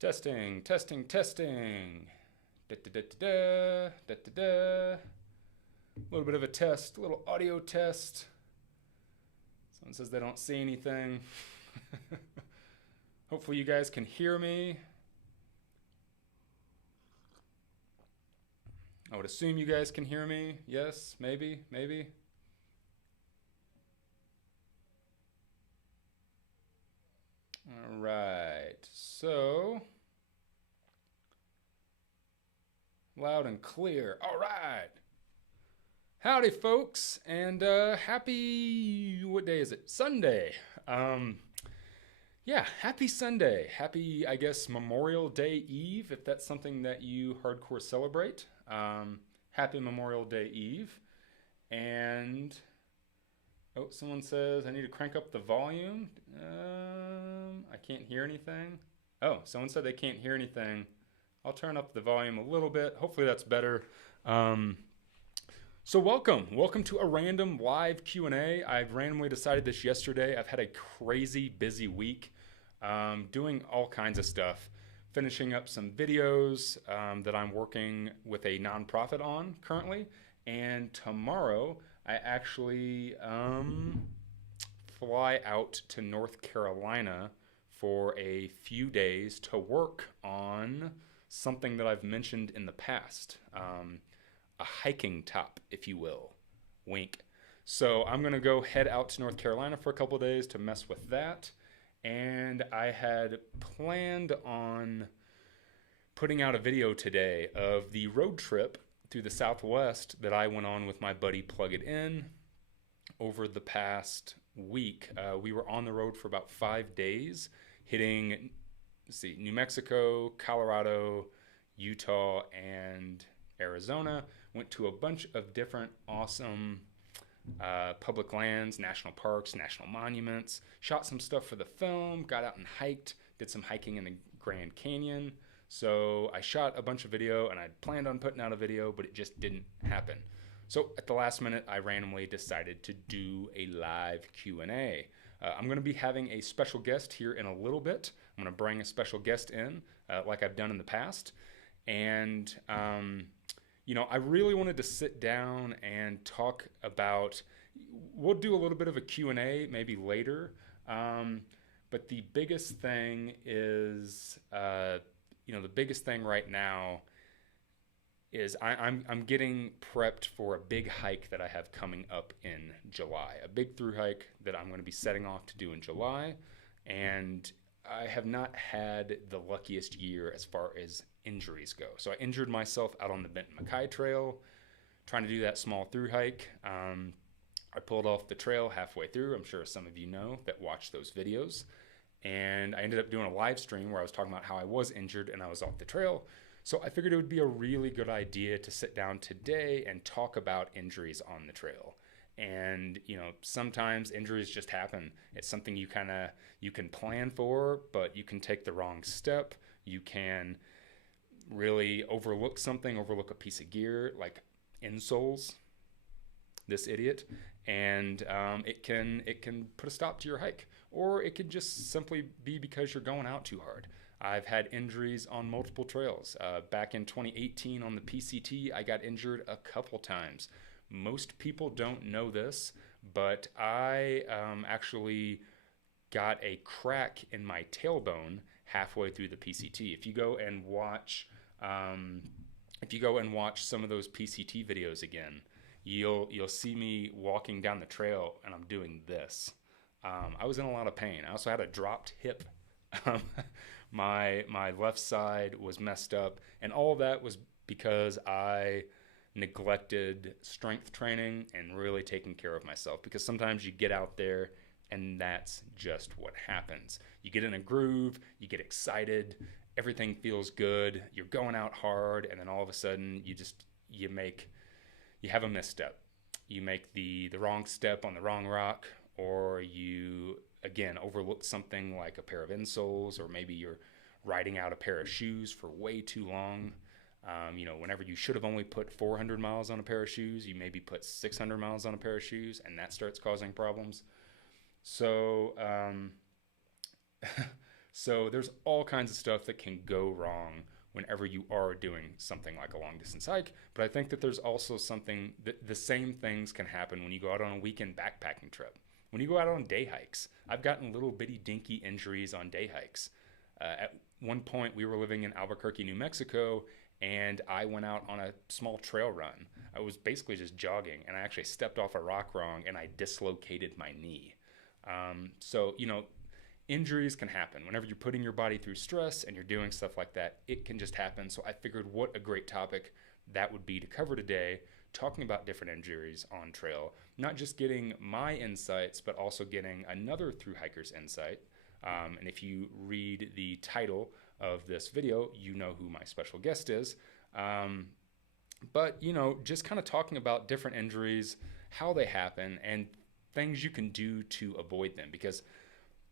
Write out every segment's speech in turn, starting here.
Testing, testing, testing. Da da da da da da da. A little bit of a test, a little audio test. Someone says they don't see anything. Hopefully, you guys can hear me. I would assume you guys can hear me. Yes, maybe, maybe. All right, so loud and clear. All right. Howdy, folks, and happy, what day is it? Sunday. Yeah, happy Sunday. Happy, I guess, Memorial Day Eve, if that's something that you hardcore celebrate. Happy Memorial Day Eve. And, oh, someone says I need to crank up the volume. I can't hear anything. Oh, someone said they can't hear anything. I'll turn up the volume a little bit. Hopefully that's better. So welcome to a random live Q&A. I've randomly decided this yesterday. I've had a crazy busy week doing all kinds of stuff, finishing up some videos that I'm working with a nonprofit on currently. And tomorrow I actually fly out to North Carolina for a few days to work on something that I've mentioned in the past. A hiking top, if you will. Wink. So I'm going to go head out to North Carolina for a couple of days to mess with that. And I had planned on putting out a video today of the road trip through the Southwest that I went on with my buddy Plug It In over the past week. We were on the road for about 5 days, hitting, New Mexico, Colorado, Utah, and Arizona. Went to a bunch of different awesome public lands, national parks, national monuments, shot some stuff for the film, got out and hiked, did some hiking in the Grand Canyon. So I shot a bunch of video and I planned on putting out a video, but it just didn't happen. So at the last minute, I randomly decided to do a live Q&A. I'm going to be having a special guest here in a little bit. I'm going to bring a special guest in like I've done in the past. And I really wanted to sit down and talk about, we'll do a little bit of a Q&A maybe later, but the biggest thing is, the biggest thing right now is I'm getting prepped for a big hike that I have coming up in July, a big through hike that I'm going to be setting off to do in July, and I have not had the luckiest year as far as injuries go. So I injured myself out on the Benton Mackay Trail, trying to do that small through hike. I pulled off the trail halfway through. I'm sure some of you know that watch those videos. And I ended up doing a live stream where I was talking about how I was injured and I was off the trail. So I figured it would be a really good idea to sit down today and talk about injuries on the trail. And, sometimes injuries just happen. It's something you can plan for, but you can take the wrong step. You can really overlook something, overlook a piece of gear like insoles, this idiot, and it can put a stop to your hike. Or it could just simply be because you're going out too hard. I've had injuries on multiple trails. Back in 2018 on the PCT, I got injured a couple times. Most people don't know this, but I actually got a crack in my tailbone halfway through the PCT. If you go and watch some of those PCT videos again, you'll see me walking down the trail and I'm doing this. I was in a lot of pain. I also had a dropped hip. My left side was messed up, and all of that was because I neglected strength training and really taking care of myself, because sometimes you get out there and that's just what happens. You get in a groove, you get excited, everything feels good, you're going out hard, and then all of a sudden you have a misstep. You make the wrong step on the wrong rock, or you again overlook something like a pair of insoles, or maybe you're riding out a pair of shoes for way too long. Whenever you should have only put 400 miles on a pair of shoes, you maybe put 600 miles on a pair of shoes, and that starts causing problems. So So there's all kinds of stuff that can go wrong whenever you are doing something like a long distance hike. But I think that there's also something that the same things can happen when you go out on a weekend backpacking trip. When you go out on day hikes, I've gotten little bitty dinky injuries on day hikes. At one point, we were living in Albuquerque, New Mexico, and I went out on a small trail run. I was basically just jogging, and I actually stepped off a rock wrong, and I dislocated my knee. So, injuries can happen. Whenever you're putting your body through stress and you're doing stuff like that, it can just happen. So I figured what a great topic that would be to cover today, talking about different injuries on trail, not just getting my insights, but also getting another thru hiker's insight. And if you read the title of this video, you know who my special guest is. But, just kind of talking about different injuries, how they happen, and things you can do to avoid them. Because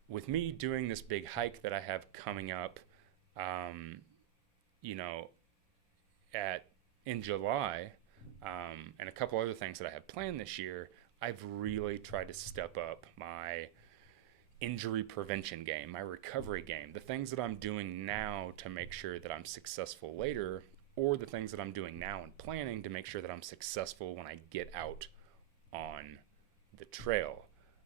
with me doing this big hike that I have coming up, in July, and a couple other things that I have planned this year, I've really tried to step up my injury prevention game, my recovery game, the things that I'm doing now to make sure that I'm successful later, or the things that I'm doing now and planning to make sure that I'm successful when I get out on the trail.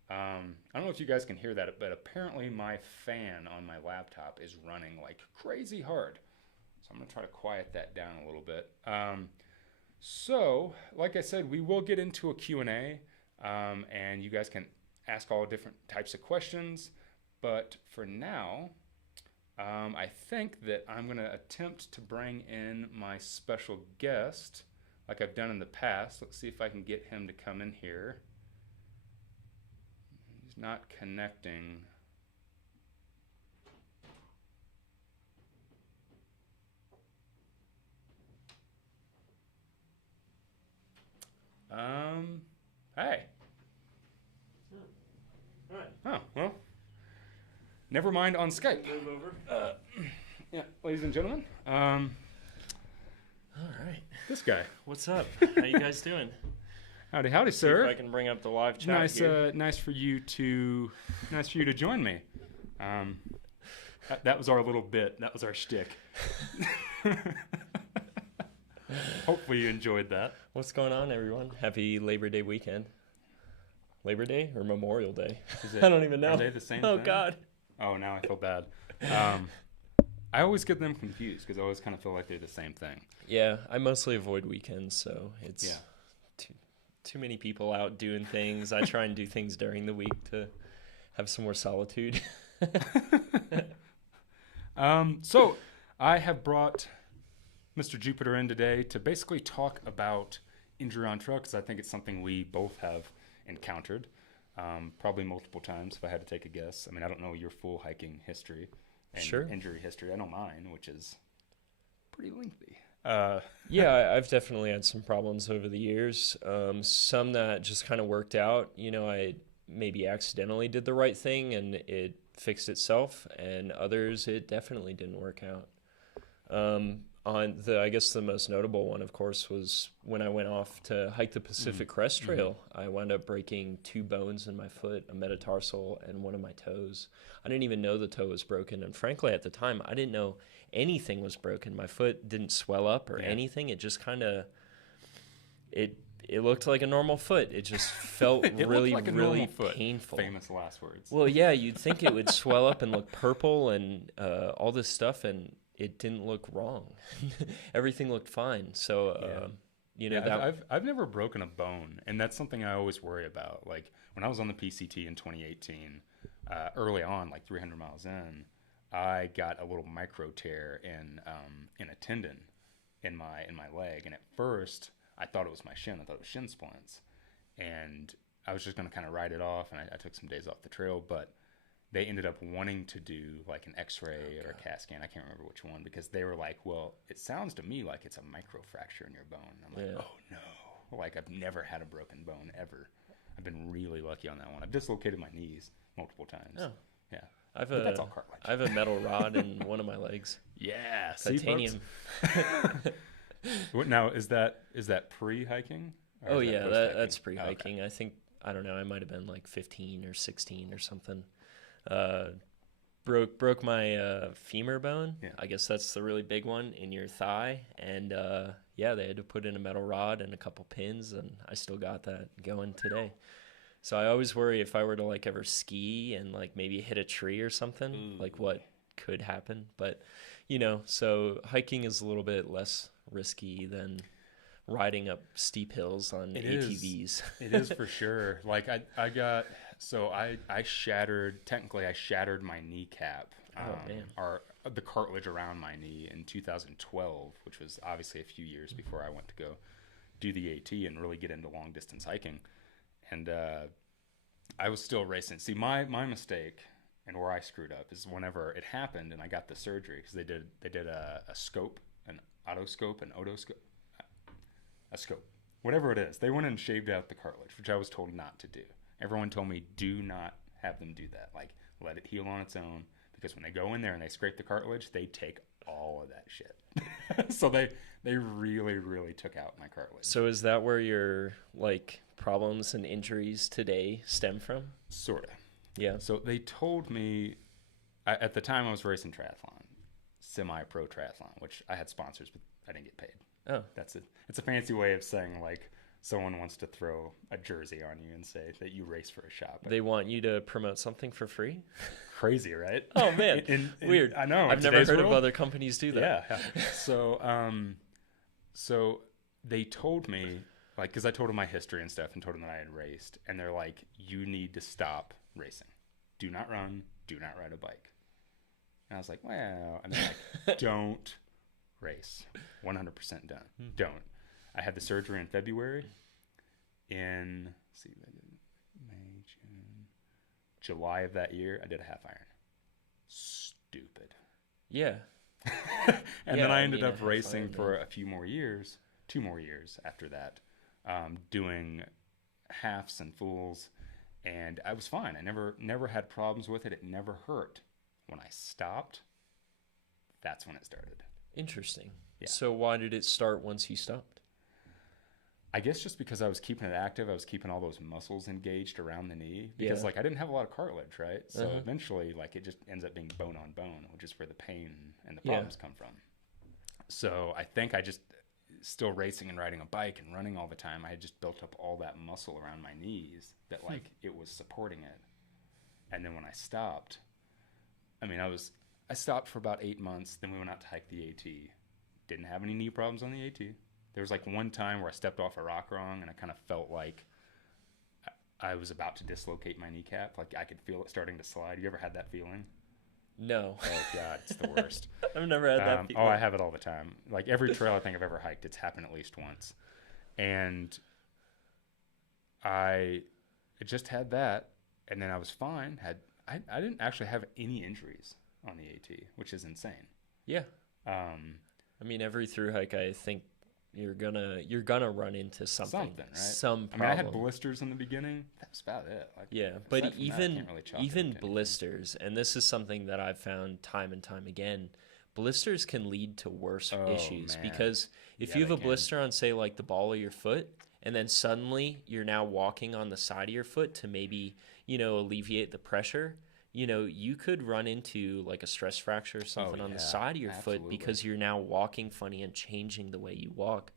I don't know if you guys can hear that, but apparently my fan on my laptop is running like crazy hard. So I'm going to try to quiet that down a little bit. So, like I said, we will get into a Q&A, and you guys can ask all different types of questions. But for now, I think that I'm going to attempt to bring in my special guest like I've done in the past. Let's see if I can get him to come in here. He's not connecting. Hey. All right. Oh, well. Never mind on Skype. Move over. Yeah, ladies and gentlemen. All right. This guy. What's up? How you guys doing? Howdy, See sir. if I can bring up the live chat Nice, here. nice for you to join me. That was our little bit. That was our shtick. Hopefully you enjoyed that. What's going on, everyone? Happy Labor Day weekend. Labor Day or Memorial Day? I don't even know. Are they the same Oh, thing? God. Oh, now I feel bad. I always get them confused because I always kind of feel like they're the same thing. Yeah, I mostly avoid weekends, so it's too many people out doing things. I try and do things during the week to have some more solitude. So I have brought Mr. Jupiter in today to basically talk about injury on trail because I think it's something we both have encountered, probably multiple times if I had to take a guess. I mean, I don't know your full hiking history and Sure. injury history. I know mine, which is pretty lengthy. Yeah, I've definitely had some problems over the years. Some that just kind of worked out. I maybe accidentally did the right thing and it fixed itself, and others it definitely didn't work out. I guess the most notable one, of course, was when I went off to hike the Pacific Crest Trail. I wound up breaking 2 bones in my foot, a metatarsal and one of my toes. I didn't even know the toe was broken, and frankly, at the time, I didn't know anything was broken. My foot didn't swell up or anything. It just kind of it looked like a normal foot. It just felt really, like a really normal foot. painful. Famous last words. Well, yeah, you'd think it would swell up and look purple and all this stuff, and it didn't look wrong. Everything looked fine. So, I've never broken a bone, and that's something I always worry about. Like when I was on the PCT in 2018, early on, like 300 miles in, I got a little micro tear in a tendon in my leg, and at first I thought it was my shin. I thought it was shin splints, and I was just going to kind of write it off, and I took some days off the trail, but they ended up wanting to do like an x-ray or a CAT scan. I can't remember which one, because they were like, well, it sounds to me like it's a microfracture in your bone. And I'm like, oh no. Like I've never had a broken bone ever. I've been really lucky on that one. I've dislocated my knees multiple times. Oh. Yeah. but that's all cartilage. I have a metal rod in one of my legs. Yeah. Titanium. What now, is that pre-hiking? Oh yeah, that's pre-hiking. Okay. I don't know, I might have been like 15 or 16 or something. broke my femur bone. Yeah. I guess that's the really big one in your thigh. And yeah, they had to put in a metal rod and a couple pins, and I still got that going today. So I always worry if I were to like ever ski and like maybe hit a tree or something, like what could happen. But you know, so hiking is a little bit less risky than riding up steep hills on ATVs. It is for sure. Like I shattered my kneecap. Or the cartilage around my knee in 2012, which was obviously a few years before I went to go do the AT and really get into long distance hiking. And I was still racing. See, my mistake and where I screwed up is whenever it happened and I got the surgery, because they did a scope, an otoscope, an otoscope, a scope, whatever it is. They went and shaved out the cartilage, which I was told not to do. Everyone told me, do not have them do that. Like, let it heal on its own, because when they go in there and they scrape the cartilage, they take all of that shit. So they really, really took out my cartilage. So is that where your like problems and injuries today stem from? Sort of. Yeah. So they told me, at the time I was racing triathlon, semi-pro triathlon, which I had sponsors, but I didn't get paid. Oh. That's it. It's a fancy way of saying like someone wants to throw a jersey on you and say that you race for a shop. They want you to promote something for free? Crazy, right? Oh man, weird. I know. I've never heard of other companies do that. Yeah. So they told me, like, because I told them my history and stuff and told them that I had raced, and they're like, you need to stop racing. Do not run. Do not ride a bike. And I was like, well, I mean, like, don't race. 100% done. Don't. I had the surgery in February. In May, June, July of that year, I did a half iron. Stupid. Yeah. And then I ended up racing for a few more years, 2 more years after that, doing halves and fulls, and I was fine. I never had problems with it. It never hurt. When I stopped, that's when it started. Interesting. Yeah. So why did it start once you stopped? I guess just because I was keeping it active, I was keeping all those muscles engaged around the knee, because like I didn't have a lot of cartilage, right? So eventually, like, it just ends up being bone on bone, which is where the pain and the problems come from. So I think I just still racing and riding a bike and running all the time. I had just built up all that muscle around my knees that like it was supporting it. And then when I stopped, I mean, I stopped for about 8 months. Then we went out to hike the AT. Didn't have any knee problems on the AT. There was like one time where I stepped off a rock wrong and I kind of felt like I was about to dislocate my kneecap. Like I could feel it starting to slide. You ever had that feeling? No. Oh God, it's the worst. I've never had that feeling. Oh, I have it all the time. Like every trail I think I've ever hiked, it's happened at least once. And I just had that, and then I was fine. I didn't actually have any injuries on the AT, which is insane. Yeah. I mean, every through hike, I think you're gonna run into something, right? Some problem. I mean, I had blisters in the beginning. That's about it. Like, yeah, but even blisters, and this is something that I've found time and time again, blisters can lead to worse issues, because if you have a blister on, say, like the ball of your foot, and then suddenly you're now walking on the side of your foot to maybe, alleviate the pressure, you could run into like a stress fracture or something on the side of your foot, because you're now walking funny and changing the way you walk.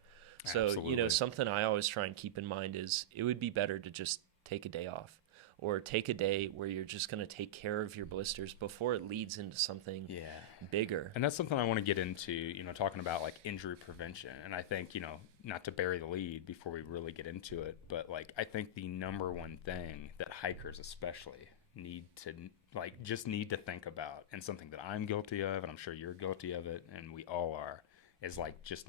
So, something I always try and keep in mind is it would be better to just take a day off, or take a day where you're just going to take care of your blisters before it leads into something bigger. And that's something I want to get into, talking about like injury prevention. And I think, not to bury the lead before we really get into it, but like I think the number one thing that hikers especially need to think about, and something that I'm guilty of, and I'm sure you're guilty of it, and we all are, is like just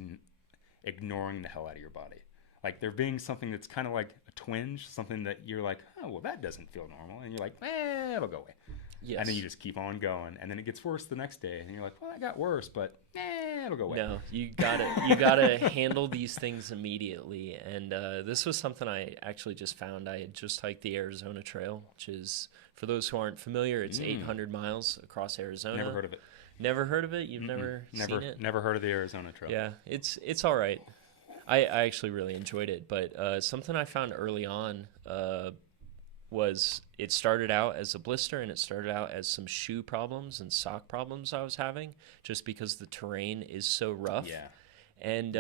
ignoring the hell out of your body. Like there being something that's kind of like a twinge, something that you're like, oh, well, that doesn't feel normal. And you're like, it'll go away. Yes. And then you just keep on going. And then it gets worse the next day. And you're like, well, that got worse, but it'll go away. No, you gotta handle these things immediately. And this was something I actually just found. I had just hiked the Arizona Trail, which is, for those who aren't familiar, it's 800 miles across Arizona. Never heard of it. Never heard of it? You've never seen it? Never heard of the Arizona Trail. Yeah, it's all right. I actually really enjoyed it, but something I found early on, was it started out as a blister, and it started out as some shoe problems and sock problems I was having just because the terrain is so rough. Yeah. And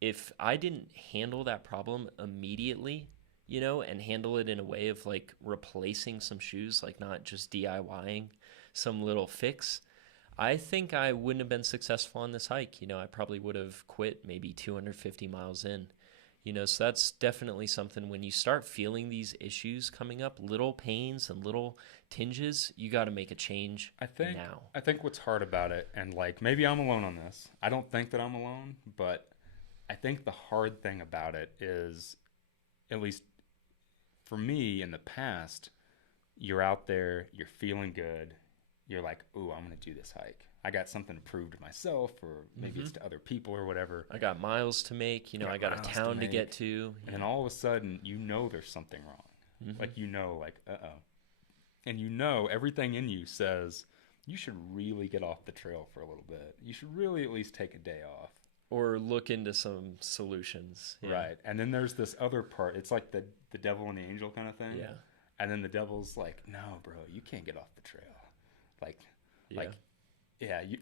if I didn't handle that problem immediately, and handle it in a way of like replacing some shoes, like not just DIYing some little fix, I think I wouldn't have been successful on this hike. I probably would have quit maybe 250 miles in. So that's definitely something when you start feeling these issues coming up, little pains and little tinges, you got to make a change now. I think what's hard about it, and like maybe I'm alone on this. I don't think that I'm alone, but I think the hard thing about it is, at least for me in the past, you're out there, you're feeling good, you're like, ooh, I'm going to do this hike. I got something to prove to myself, or maybe it's to other people or whatever. I got miles to make, I got a town to get to. And then all of a sudden, there's something wrong. Like, uh-oh. And everything in you says, you should really get off the trail for a little bit. You should really at least take a day off. Or look into some solutions. Yeah. Right. And then there's this other part. It's like the devil and the angel kind of thing. Yeah. And then the devil's like, no, bro, you can't get off the trail.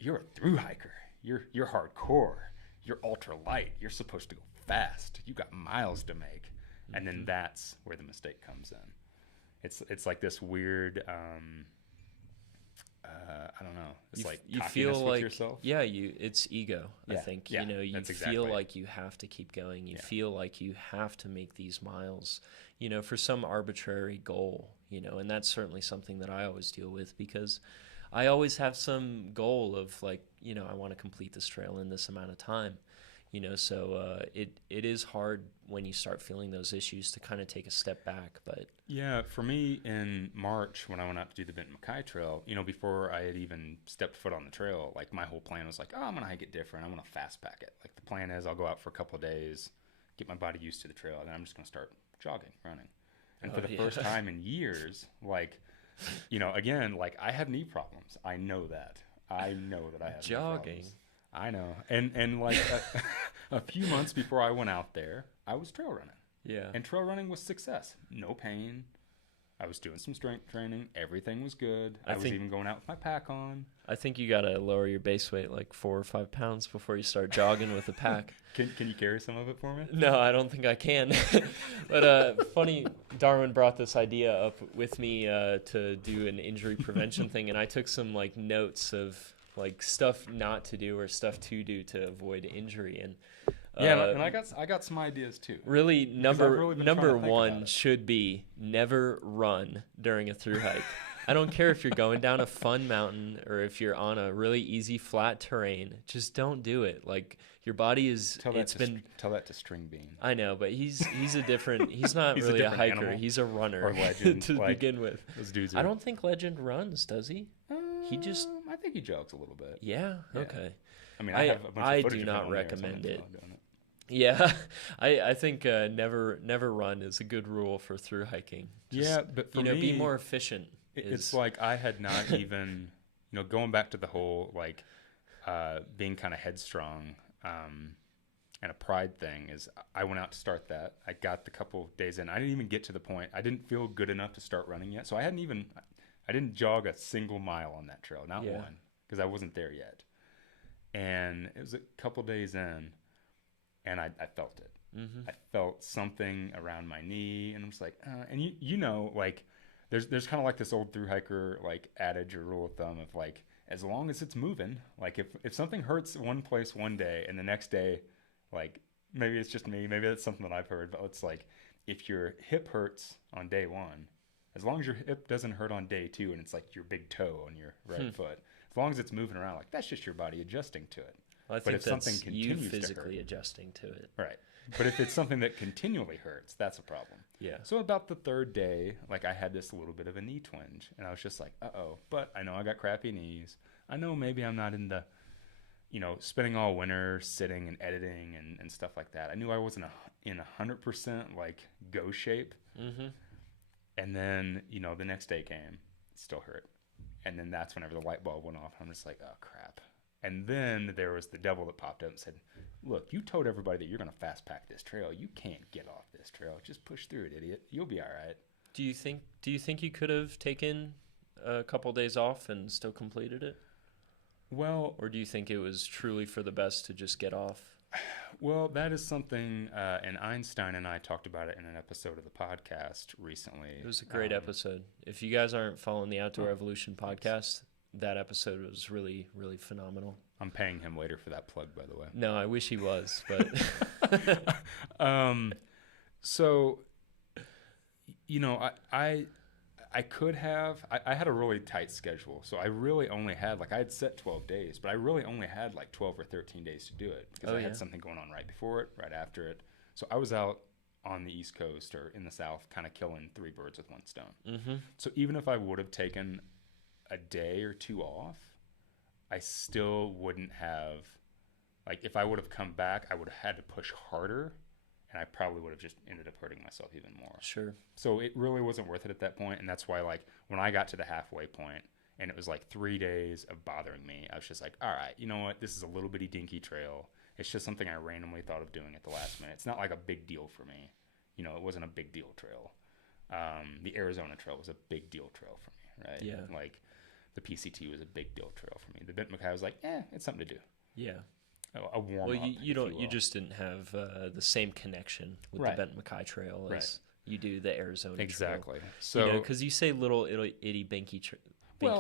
You're a thru hiker. You're hardcore. You're ultra light. You're supposed to go fast. You got miles to make. And then that's where the mistake comes in. It's like this weird I don't know. It's like you cockiness feel with like yourself. Yeah, it's ego. I think you exactly feel right. like you have to keep going. You feel like you have to make these miles, for some arbitrary goal. And that's certainly something that I always deal with because I always have some goal of like I want to complete this trail in this amount of time. So it is hard when you start feeling those issues to kind of take a step back. But yeah, for me in March when I went out to do the Benton MacKay Trail, before I had even stepped foot on the trail, like my whole plan was like, oh, I'm gonna hike it different. I'm gonna fast pack it. Like the plan is I'll go out for a couple of days, get my body used to the trail, and then I'm just gonna start jogging, running. And for the first time in years, like, again, like I have knee problems. I know that. I know that I have jogging. Knee problems. I know. And like a few months before I went out there, I was trail running. Yeah. And trail running was success. No pain. I was doing some strength training. Everything was good. I was even going out with my pack on. I think you got to lower your base weight like 4 or 5 pounds before you start jogging with a pack. Can you carry some of it for me? No, I don't think I can. But funny, Darwin brought this idea up with me to do an injury prevention thing, and I took some like notes of like stuff not to do or stuff to do to avoid injury. And and I got some ideas too. Really, number one should be never run during a thru hike. I don't care if you're going down a fun mountain or if you're on a really easy flat terrain. Just don't do it. Like your body is. Tell that to String Bean. I know, but he's a different. He's not really a hiker. Animal. He's a runner. Or Legend to begin with. Those dudes. I don't think Legend runs. Does he? He just. I think he jogs a little bit. Yeah. Okay. I mean, I have a bunch of footage do of not him recommend there, it. Yeah, I think never run is a good rule for thru hiking. Just, but for me, be more efficient. It's like I had not even, going back to the whole like being kind of headstrong and a pride thing is I went out to start that. I got the couple days in. I didn't even get to the point. I didn't feel good enough to start running yet. So I didn't jog a single mile on that trail, not one, because I wasn't there yet. And it was a couple days in. And I felt it. I felt something around my knee, and I'm just like, and like, there's kind of like this old thru hiker like adage or rule of thumb of like, as long as it's moving, like if something hurts one place one day and the next day, like maybe it's just me, maybe that's something that I've heard, but it's like if your hip hurts on day one, as long as your hip doesn't hurt on day two, and it's like your big toe on your right foot, as long as it's moving around, like that's just your body adjusting to it. Well, I think that's you physically adjusting to it. Right. But if it's something that continually hurts, that's a problem. Yeah. So about the third day, like I had this little bit of a knee twinge, and I was just like, uh-oh. But I know I got crappy knees. I know maybe I'm not in the, spending all winter sitting and editing and stuff like that. I knew I wasn't in 100% like go shape. Mm-hmm. And then, the next day came, it still hurt. And then that's whenever the light bulb went off. I'm just like, oh, crap. And then there was the devil that popped up and said, look, you told everybody that you're going to fast pack this trail. You can't get off this trail. Just push through it, idiot. You'll be all right. Do you think you could have taken a couple days off and still completed it? Well, Or do you think it was truly for the best to just get off? well, that is something, and Einstein and I talked about it in an episode of the podcast recently. It was a great episode. If you guys aren't following the Outdoor Evolution podcast, that episode was really, really phenomenal. I'm paying him later for that plug, by the way. No, I wish he was, but So, you know, I could have, I had a really tight schedule. So I really only had, like, I had set 12 days, but I really only had like 12 or 13 days to do it because I had something going on right before it, right after it. So I was out on the East Coast or in the South kind of killing 3 birds with 1 stone. Mm-hmm. So even if I would have taken a day or 2 off, I still wouldn't have, like, if I would have come back, I would have had to push harder, and I probably would have just ended up hurting myself even more. Sure. So it really wasn't worth it at that point, and that's why, like, when I got to the halfway point, and it was like 3 days of bothering me, I was just like, all right, you know what? This is a little bitty dinky trail. It's just something I randomly thought of doing at the last minute. It's not like a big deal for me. You know, it wasn't a big deal trail. The Arizona trail was a big deal trail for me, right? Yeah. Like, the PCT was a big deal trail for me. The Bent MacKay was like, it's something to do. Yeah. A warm up. Well, you just didn't have the same connection with the Bent MacKay Trail as you do the Arizona Trail. Exactly. So, because you say little itty binky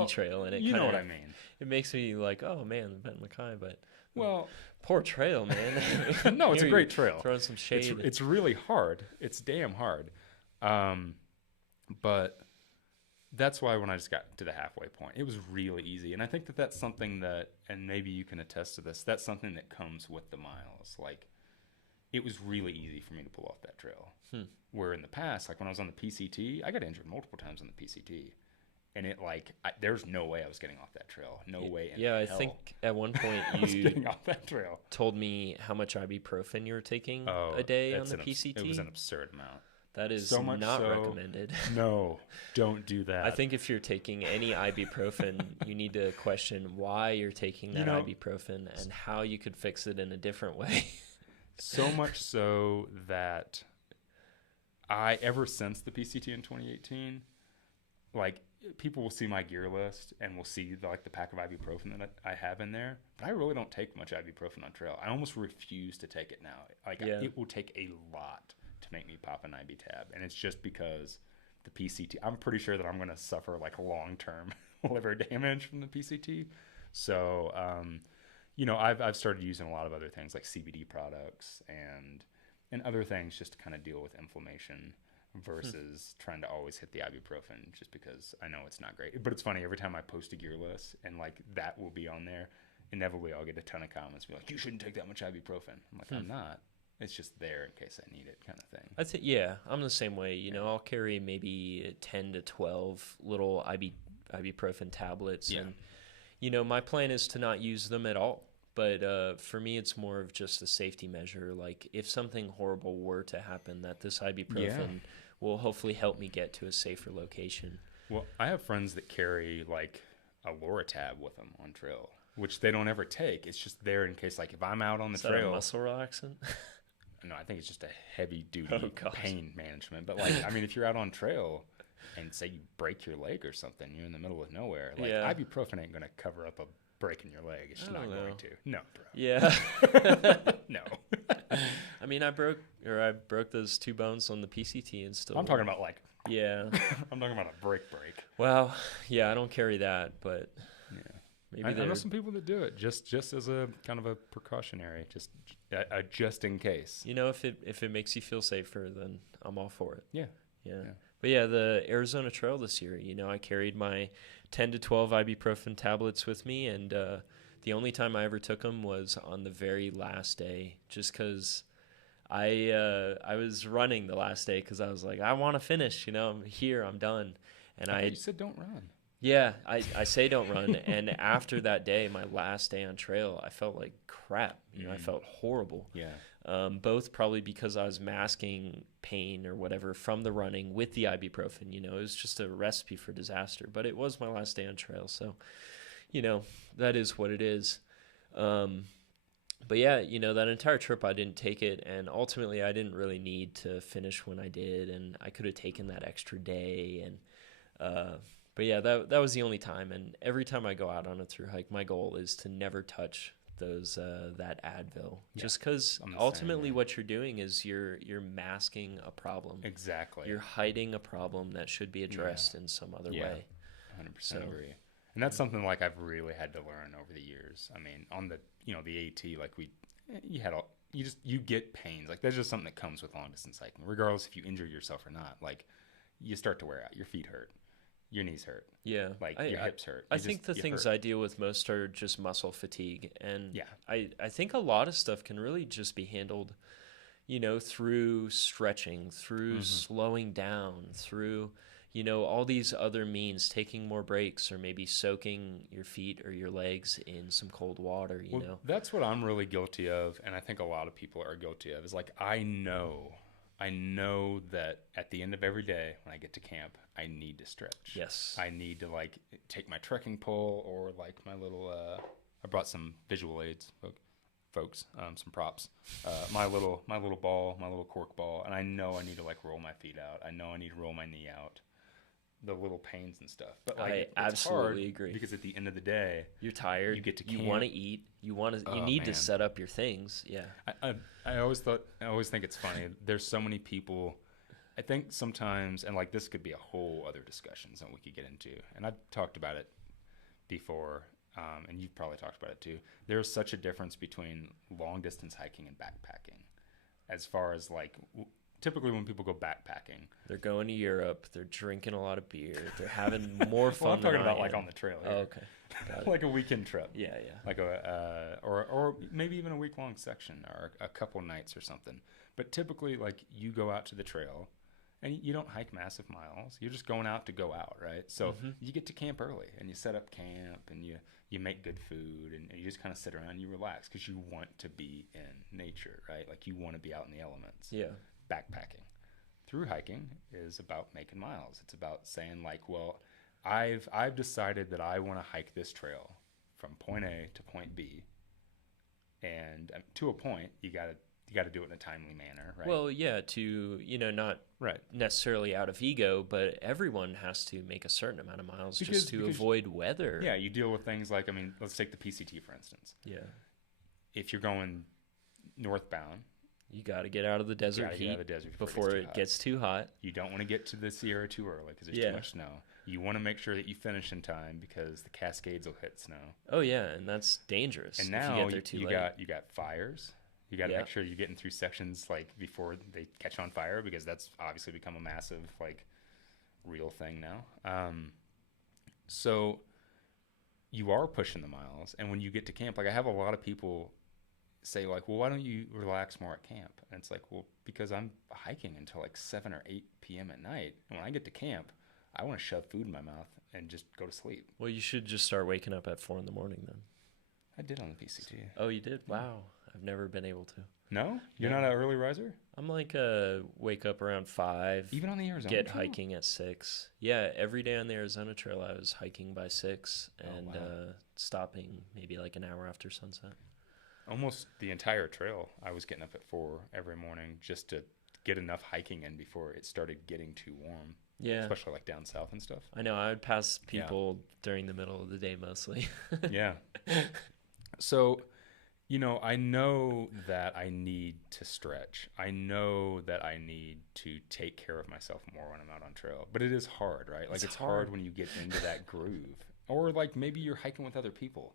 trail, and it you know what I mean. It makes me like, oh man, the Bent MacKay, but well, poor trail, man. No, it's a great trail. Throwing some shade. It's really hard. It's damn hard. But that's why when I just got to the halfway point, it was really easy. And I think that that's something that, and maybe you can attest to this, that's something that comes with the miles. Like, it was really easy for me to pull off that trail. Where in the past, like when I was on the PCT, I got injured multiple times on the PCT. And it, like, there's no way I was getting off that trail. No way in hell. I think at one point I was getting off that trail. Told me how much ibuprofen you were taking a day on the PCT. It was an absurd amount. That is so not recommended. No, don't do that. I think if you're taking any ibuprofen, you need to question why you're taking that ibuprofen and how you could fix it in a different way. So much so that ever since the PCT in 2018, like, people will see my gear list and will see the pack of ibuprofen that I have in there. But I really don't take much ibuprofen on trail. I almost refuse to take it now. It will take a lot to make me pop an IB tab, and it's just because the PCT, I'm pretty sure that I'm going to suffer like long-term liver damage from the PCT. So I've started using a lot of other things like CBD products and other things just to kind of deal with inflammation versus trying to always hit the ibuprofen, just because I know it's not great. But it's funny, every time I post a gear list and like that will be on there, inevitably I'll get a ton of comments be like, you shouldn't take that much ibuprofen. I'm like, I'm not. It's just there in case I need it, kind of thing. I think, I'm the same way. I'll carry maybe 10 to 12 little ibuprofen tablets. Yeah. And, my plan is to not use them at all. But for me, it's more of just a safety measure. Like, if something horrible were to happen, that this ibuprofen will hopefully help me get to a safer location. Well, I have friends that carry, like, a Loratab with them on trail, which they don't ever take. It's just there in case, like, if I'm out on the trail. Is that a muscle relaxant? No, I think it's just a heavy-duty pain management. But, like, I mean, if you're out on trail and, say, you break your leg or something, you're in the middle of nowhere, like, ibuprofen ain't going to cover up a break in your leg. It's just not going to. No, bro. Yeah. No. I mean, I broke those 2 bones on the PCT and still. I'm talking about, like. Yeah. I'm talking about a break. Well, yeah, I don't carry that, but. Yeah. Maybe I know some people that do it just as a kind of a precautionary, just in case. If it makes you feel safer, then I'm all for it. Yeah. But yeah, the Arizona Trail this year, I carried my 10 to 12 ibuprofen tablets with me, and the only time I ever took them was on the very last day, just because I was running the last day because I was like, I want to finish. I'm here, I'm done. And you said don't run. Yeah, I say don't run. And after that day, my last day on trail, I felt like crap. I felt horrible. Yeah. Both probably because I was masking pain or whatever from the running with the ibuprofen. It was just a recipe for disaster. But it was my last day on trail, so that is what it is. But yeah, that entire trip I didn't take it, and ultimately I didn't really need to finish when I did, and I could have taken that extra day. And but yeah, that was the only time. And every time I go out on a through hike, my goal is to never touch those that Advil, just because ultimately what you're doing is you're masking a problem. Exactly. You're hiding a problem that should be addressed in some other way. 100% agree. And that's something like I've really had to learn over the years. I mean, on the the AT, like you get pains. Like that's just something that comes with long distance hiking, regardless if you injure yourself or not. Like you start to wear out. Your feet hurt, your knees hurt. Yeah, like your hips hurt. I think the things I deal with most are just muscle fatigue, and yeah, I think a lot of stuff can really just be handled, through stretching, through slowing down, through all these other means, taking more breaks, or maybe soaking your feet or your legs in some cold water, That's what I'm really guilty of, and I think a lot of people are guilty of, is like I know that at the end of every day when I get to camp, I need to stretch. Yes. I need to like take my trekking pole or like my little I brought some visual aids, folks, some props. My little ball, my little cork ball, and I know I need to like roll my feet out. I know I need to roll my knee out. The little pains and stuff, but like, I absolutely agree, because at the end of the day you're tired, you get to camp, you want to eat, you need to set up your things. I always think it's funny, there's so many people, I think sometimes, and like this could be a whole other discussion that we could get into, and I've talked about it before, and you've probably talked about it too. There's such a difference between long distance hiking and backpacking, as far as like typically when people go backpacking, they're going to Europe, they're drinking a lot of beer, they're having more fun. Well, I'm talking about like on the trail here. Oh, okay. Like a weekend trip. Yeah. Like or maybe even a week-long section or a couple nights or something. But typically, like, you go out to the trail and you don't hike massive miles. You're just going out to go out, right? So you get to camp early and you set up camp and you make good food and you just kind of sit around and you relax because you want to be in nature, right? Like you want to be out in the elements. Yeah. Backpacking. Through hiking is about making miles. It's about saying like, well, I've decided that I want to hike this trail from point A to point B, and to a point you got to do it in a timely manner, right? Well, yeah, to not necessarily out of ego, but everyone has to make a certain amount of miles just to avoid weather. Yeah, you deal with things like, I mean, let's take the PCT for instance. Yeah, if you're going northbound, you got to get out of the desert heat before it gets too hot. You don't want to get to the Sierra too early because there's too much snow. You want to make sure that you finish in time because the Cascades will hit snow. Oh yeah, and that's dangerous. And now if you get there too late. you got fires. You got to make sure you're getting through sections like before they catch on fire, because that's obviously become a massive like real thing now. So you are pushing the miles, and when you get to camp, like I have a lot of people say like, well, why don't you relax more at camp? And it's like, well, because I'm hiking until like 7 or 8 p.m. at night, and when I get to camp, I want to shove food in my mouth and just go to sleep. Well, you should just start waking up at 4 a.m. then. I did on the PCT. Oh, you did? Wow. I've never been able to. No? You're not an early riser? I'm like wake up around 5. Even on the Arizona Get trail? hiking at 6. Yeah, every day on the Arizona Trail I was hiking by 6 and stopping maybe like an hour after sunset. Almost the entire trail I was getting up at 4 every morning just to get enough hiking in before it started getting too warm. Yeah. Especially like down south and stuff. I know. I would pass people during the middle of the day mostly. Yeah. So, I know that I need to stretch. I know that I need to take care of myself more when I'm out on trail. But it is hard, right? Like it's hard when you get into that groove. Or like maybe you're hiking with other people.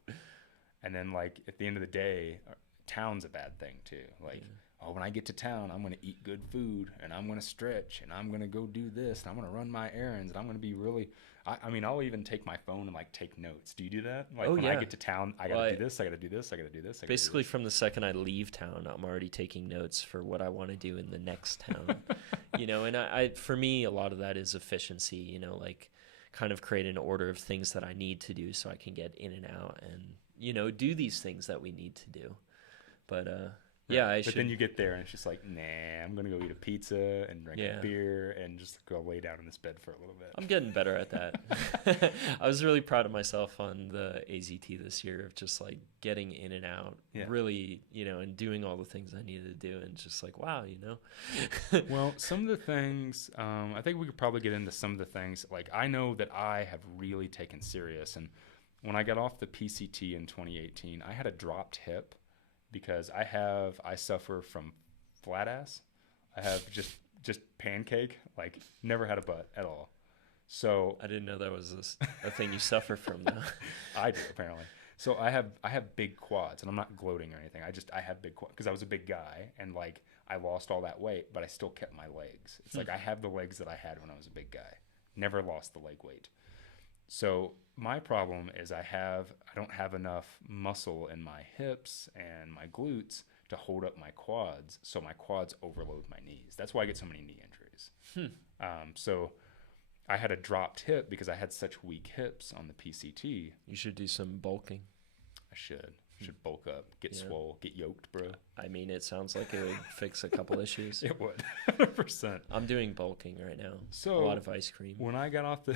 And then like at the end of the day, town's a bad thing too. Like, when I get to town, I'm going to eat good food and I'm going to stretch and I'm going to go do this and I'm going to run my errands and I'm going to be really, I mean, I'll even take my phone and like take notes. Do you do that? Like when I get to town, I got to do this, I got to do this, I got to do this. Basically from the second I leave town, I'm already taking notes for what I want to do in the next town, and I, for me, a lot of that is efficiency, like kind of create an order of things that I need to do so I can get in and out and, do these things that we need to do. But, Yeah, But then you get there and it's just like, nah, I'm gonna go eat a pizza and drink a beer and just go lay down in this bed for a little bit. I'm getting better at that. I was really proud of myself on the AZT this year of just like getting in and out, really, and doing all the things I needed to do, and just like, wow, Well, some of the things, I think we could probably get into some of the things. Like, I know that I have really taken serious, and when I got off the PCT in 2018, I had a dropped hip because I suffer from flat ass. I have just pancake, like never had a butt at all. So I didn't know that was a thing you suffer from though. I do, apparently. So I have big quads, and I'm not gloating or anything. I have big quads because I was a big guy, and like I lost all that weight, but I still kept my legs. It's like I have the legs that I had when I was a big guy. Never lost the leg weight. So my problem is I don't have enough muscle in my hips and my glutes to hold up my quads, so my quads overload my knees. That's why I get so many knee injuries. So I had a dropped hip because I had such weak hips on the PCT. You should do some bulking. I should bulk up, get swole, get yoked, bro. I mean, it sounds like it would fix a couple issues. It would, 100%. I'm doing bulking right now. So a lot of ice cream. When I got off the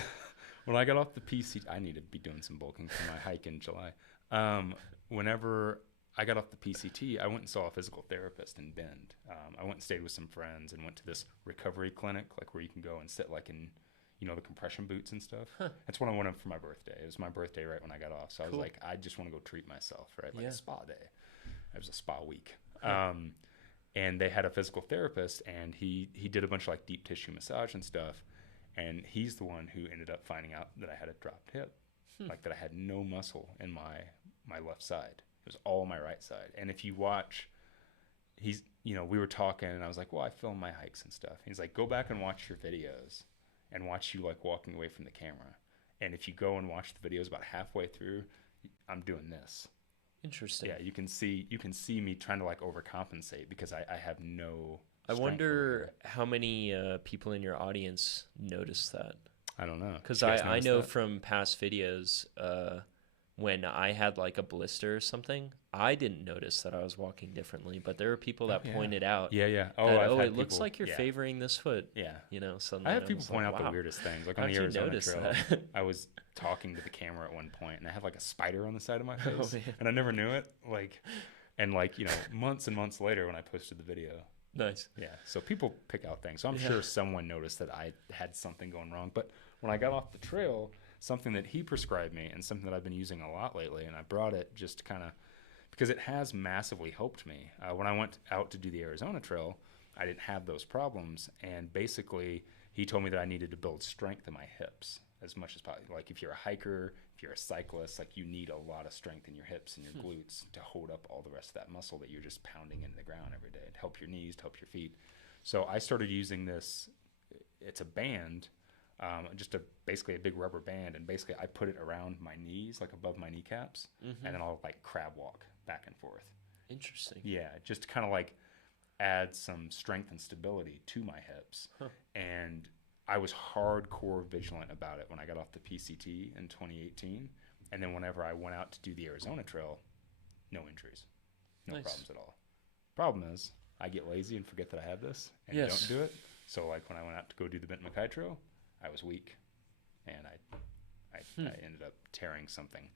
PCT, I need to be doing some bulking for my hike in July. Whenever I got off the PCT, I went and saw a physical therapist in Bend. I went and stayed with some friends and went to this recovery clinic, like where you can go and sit like in, the compression boots and stuff. That's when I went up for my birthday. It was my birthday right when I got off. So I was like, I just want to go treat myself, right? Like a spa day. It was a spa week. And they had a physical therapist, and he did a bunch of like deep tissue massage and stuff. And he's the one who ended up finding out that I had a dropped hip, like that I had no muscle in my left side. It was all my right side. And if you watch, we were talking, and I was like, well, I film my hikes and stuff. He's like, go back and watch your videos and watch you like walking away from the camera. And if you go and watch the videos about halfway through, I'm doing this. Interesting. Yeah, you can see me trying to like overcompensate because I have no I wonder how many people in your audience notice that. I don't know. Because I know from past videos, when I had like a blister or something, I didn't notice that I was walking differently, but there were people that pointed out. Yeah. It looks like you're favoring this foot. Yeah. Suddenly I have people point out the weirdest things. Like on the Arizona Trail, I was talking to the camera at one point, and I had like a spider on the side of my face, and I never knew it. Months and months later when I posted the video. Nice. Yeah. So people pick out things. So I'm sure someone noticed that I had something going wrong. But when I got off the trail, something that he prescribed me and something that I've been using a lot lately, and I brought it just kind of because it has massively helped me. When I went out to do the Arizona Trail, I didn't have those problems. And basically, he told me that I needed to build strength in my hips as much as possible. Like if you're a hiker, if you're a cyclist, like you need a lot of strength in your hips and your glutes to hold up all the rest of that muscle that you're just pounding into the ground every day, to help your knees, to help your feet. So I started using this. It's a band, basically a big rubber band, and basically I put it around my knees, like above my kneecaps, and then I'll like crab walk back and forth. Interesting. Yeah, just to kind of like add some strength and stability to my hips. And I was hardcore vigilant about it when I got off the PCT in 2018. And then whenever I went out to do the Arizona Trail, no injuries, no problems at all. Problem is, I get lazy and forget that I have this and don't do it. So like when I went out to go do the Benton MacKay Trail, I was weak, and I ended up tearing something.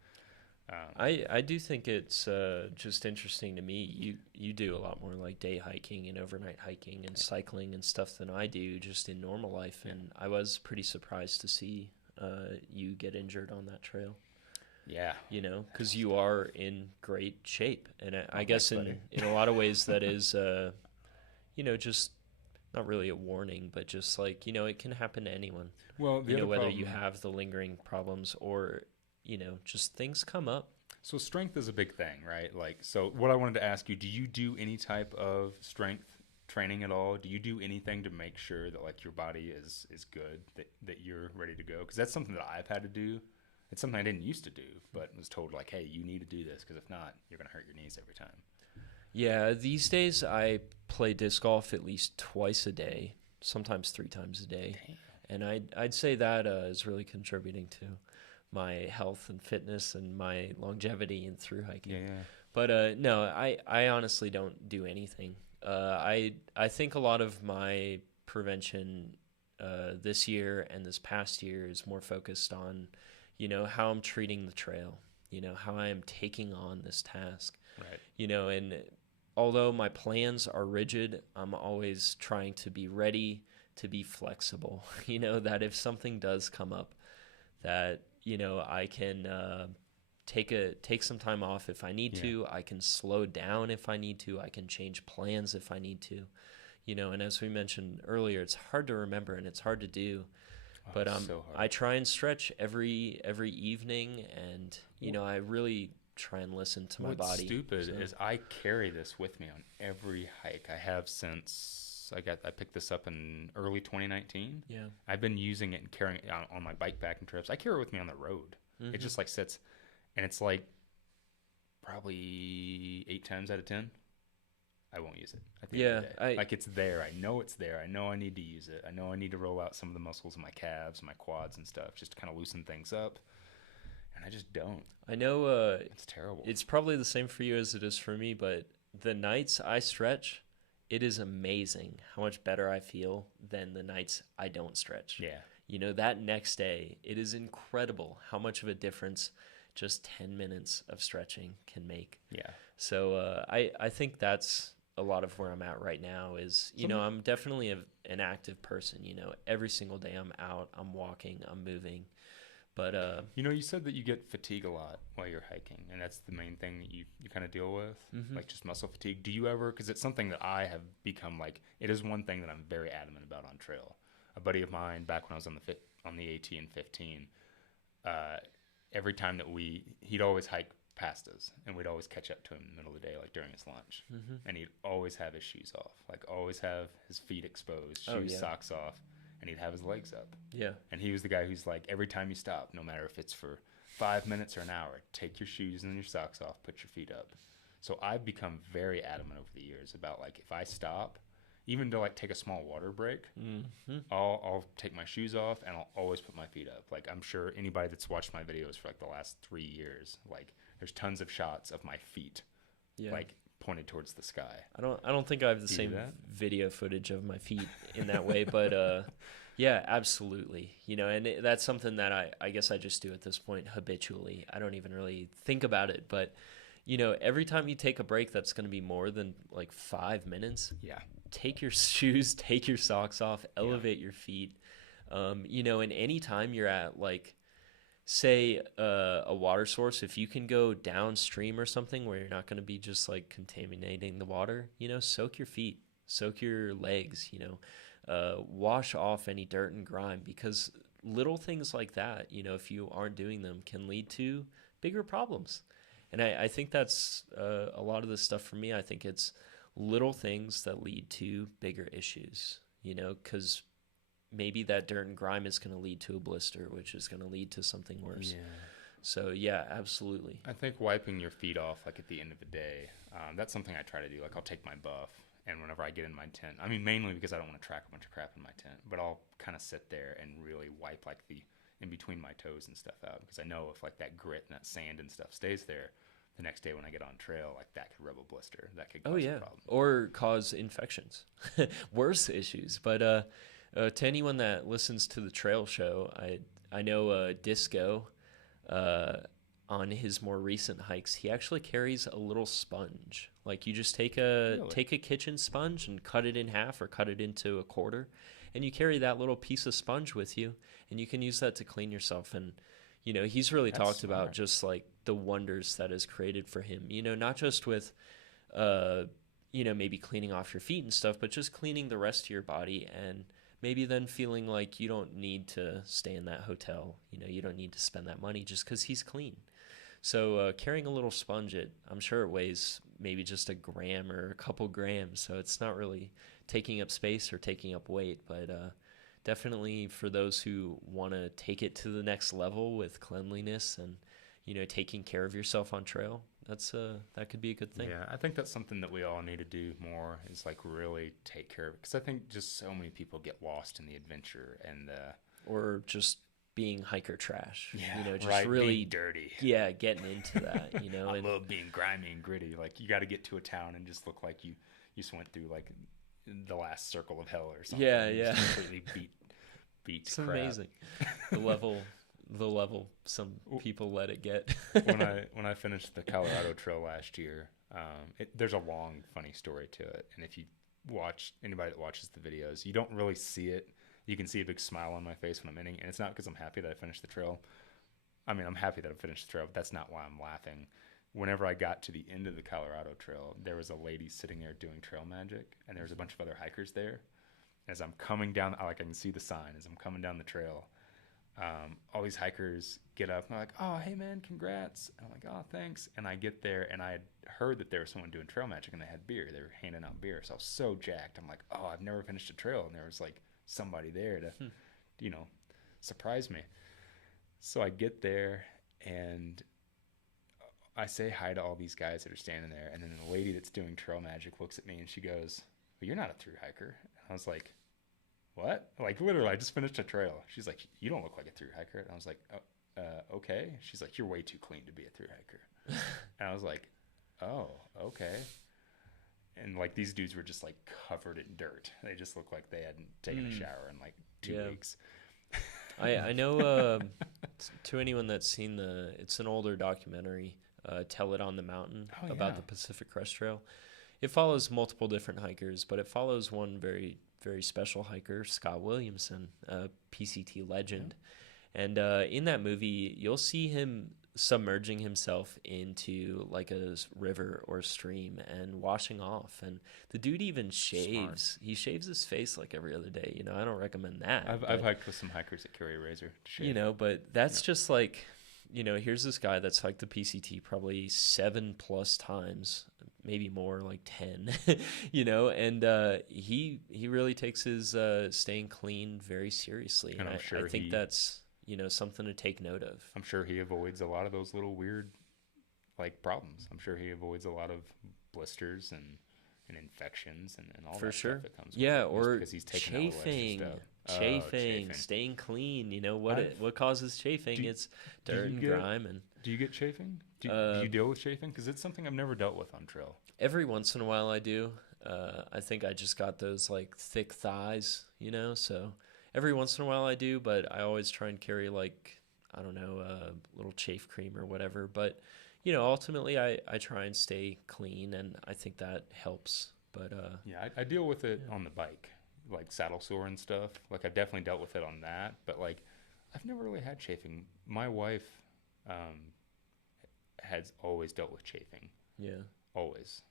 I do think it's just interesting to me. You do a lot more like day hiking and overnight hiking and cycling and stuff than I do just in normal life, and I was pretty surprised to see you get injured on that trail. Yeah. Because you are in great shape, and I guess in a lot of ways that is, just not really a warning, but just like, it can happen to anyone. Well, whether you have the lingering problems or just things come up. So strength is a big thing, right? Like, so what I wanted to ask you, do you do any type of strength training at all? Do you do anything to make sure that like your body is good, that you're ready to go? Because that's something that I've had to do. It's something I didn't used to do, but was told like, hey, you need to do this because if not, you're going to hurt your knees every time. Yeah, these days I play disc golf at least twice a day, sometimes 3 times a day. Damn. And I'd say that is really contributing to my health and fitness and my longevity and through hiking. Yeah. But no, I honestly don't do anything. I think a lot of my prevention this year and this past year is more focused on, how I'm treating the trail, how I am taking on this task, Right. and although my plans are rigid, I'm always trying to be ready to be flexible, that if something does come up, that, I can take some time off if I need to. I can slow down if I need to. I can change plans if I need to. And as we mentioned earlier, it's hard to remember and it's hard to do. Oh, But it's so hard. I try and stretch every evening, and I really try and listen to my What's body. stupid So- is I carry this with me on every hike. I have since I picked this up in early 2019. Yeah. I've been using it and carrying it on my bikepacking trips. I carry it with me on the road. Mhm. It just like sits, and it's like probably 8 times out of 10, I won't use it at the end of the day. Like it's there. I know it's there. I know I need to use it. I know I need to roll out some of the muscles in my calves, my quads and stuff, just to kind of loosen things up. And I just don't. I know It's terrible. it's probably the same for you as it is for me, but the nights I stretch, it is amazing how much better I feel than the nights I don't stretch. Yeah. That next day, it is incredible how much of a difference just 10 minutes of stretching can make. Yeah. So I think that's a lot of where I'm at right now is, I'm definitely an active person. Every single day I'm out, I'm walking, I'm moving. But you said that you get fatigue a lot while you're hiking, and that's the main thing that you kind of deal with, like just muscle fatigue. Do you ever, because it's something that I have become like, it is one thing that I'm very adamant about on trail. A buddy of mine, back when I was on the AT in 15, every time that he'd always hike past us, and we'd always catch up to him in the middle of the day, like during his lunch, and he'd always have his shoes off, like always have his feet exposed, socks off, and he'd have his legs up. Yeah. And he was the guy who's like, every time you stop, no matter if it's for 5 minutes or an hour, take your shoes and your socks off, put your feet up. So I've become very adamant over the years about like, if I stop, even to like take a small water break, I'll take my shoes off and I'll always put my feet up. Like I'm sure anybody that's watched my videos for like the last 3 years, like there's tons of shots of my feet, like pointed towards the sky. I don't think I have the same video footage of my feet in that way, but yeah, absolutely. And that's something that I guess I just do at this point habitually. I don't even really think about it, but every time you take a break that's going to be more than like 5 minutes, take your shoes, take your socks off, elevate your feet. And any time you're at like, say a water source, if you can go downstream or something where you're not going to be just like contaminating the water, soak your feet, soak your legs, wash off any dirt and grime, because little things like that, if you aren't doing them, can lead to bigger problems. And I think that's a lot of this stuff for me. I think it's little things that lead to bigger issues, because maybe that dirt and grime is going to lead to a blister, which is going to lead to something worse. Yeah. So, yeah, absolutely. I think wiping your feet off, like, at the end of the day, that's something I try to do. Like, I'll take my buff, and whenever I get in my tent, I mean, mainly because I don't want to track a bunch of crap in my tent, but I'll kind of sit there and really wipe, like, the in between my toes and stuff out, because I know if, like, that grit and that sand and stuff stays there, the next day when I get on trail, like, that could rub a blister. That could cause a problem. Or cause infections. Worse issues. But, to anyone that listens to the trail show, I know Disco, on his more recent hikes, he actually carries a little sponge. Like you just take a kitchen sponge and cut it in half or cut it into a quarter, and you carry that little piece of sponge with you, and you can use that to clean yourself. And he's really talked about just like the wonders that is created for him. Not just with maybe cleaning off your feet and stuff, but just cleaning the rest of your body, and maybe then feeling like you don't need to stay in that hotel. You don't need to spend that money just because he's clean. So carrying a little sponge, I'm sure it weighs maybe just a gram or a couple grams. So it's not really taking up space or taking up weight. But definitely for those who want to take it to the next level with cleanliness and, taking care of yourself on trail, that could be a good thing. Yeah, I think that's something that we all need to do more, is like really take care of it. Because I think just so many people get lost in the adventure and or just being hiker trash. Yeah, Just right, really being dirty. Yeah, getting into that. I love being grimy and gritty. Like, you got to get to a town and just look like you just went through like the last circle of hell or something. Yeah, You yeah. just completely beat It's crap. amazing. The level some people let it get. when I finished the Colorado Trail last year, there's a long funny story to it, and if you watch, anybody that watches the videos, you don't really see it. You can see a big smile on my face when I'm ending, and it's not because I'm happy that I finished the trail. I mean, I'm happy that I finished the trail, but that's not why I'm laughing. Whenever I got to the end of the Colorado Trail, there was a lady sitting there doing trail magic, and there was a bunch of other hikers there. As I'm coming down, I can see the sign as I'm coming down the trail. All these hikers get up and they're like, "Oh, hey man, congrats." And I'm like, "Oh, thanks." And I get there and I had heard that there was someone doing trail magic and they had beer. They were handing out beer. So I was so jacked. I'm like, "Oh, I've never finished a trail." And there was like somebody there to, surprise me. So I get there and I say hi to all these guys that are standing there. And then the lady that's doing trail magic looks at me and she goes, "Well, you're not a thru hiker." And I was like, "What?" Like, literally, I just finished a trail. She's like, "You don't look like a thru hiker." And I was like, okay. She's like, "You're way too clean to be a thru hiker." And I was like, "Oh, okay." And like, these dudes were just like covered in dirt. They just looked like they hadn't taken a shower in like 2 weeks. I know, to anyone that's seen it's an older documentary, Tell It on the Mountain, about the Pacific Crest Trail. It follows multiple different hikers, but it follows one very, very special hiker, Scott Williamson, a PCT legend. Yeah. And in that movie, you'll see him submerging himself into like a river or stream and washing off. And the dude even shaves. Smart. He shaves his face like every other day. I don't recommend that. I've hiked with some hikers that carry a razor to shave. But that's just like, here's this guy that's hiked the PCT probably 7+ times, maybe more, like 10, and he really takes his staying clean very seriously. And I think that's, something to take note of. I'm sure he avoids a lot of those little weird, like, problems. I'm sure he avoids a lot of blisters and infections and all that stuff that comes with it. Or because he's taking chafing, staying clean. What causes chafing? It's dirt and grime. And do you get chafing? Do you deal with chafing? Because it's something I've never dealt with on trail. Every once in a while I do. I think I just got those like thick thighs, so every once in a while I do, but I always try and carry like, I don't know, a little chafe cream or whatever. But, ultimately I try and stay clean, and I think that helps. But I deal with it on the bike, like saddle sore and stuff. Like, I've definitely dealt with it on that, but like, I've never really had chafing. My wife has always dealt with chafing. Yeah. Always.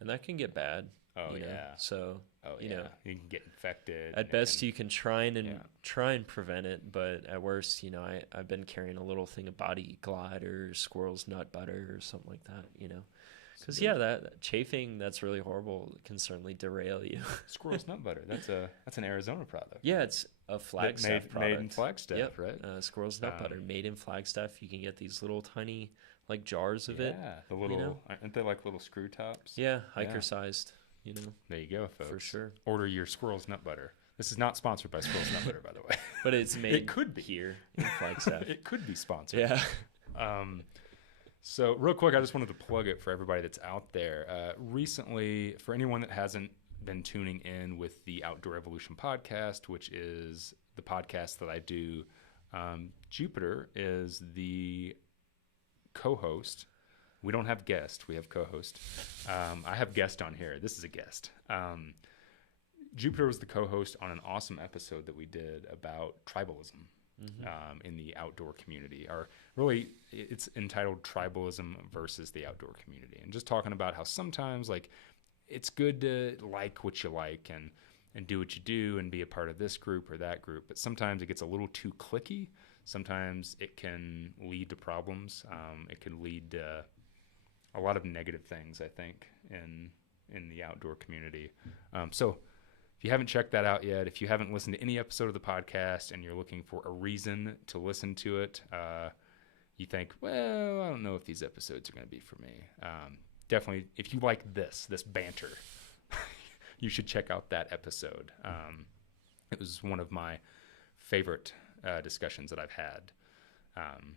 And that can get bad. Oh, yeah. So, you can get infected. At best, you can try and prevent it, but at worst, I've been carrying a little thing of Body Glide or Squirrel's Nut Butter or something like that, Because, that chafing, that's really horrible. It can certainly derail you. Squirrel's Nut Butter, that's an Arizona product. Yeah, it's a Flagstaff product. Made in Flagstaff, right? Squirrel's Nut Butter, made in Flagstaff. You can get these little tiny, like, jars of it. Yeah, the little, aren't they like little screw tops? Yeah, hiker-sized. There you go, folks. For sure. Order your Squirrel's Nut Butter. This is not sponsored by Squirrel's Nut Butter, by the way. But it's made it could be here in Flagstaff. It could be sponsored. Yeah. So real quick, I just wanted to plug it for everybody that's out there. Recently, for anyone that hasn't been tuning in with the Outdoor Evolution podcast, which is the podcast that I do, Jupiter is the co-host. We don't have guest. We have co-host. I have guest on here. This is a guest. Jupiter was the co-host on an awesome episode that we did about tribalism in the outdoor community. Or really, it's entitled Tribalism versus the Outdoor Community. And just talking about how sometimes, like, it's good to like what you like and do what you do and be a part of this group or that group. But sometimes it gets a little too cliquey. Sometimes it can lead to problems. It can lead to a lot of negative things, I think, in the outdoor community. So if you haven't checked that out yet, if you haven't listened to any episode of the podcast and you're looking for a reason to listen to it, you think, well, I don't know if these episodes are going to be for me. Definitely, if you like this banter, you should check out that episode. It was one of my favorite discussions that I've had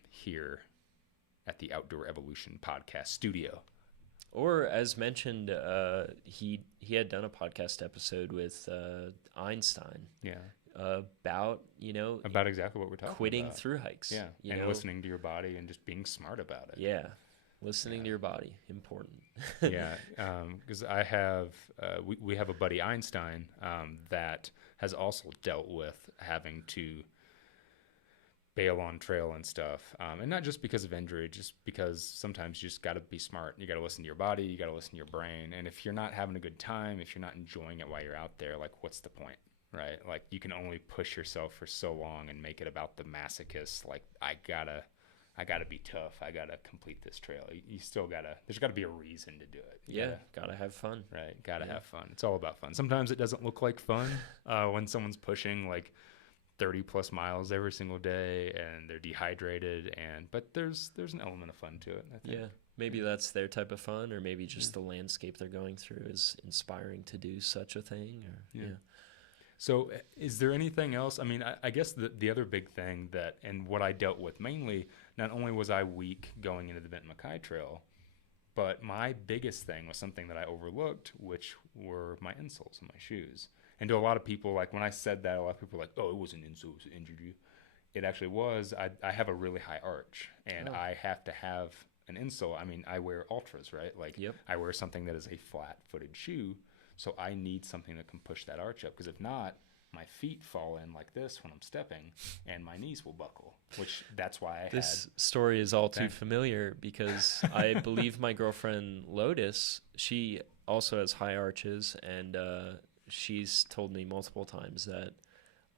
here at the Outdoor Evolution podcast studio. Or as mentioned, he had done a podcast episode with Einstein. Yeah. About About exactly what we're talking quitting about. through hikes. Yeah. And listening to your body and just being smart about it. Yeah. Listening to your body, important. Yeah, because I have, we have a buddy Einstein that has also dealt with having to bail on trail and stuff, and not just because of injury, just because sometimes you just got to be smart. You got to listen to your body, you got to listen to your brain, and if you're not having a good time, if you're not enjoying it while you're out there, like what's the point, right? Like you can only push yourself for so long and make it about the masochist. Like I gotta be tough. I gotta complete this trail. You still gotta. There's gotta be a reason to do it. Gotta have fun. Right. Gotta have fun. It's all about fun. Sometimes it doesn't look like fun when someone's pushing like 30 plus miles every single day and they're dehydrated. But there's an element of fun to it, I think. Yeah. Maybe that's their type of fun, or maybe just the landscape they're going through is inspiring to do such a thing. Or So is there anything else? I mean, I guess the other big thing that, and what I dealt with mainly, not only was I weak going into the Benton MacKay Trail, but my biggest thing was something that I overlooked, which were my insoles in my shoes. And to a lot of people, like when I said that, a lot of people were like, oh, it wasn't insoles that injured you. It actually was. I have a really high arch, and I have to have an insole. I mean, I wear Ultras, right? Like I wear something that is a flat-footed shoe. So I need something that can push that arch up, because if not, my feet fall in like this when I'm stepping, and my knees will buckle, which that's why this story is all too familiar, because I believe my girlfriend Lotus, she also has high arches, and she's told me multiple times that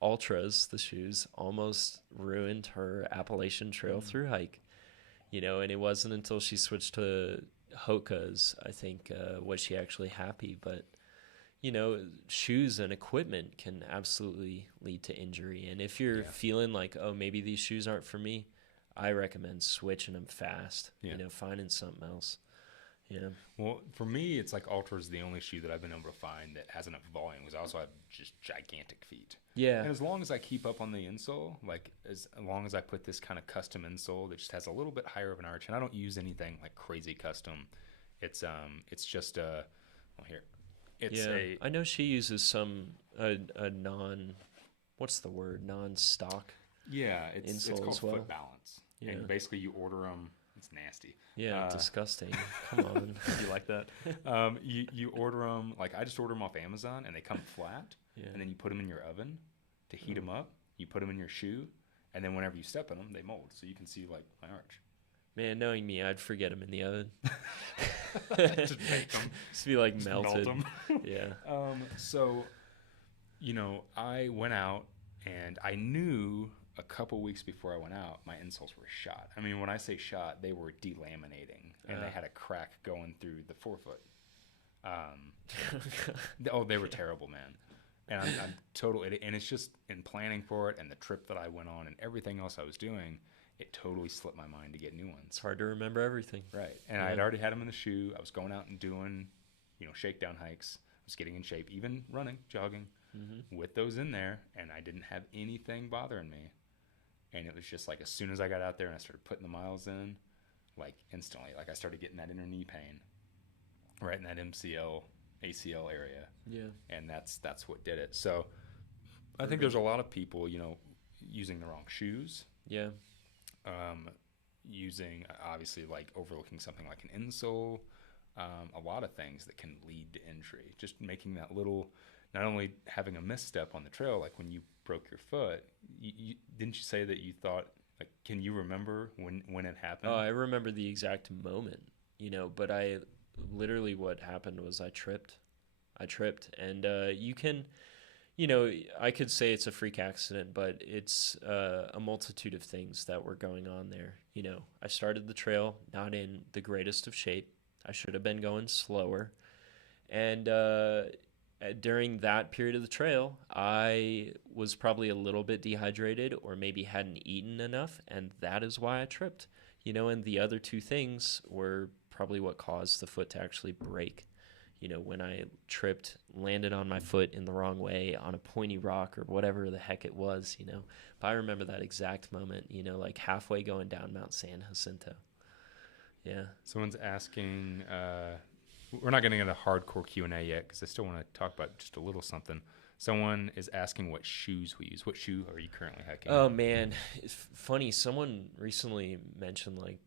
Ultras, the shoes, almost ruined her Appalachian Trail through hike. And it wasn't until she switched to Hoka's, I think, was she actually happy. But shoes and equipment can absolutely lead to injury. And if you're feeling like, oh, maybe these shoes aren't for me, I recommend switching them fast, finding something else. Well, for me, it's like Ultra is the only shoe that I've been able to find that has enough volume, because I also have just gigantic feet. Yeah. And as long as I keep up on the insole, like as long as I put this kind of custom insole that just has a little bit higher of an arch, and I don't use anything like crazy custom. It's just I know she uses a non-stock. Yeah, it's called as well. Foot Balance. Yeah. And basically you order them. It's nasty. Yeah, disgusting. Come on. You like that? You order them, like I just order them off Amazon, and they come flat. Yeah. And then you put them in your oven to heat them up. You put them in your shoe, and then whenever you step in them, they mold. So you can see like my arch. Man, knowing me, I'd forget them in the oven. Just make them. Just be like melted. Melt them. Yeah. So, I went out, and I knew a couple weeks before I went out, my insoles were shot. I mean, when I say shot, they were delaminating, and they had a crack going through the forefoot. They were terrible, man. And I'm totally, and it's just in planning for it, and the trip that I went on, and everything else I was doing, it totally slipped my mind to get new ones. It's hard to remember everything. Right. And I had already had them in the shoe. I was going out and doing, shakedown hikes. I was getting in shape, even running, jogging, with those in there, and I didn't have anything bothering me. And it was just like, as soon as I got out there and I started putting the miles in, like instantly, like I started getting that inner knee pain right in that MCL, ACL area. Yeah. And that's what did it. So I think there's a lot of people, using the wrong shoes. Yeah. Using, obviously, like overlooking something like an insole, a lot of things that can lead to injury. Just making that little, not only having a misstep on the trail, like when you broke your foot, didn't you say that you thought, like, can you remember when it happened? Oh, I remember the exact moment, but I literally, what happened was I tripped, and you can, I could say it's a freak accident, but it's a multitude of things that were going on there. I started the trail not in the greatest of shape. I should have been going slower. And during that period of the trail, I was probably a little bit dehydrated, or maybe hadn't eaten enough, and that is why I tripped. And the other two things were probably what caused the foot to actually break. when I tripped, landed on my foot in the wrong way on a pointy rock or whatever the heck it was, But I remember that exact moment, like halfway going down Mount San Jacinto. Yeah. Someone's asking, we're not getting into hardcore Q&A yet because I still want to talk about just a little something. Someone is asking what shoes we use. What shoe are you currently hiking? Oh, man. It's funny. Someone recently mentioned, like,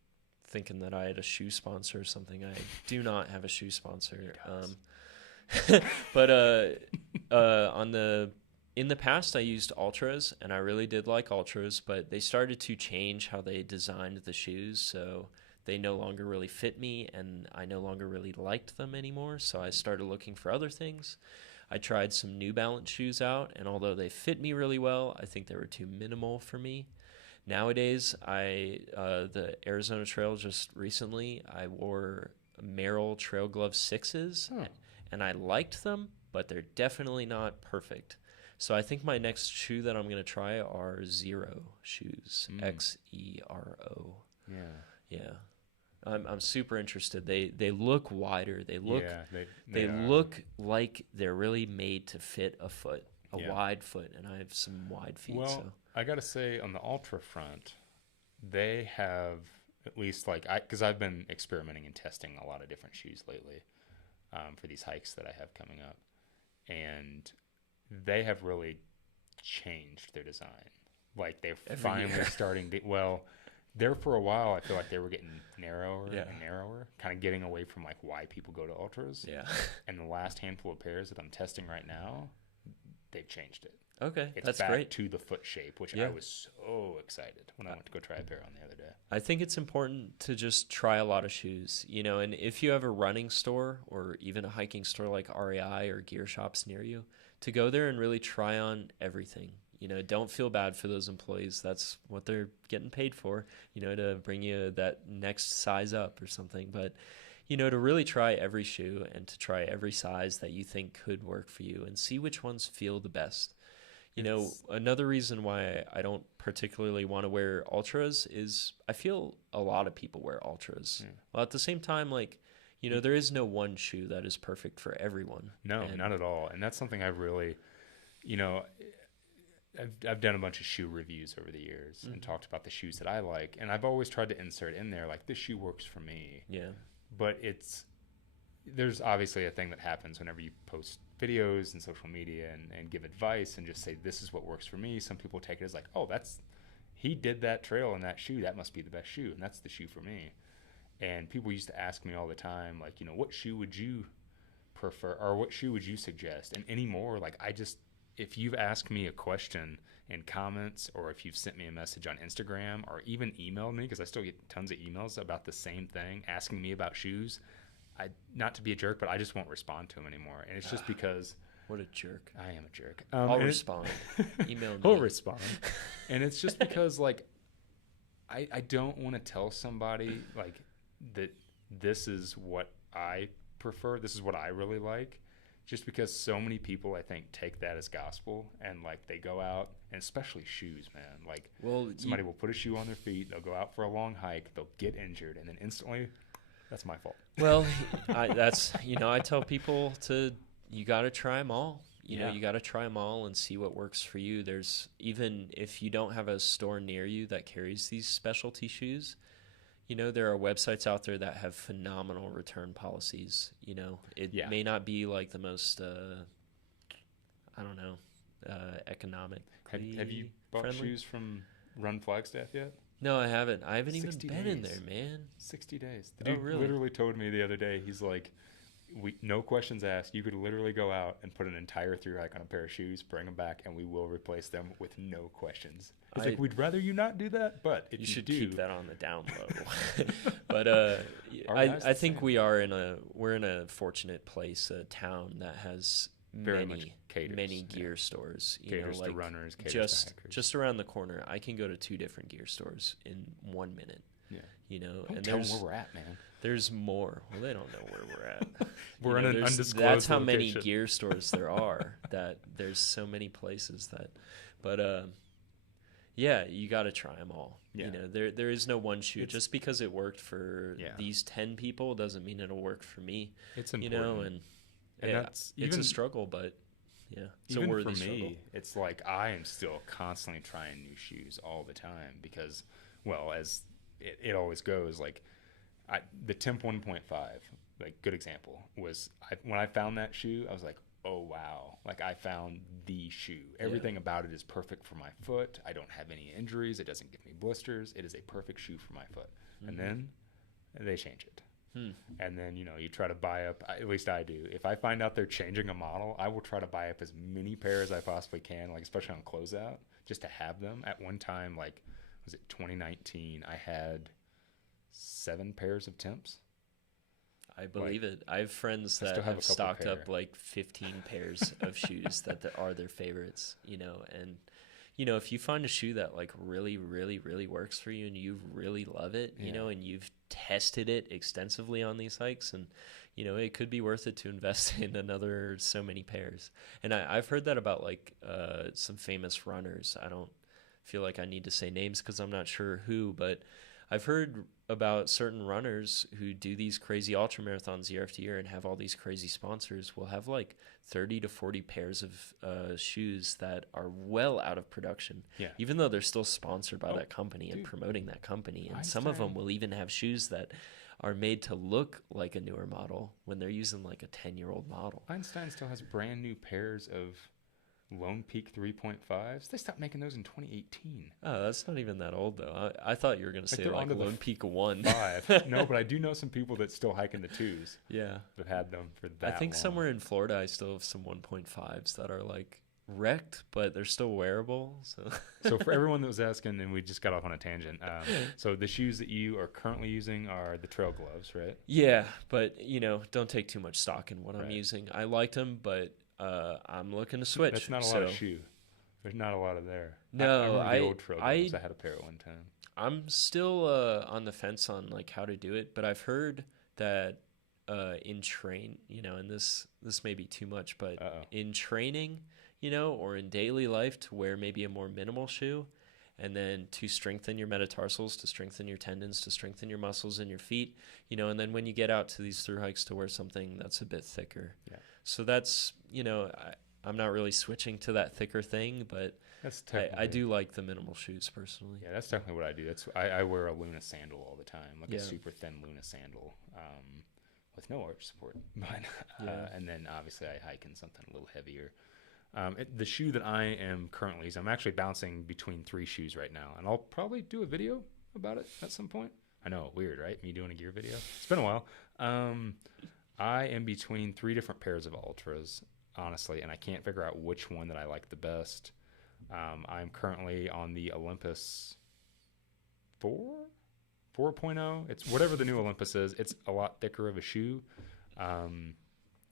thinking that I had a shoe sponsor or something. I do not have a shoe sponsor. But in the past, I used Ultras, and I really did like Ultras, but they started to change how they designed the shoes, so they no longer really fit me, and I no longer really liked them anymore, so I started looking for other things. I tried some New Balance shoes out, and although they fit me really well, I think they were too minimal for me. Nowadays, the Arizona Trail just recently, I wore Merrell Trail Glove 6s, and I liked them, but they're definitely not perfect. So I think my next shoe that I'm going to try are Xero shoes, Xero. Yeah. I'm super interested. They look wider. They look look like they're really made to fit a foot, wide foot, and I have some wide feet. Well, so. I got to say on the Ultra front, they have at least because I've been experimenting and testing a lot of different shoes lately for these hikes that I have coming up, and they have really changed their design. Like they're finally starting to, there for a while, I feel like they were getting narrower and narrower, kind of getting away from like why people go to Ultras. Yeah. And the last handful of pairs that I'm testing right now, they've changed it. Okay, it's that's great. To the foot shape, which I was so excited when I went to go try a pair on the other day. I think it's important to just try a lot of shoes, and if you have a running store or even a hiking store like REI or gear shops near you, to go there and really try on everything. Don't feel bad for those employees. That's what they're getting paid for, to bring you that next size up or something. But, to really try every shoe and to try every size that you think could work for you and see which ones feel the best. Another reason why I don't particularly want to wear Ultras is I feel a lot of people wear Ultras. Yeah. Well, at the same time, there is no one shoe that is perfect for everyone. No, not at all. And that's something I've really, I've done a bunch of shoe reviews over the years and talked about the shoes that I like. And I've always tried to insert in there, like, this shoe works for me. Yeah. But there's obviously a thing that happens whenever you post videos and social media and give advice and just say, this is what works for me. Some people take it as like, oh, he did that trail in that shoe. That must be the best shoe. And that's the shoe for me. And people used to ask me all the time, like, what shoe would you prefer or what shoe would you suggest? And anymore, if you've asked me a question in comments or if you've sent me a message on Instagram or even emailed me, because I still get tons of emails about the same thing, asking me about shoes, not to be a jerk, but I just won't respond to them anymore. And it's just because... What a jerk. I am a jerk. I'll respond. Email me. I'll respond. And it's just because, I don't want to tell somebody, that this is what I prefer, this is what I really like, just because so many people, I think, take that as gospel and, they go out, and especially shoes, man. Somebody will put a shoe on their feet, they'll go out for a long hike, they'll get injured, and then instantly, that's my fault. Well, I tell people you got to try them all. You got to try them all and see what works for you. Even if you don't have a store near you that carries these specialty shoes, there are websites out there that have phenomenal return policies. It may not be the most, economic. Have you bought friendly shoes from Run Flagstaff yet? No, I haven't. I haven't even been in there, man. 60 days. The dude literally told me the other day, he's like, no questions asked. You could literally go out and put an entire through hike on a pair of shoes, bring them back, and we will replace them with no questions. He's we'd rather you not do that, but if you should keep that on the down low. But I think we're in a fortunate place, a town that has many gear stores. Caters to runners, caters to hikers. Just around the corner, I can go to 2 different gear stores in 1 minute. Yeah. And tell them where we're at, man. There's more. Well, they don't know where we're at. We're in an undisclosed That's how location. many gear stores there are. That there's so many places that, but you got to try them all. Yeah. There is no one shoe. Just because it worked for these 10 people doesn't mean it'll work for me. It's important. And And Yeah, that's it's even a struggle, but yeah, it's a even worthy for me. struggle. It's like I am still constantly trying new shoes all the time because, well, as it always goes, like the Temp 1.5, like good example was when I found that shoe, I was like, oh wow, like I found the shoe. Everything about it is perfect for my foot. I don't have any injuries. It doesn't give me blisters. It is a perfect shoe for my foot. And then they change it. And then, you know, you try to buy up, at least I do. If I find out they're changing a model, I will try to buy up as many pairs as I possibly can, like especially on closeout, just to have them. At one time, like, was it 2019, I had 7 pairs of Temps. I believe it. I have friends I that still have a have couple stocked pair. up like 15 pairs of shoes that are their favorites, you know, and you know, if you find a shoe that like really, really, really works for you and you really love it, you know, and you've tested it extensively on these hikes, and you know, it could be worth it to invest in another so many pairs. And I've heard that about like some famous runners. I don't feel like I need to say names because I'm not sure who, but I've heard about certain runners who do these crazy ultra marathons year after year and have all these crazy sponsors will have like 30 to 40 pairs of shoes that are well out of production, even though they're still sponsored by that company and promoting that company. And some of them will even have shoes that are made to look like a newer model when they're using like a 10-year-old model. Einstein still has brand new pairs of Lone Peak 3.5s. They stopped making those in 2018. Oh, that's not even that old though. I thought you were going to say like Lone Peak 1. 5. No, but I do know some people that still hike in the 2s. Yeah. That had them for that I think long. somewhere in Florida I still have some 1.5s that are like wrecked, but they're still wearable. So for everyone that was asking, and we just got off on a tangent, so the shoes that you are currently using are the trail gloves, right? Yeah, but you know, don't take too much stock in what I'm using. I liked them, but I'm looking to switch. That's not a lot of shoe. There's not a lot of there. No, I remember the old trail gloves. I had a pair at one time. I'm still on the fence on like how to do it, but I've heard that in train, you know, and this may be too much, but in training, you know, or in daily life, to wear maybe a more minimal shoe, and then to strengthen your metatarsals, to strengthen your tendons, to strengthen your muscles in your feet, you know, and then when you get out to these thru hikes, to wear something that's a bit thicker. Yeah. So that's, you know, I'm not really switching to that thicker thing, but I do like the minimal shoes personally. Yeah, that's definitely what I do. I wear a Luna sandal all the time, like a super thin Luna sandal with no arch support. But, and then obviously I hike in something a little heavier. The shoe that I am currently using, I'm actually bouncing between 3 shoes right now, and I'll probably do a video about it at some point. I know, weird, right? Me doing a gear video. It's been a while. I am between 3 different pairs of Ultras, honestly, and I can't figure out which one that I like the best. I'm currently on the Olympus 4.0. It's whatever the new Olympus is. It's a lot thicker of a shoe,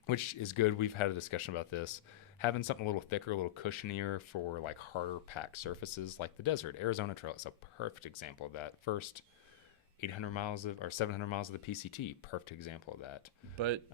which is good. We've had a discussion about this. Having something a little thicker, a little cushionier for like harder packed surfaces like the desert. Arizona Trail is a perfect example of that. First 800 miles or 700 miles of the PCT, perfect example of that. But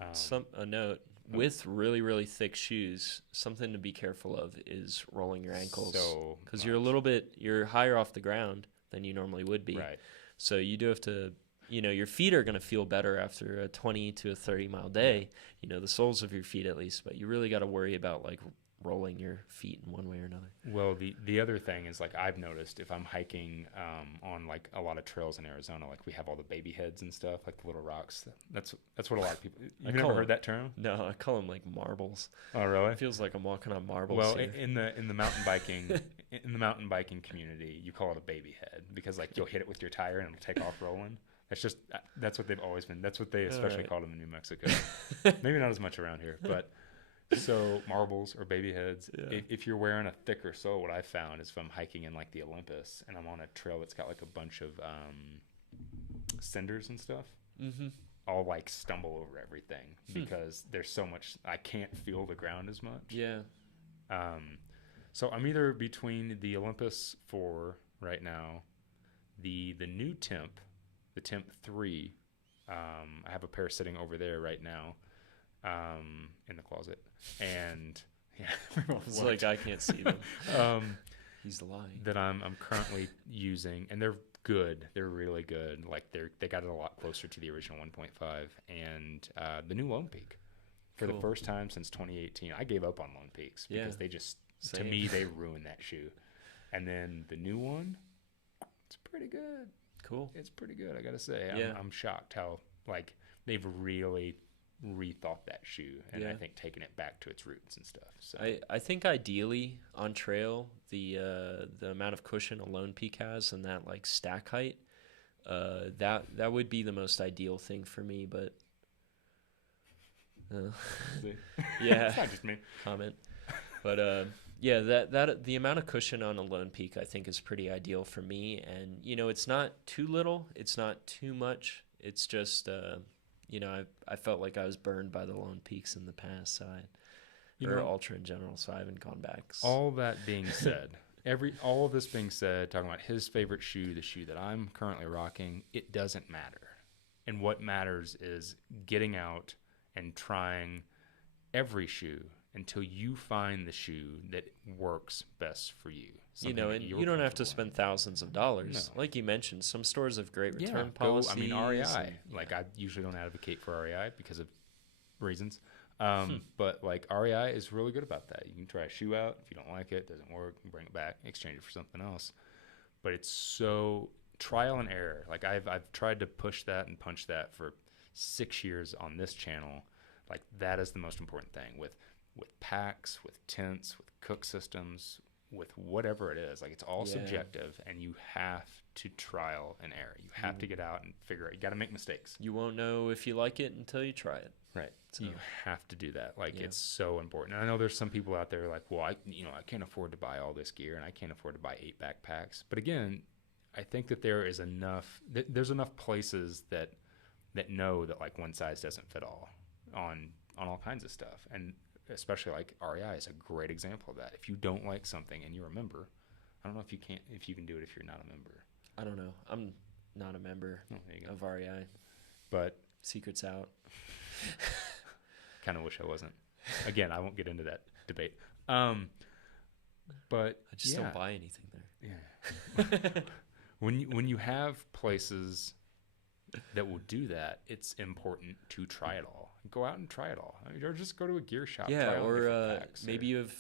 a note, with really, really thick shoes, something to be careful of is rolling your ankles. Because you're higher off the ground than you normally would be. Right. So you do have to, you know, your feet are going to feel better after a 20 to a 30 mile day, you know, the soles of your feet at least, but you really got to worry about like rolling your feet in one way or another. Well, the other thing is, like, I've noticed if I'm hiking on like a lot of trails in Arizona, like we have all the baby heads and stuff, like the little rocks. That's what a lot of people. You've never heard that term? No, I call them like marbles. Oh, really? It feels like I'm walking on marbles. Well, in the mountain biking mountain biking community, you call it a baby head because like you'll hit it with your tire and it'll take off rolling. That's what they've always been. That's what they especially call them in New Mexico. Maybe not as much around here, but. So marbles or baby heads, if you're wearing a thicker sole, what I found is if I'm hiking in like the Olympus and I'm on a trail that's got like a bunch of cinders and stuff, I'll like stumble over everything because there's so much, I can't feel the ground as much. Yeah. So I'm either between the Olympus 4 right now, the new Temp, the Temp 3. I have a pair sitting over there right now. In the closet, and it's like I can't see them. He's lying. That I'm currently using, and they're good. They're really good. Like they got it a lot closer to the original 1.5, and the new Lone Peak. For the Cool. first time since 2018. I gave up on Lone Peaks Yeah. because they just, to Same. me, they ruined that shoe. And then the new one, it's pretty good. Cool. It's pretty good, I gotta say. Yeah. I'm shocked how like they've really rethought that shoe, and I Yeah. think taken it back to its roots and stuff. So I think ideally on trail, the amount of cushion a Lone Peak has and that like stack height, that would be the most ideal thing for me. But yeah, it's not just me. comment. But yeah, that the amount of cushion on a Lone Peak I think is pretty ideal for me. And you know, it's not too little, it's not too much. It's just you know, I felt like I was burned by the Lone Peaks in the past, so or Ultra in general, so I haven't gone back. All that being said, all of this being said, talking about his favorite shoe, the shoe that I'm currently rocking, it doesn't matter. And what matters is getting out and trying every shoe until you find the shoe that works best for you. You know, and you don't have to spend thousands of dollars. No. Like you mentioned, some stores have great return policies. I mean, REI. and- Like, I usually don't advocate for REI because of reasons. But, like, REI is really good about that. You can try a shoe out. If you don't like it, doesn't work, you bring it back, exchange it for something else. But it's so trial and error. Like, I've tried to push that and punch that for 6 years on this channel. Like, that is the most important thing with packs, with tents, with cook systems, with whatever it is. Like, it's all subjective, and you have to trial and error. You have to get out and figure out. You got to make mistakes. You won't know if you like it until you try it. Right. So- You have to do that. Like, it's so important. And I know there's some people out there like, well, I can't afford to buy all this gear, and I can't afford to buy 8 backpacks. But again, I think that there is there's enough places that know that, like, one size doesn't fit all on all kinds of stuff. And especially like REI is a great example of that. If you don't like something and you're a member, I don't know if you can do it if you're not a member. I don't know. I'm not a member Oh, there you go. of REI. But Secret's out. kind of wish I wasn't. Again, I won't get into that debate. But I just don't buy anything there. Yeah. When you have places that will do that, it's important to try it all. Go out and try it all. I mean, or just go to a gear shop. Yeah, try all the or different packs, maybe you have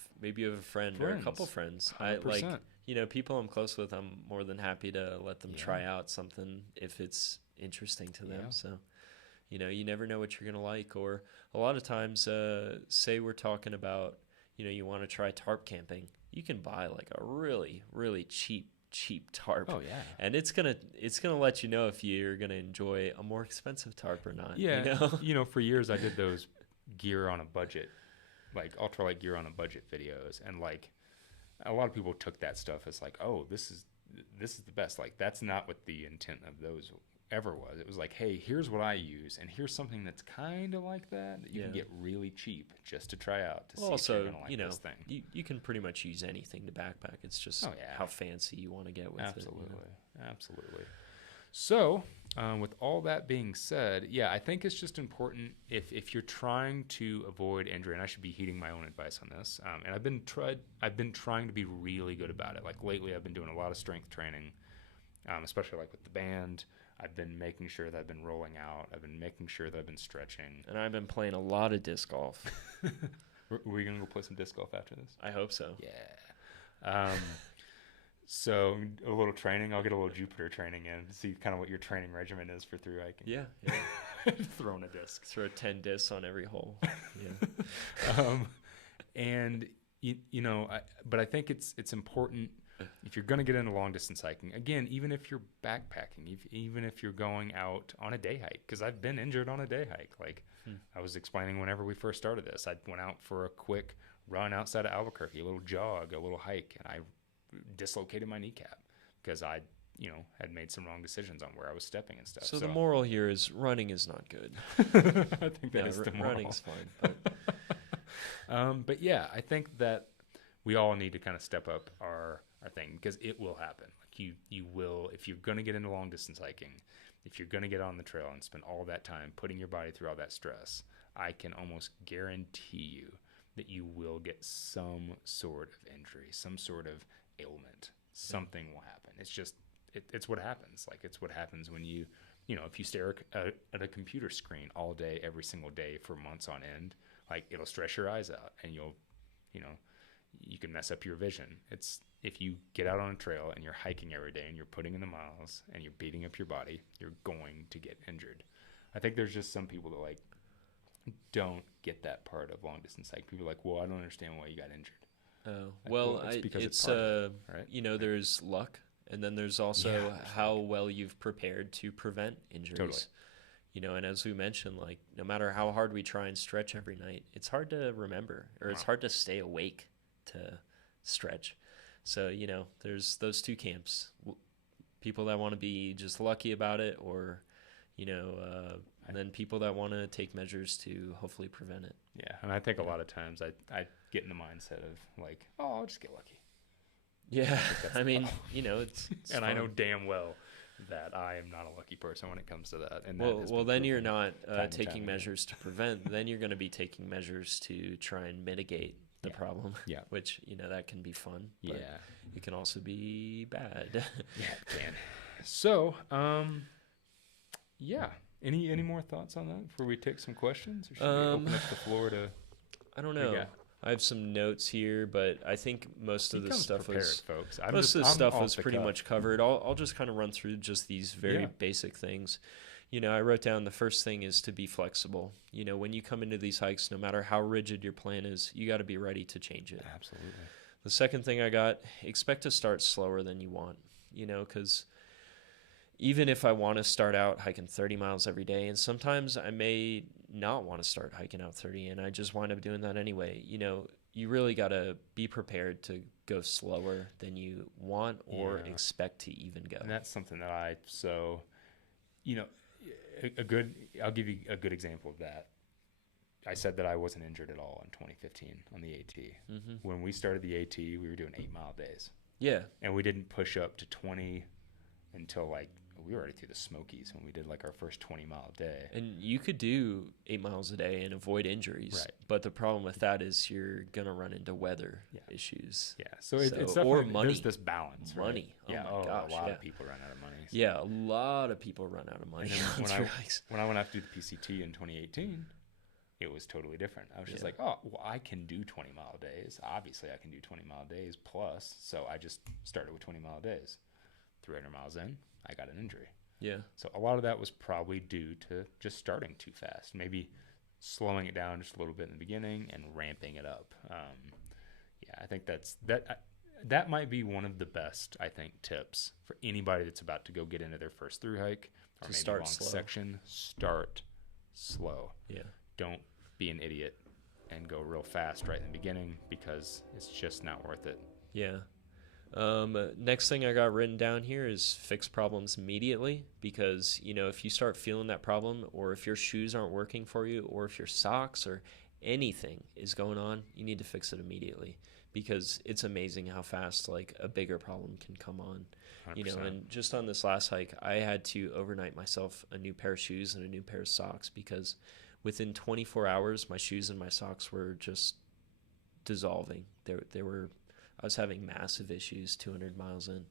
a friend or a couple friends. I like 100%. people I'm close with. I'm more than happy to let them try out something if it's interesting to them. Yeah. So, you never know what you're gonna like. Or a lot of times, say we're talking about, you want to try tarp camping. You can buy like a really, really cheap tarp. Oh yeah. And it's gonna let you know if you're gonna enjoy a more expensive tarp or not. Yeah. For years I did those gear on a budget, like ultralight gear on a budget videos, and like a lot of people took that stuff as like, oh, this is the best. Like, that's not what the intent of those ever was. It was like, hey, here's what I use, and here's something that's kind of like that you can get really cheap just to try out to see if you're gonna like this thing. You can pretty much use anything to backpack. It's just how fancy you want to get with it. Absolutely. So, with all that being said, I think it's just important if you're trying to avoid injury, and I should be heeding my own advice on this. And I've been trying to be really good about it. Like lately, I've been doing a lot of strength training, especially like with the band. I've been making sure that I've been rolling out. I've been making sure that I've been stretching. And I've been playing a lot of disc golf. Were we gonna go play some disc golf after this? I hope so. Yeah. So a little training. I'll get a little Jupiter training in. See kind of what your training regimen is for through hiking. Yeah. Throwing a disc. Throw 10 discs on every hole. Yeah. And but I think it's important if you're going to get into long distance hiking. Again, even if you're backpacking, even if you're going out on a day hike, because I've been injured on a day hike. Like I was explaining whenever we first started this, I went out for a quick run outside of Albuquerque, a little jog, a little hike, and I dislocated my kneecap because I had made some wrong decisions on where I was stepping and stuff. So the moral here is running is not good. I think that is the moral. Running's fine. But yeah, I think that we all need to kind of step up our thing, because it will happen. Like you will, if you're going to get into long distance hiking, if you're going to get on the trail and spend all that time putting your body through all that stress, I can almost guarantee you that you will get some sort of injury, some sort of ailment. Something will happen. It's just, it's what happens. Like, it's what happens when if you stare at a computer screen all day, every single day for months on end, like it'll stress your eyes out, and you can mess up your vision. It's if you get out on a trail and you're hiking every day and you're putting in the miles and you're beating up your body, you're going to get injured. I think there's just some people that like don't get that part of long distance hike. People are like, well, I don't understand why you got injured. Oh, Like, well, it's because it's part of it, right? There's luck, and then there's also how well you've prepared to prevent injuries. Totally. And as we mentioned, like, no matter how hard we try and stretch every night, it's hard to remember, or it's hard to stay awake to stretch. So, there's those two camps. People that want to be just lucky about it, or, and then people that want to take measures to hopefully prevent it. Yeah, and I think a lot of times I get in the mindset of like, oh, I'll just get lucky. Yeah, I mean, it's and fun. I know damn well that I am not a lucky person when it comes to that. And well, then you're not taking time measures to prevent. Then you're going to be taking measures to try and mitigate the problem. Yeah, which that can be fun. But it can also be bad. Yeah, it can. So, yeah. Any more thoughts on that before we take some questions, or should we open up the floor to? I don't know. I have some notes here, but I think most of the stuff was pretty much covered. I'll just kind of run through just these very basic things. I wrote down the first thing is to be flexible. When you come into these hikes, no matter how rigid your plan is, you got to be ready to change it. Absolutely. The second thing I got, expect to start slower than you want, because even if I want to start out hiking 30 miles every day, and sometimes I may not want to start hiking out 30, and I just wind up doing that anyway, you really got to be prepared to go slower than you want or expect to even go. And that's something that I'll give you a good example of that. I said that I wasn't injured at all in 2015 on the AT. Mm-hmm. When we started the AT, we were doing 8-mile days. Yeah. And we didn't push up to 20 until we were already through the Smokies when we did our first 20-mile day. And you could do 8 miles a day and avoid injuries. Right. But the problem with that is you're going to run into weather issues. Yeah. So it's definitely, or money. There's this balance. Money. Right? Oh my gosh. A lot of people run out of money. So. Yeah, a lot of people run out of money. When I went out to do the PCT in 2018, it was totally different. I was just like, oh, well, I can do 20-mile days. Obviously, I can do 20-mile days plus. So I just started with 20-mile days. 300 miles in, I got an injury. Yeah. So a lot of that was probably due to just starting too fast. Maybe slowing it down just a little bit in the beginning and ramping it up. I think that might be one of the best, I think, tips for anybody that's about to go get into their first through hike or maybe start long slow. section. Start slow. Yeah. Don't be an idiot and go real fast right in the beginning, because it's just not worth it. Yeah. Next thing I got written down here is fix problems immediately, because, if you start feeling that problem, or if your shoes aren't working for you, or if your socks or anything is going on, you need to fix it immediately, because it's amazing how fast a bigger problem can come on. 100%. And just on this last hike, I had to overnight myself a new pair of shoes and a new pair of socks, because within 24 hours, my shoes and my socks were just dissolving. I was having massive issues 200 miles in.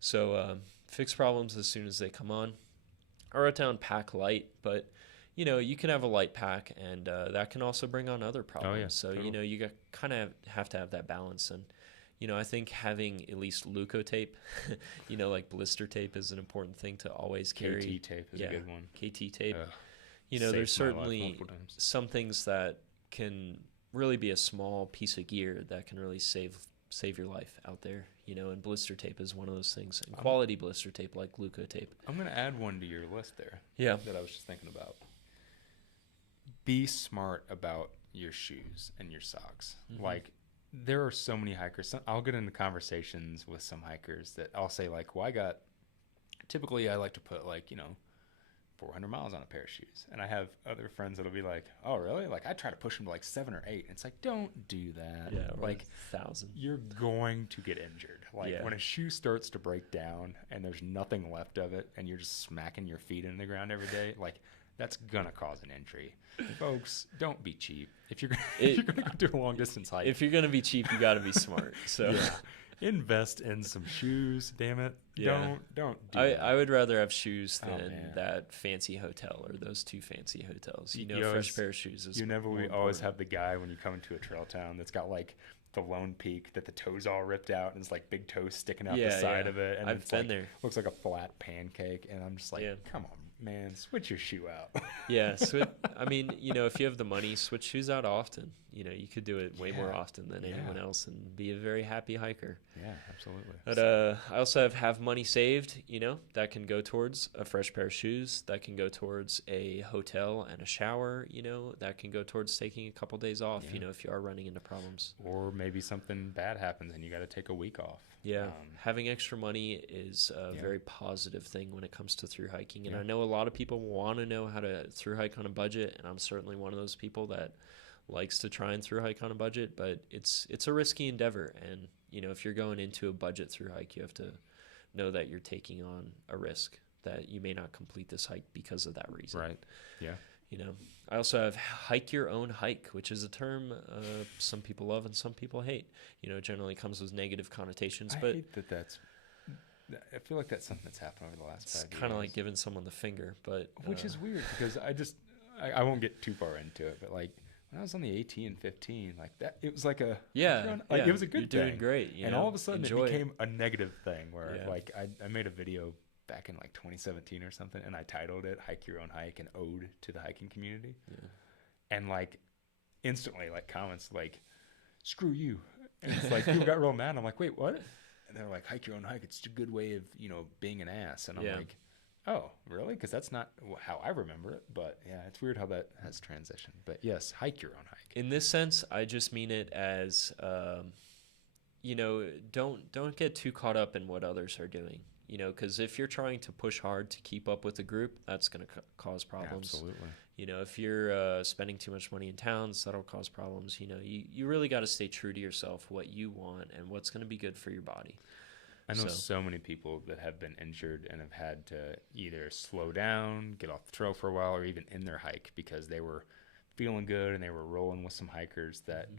So fix problems as soon as they come on. I wrote down pack light, but, you can have a light pack, and that can also bring on other problems. Oh, yeah, so, totally. You kind of have to have that balance. And, I think having at least Leuco tape, like blister tape, is an important thing to always carry. KT tape is a good one. KT tape. There's certainly some things that can really be a small piece of gear that can really save your life out there, and blister tape is one of those things. And quality blister tape like Leuco tape. I'm going to add one to your list there. Yeah. That I was just thinking about. Be smart about your shoes and your socks. Mm-hmm. There are so many hikers. I'll get into conversations with some hikers that I'll say typically I like to put 400 miles on a pair of shoes. And I have other friends that'll be like, oh, really? I try to push them to 7 or 8. And it's don't do that. Yeah, 1,000. You're going to get injured. When a shoe starts to break down and there's nothing left of it and you're just smacking your feet in the ground every day, that's going to cause an injury. Folks, don't be cheap. If you're going to go do a long distance hike. If you're going to be cheap, you got to be smart. So Invest in some shoes, damn it. Yeah. Don't do I that. would rather have shoes than man. that fancy hotel or those two fancy hotels. You know, You fresh always- pair of shoes is we more always important. have the guy when you come into a trail town that's got like the lone peak that the toes all ripped out and it's like big toes sticking out the side of it, and I've it's been like there. looks like a flat pancake, and I'm just like, Yeah. come on, man, switch your shoe out. Yeah, I mean, you know, if you have the money, switch shoes out often. You know, you could do it way more often than anyone else and be a very happy hiker. Yeah, absolutely. But I also have money saved, you know, that can go towards a fresh pair of shoes, that can go towards a hotel and a shower, you know, that can go towards taking a couple days off, you know, if you are running into problems. Or maybe something bad happens and you got to take a week off. Yeah, having extra money is a very positive thing when it comes to through hiking. And I know a lot of people want to know how to through hike on a budget, and I'm certainly one of those people that likes to try and through hike on a budget, but it's a risky endeavor. And, you know, if you're going into a budget through hike, you have to know that you're taking on a risk that you may not complete this hike because of that reason. Right. Yeah. You know, I also have hike your own hike, which is a term some people love and some people hate. You know, it generally comes with negative connotations, but I hate that I feel like that's something that's happened over the last 5 years. it's kind of like giving someone the finger, but Which is weird because I won't get too far into it, but like when I was on the AT in 15, like that, it was like it was a good you're thing. doing great, and all of a sudden enjoy it became a negative thing where Yeah. like I made a video back in like 2017 or something, and I titled it "Hike Your Own Hike," an ode to the hiking community. Yeah. And like instantly, like comments like "screw you," and it's like people got real mad. I'm like, wait, what? And they're like, "Hike your own hike. It's a good way of being an ass." And I'm like, oh, really? Because that's not how I remember it. But yeah, it's weird how that has transitioned. But yes, hike your own hike. In this sense, I just mean it as, don't get too caught up in what others are doing. You know, because if you're trying to push hard to keep up with the group, that's going to cause problems. Absolutely. You know, if you're spending too much money in towns, that'll cause problems. You know, you really got to stay true to yourself, what you want, and what's going to be good for your body. I know so many people that have been injured and have had to either slow down, get off the trail for a while, or even end their hike because they were feeling good and they were rolling with some hikers that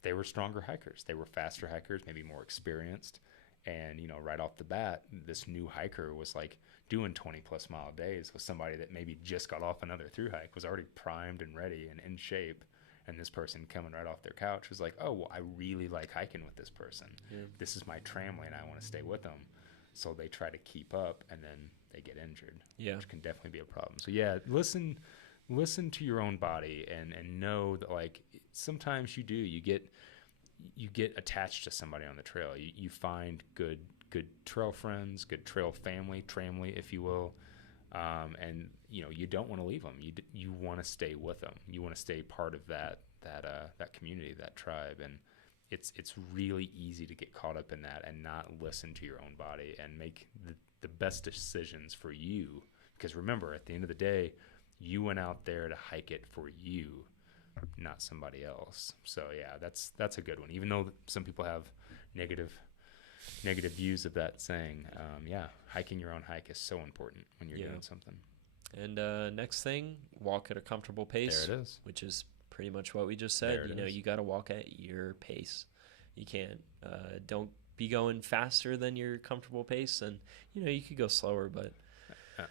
they were stronger hikers. They were faster hikers, maybe more experienced. And, right off the bat, this new hiker was like doing 20 plus mile days with somebody that maybe just got off another through hike, was already primed and ready and in shape. And this person coming right off their couch was like, oh, well, I really like hiking with this person. Yeah. This is my tramline. I want to stay with them. So they try to keep up and then they get injured, which can definitely be a problem. So yeah, listen to your own body and know that like sometimes you get attached to somebody on the trail. You find good trail friends, good trail tramily, if you will. And you don't want to leave them. You want to stay with them. You want to stay part of that community, that tribe. And it's really easy to get caught up in that and not listen to your own body and make the best decisions for you. Because remember, at the end of the day, you went out there to hike it for you, not somebody else. So yeah, that's a good one. Even though some people have negative views of that saying, hiking your own hike is so important when you're doing something. And next thing, walk at a comfortable pace. There it is. Which is pretty much what we just said. You got to walk at your pace. You can't don't be going faster than your comfortable pace, and you could go slower, but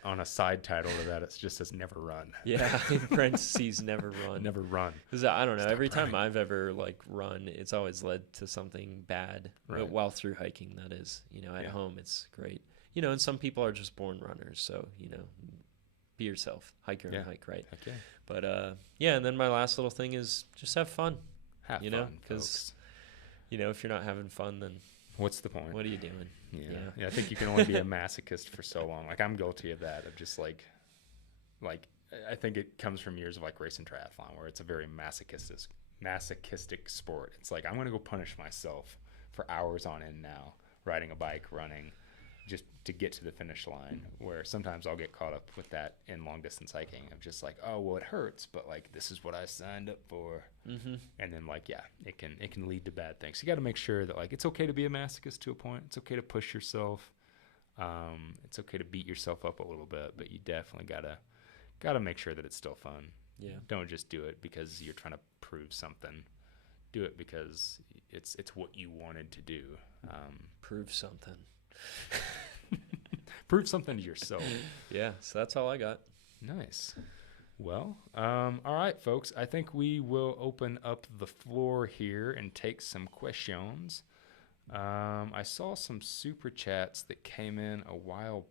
on a side title to that, it's just says never run. Yeah, in parentheses, never run. Never run. Because I don't know, every time I've ever run, it's always led to something bad. Right. While through hiking, that is. At home, it's great. And some people are just born runners, so be yourself, hike your own hike, right? Okay. But and then my last little thing is just have fun. Have fun, because if you're not having fun, then what's the point? What are you doing? Yeah, I think you can only be a masochist for so long. Like I'm guilty of that, of just like I think it comes from years of racing triathlon, where it's a very masochistic sport. It's like I'm gonna go punish myself for hours on end now, riding a bike, running, just to get to the finish line. Where sometimes I'll get caught up with that in long distance hiking of just oh well, it hurts, but this is what I signed up for. Mm-hmm. And then it can lead to bad things. So you got to make sure that it's okay to be a masochist to a point. It's okay to push yourself. It's okay to beat yourself up a little bit, but you definitely gotta make sure that it's still fun. Yeah. Don't just do it because you're trying to prove something do it because it's what you wanted to do. Prove something. Prove something to yourself. Yeah, so that's all I got. Nice. Well, all right, folks. I think we will open up the floor here and take some questions. I saw some super chats that came in a while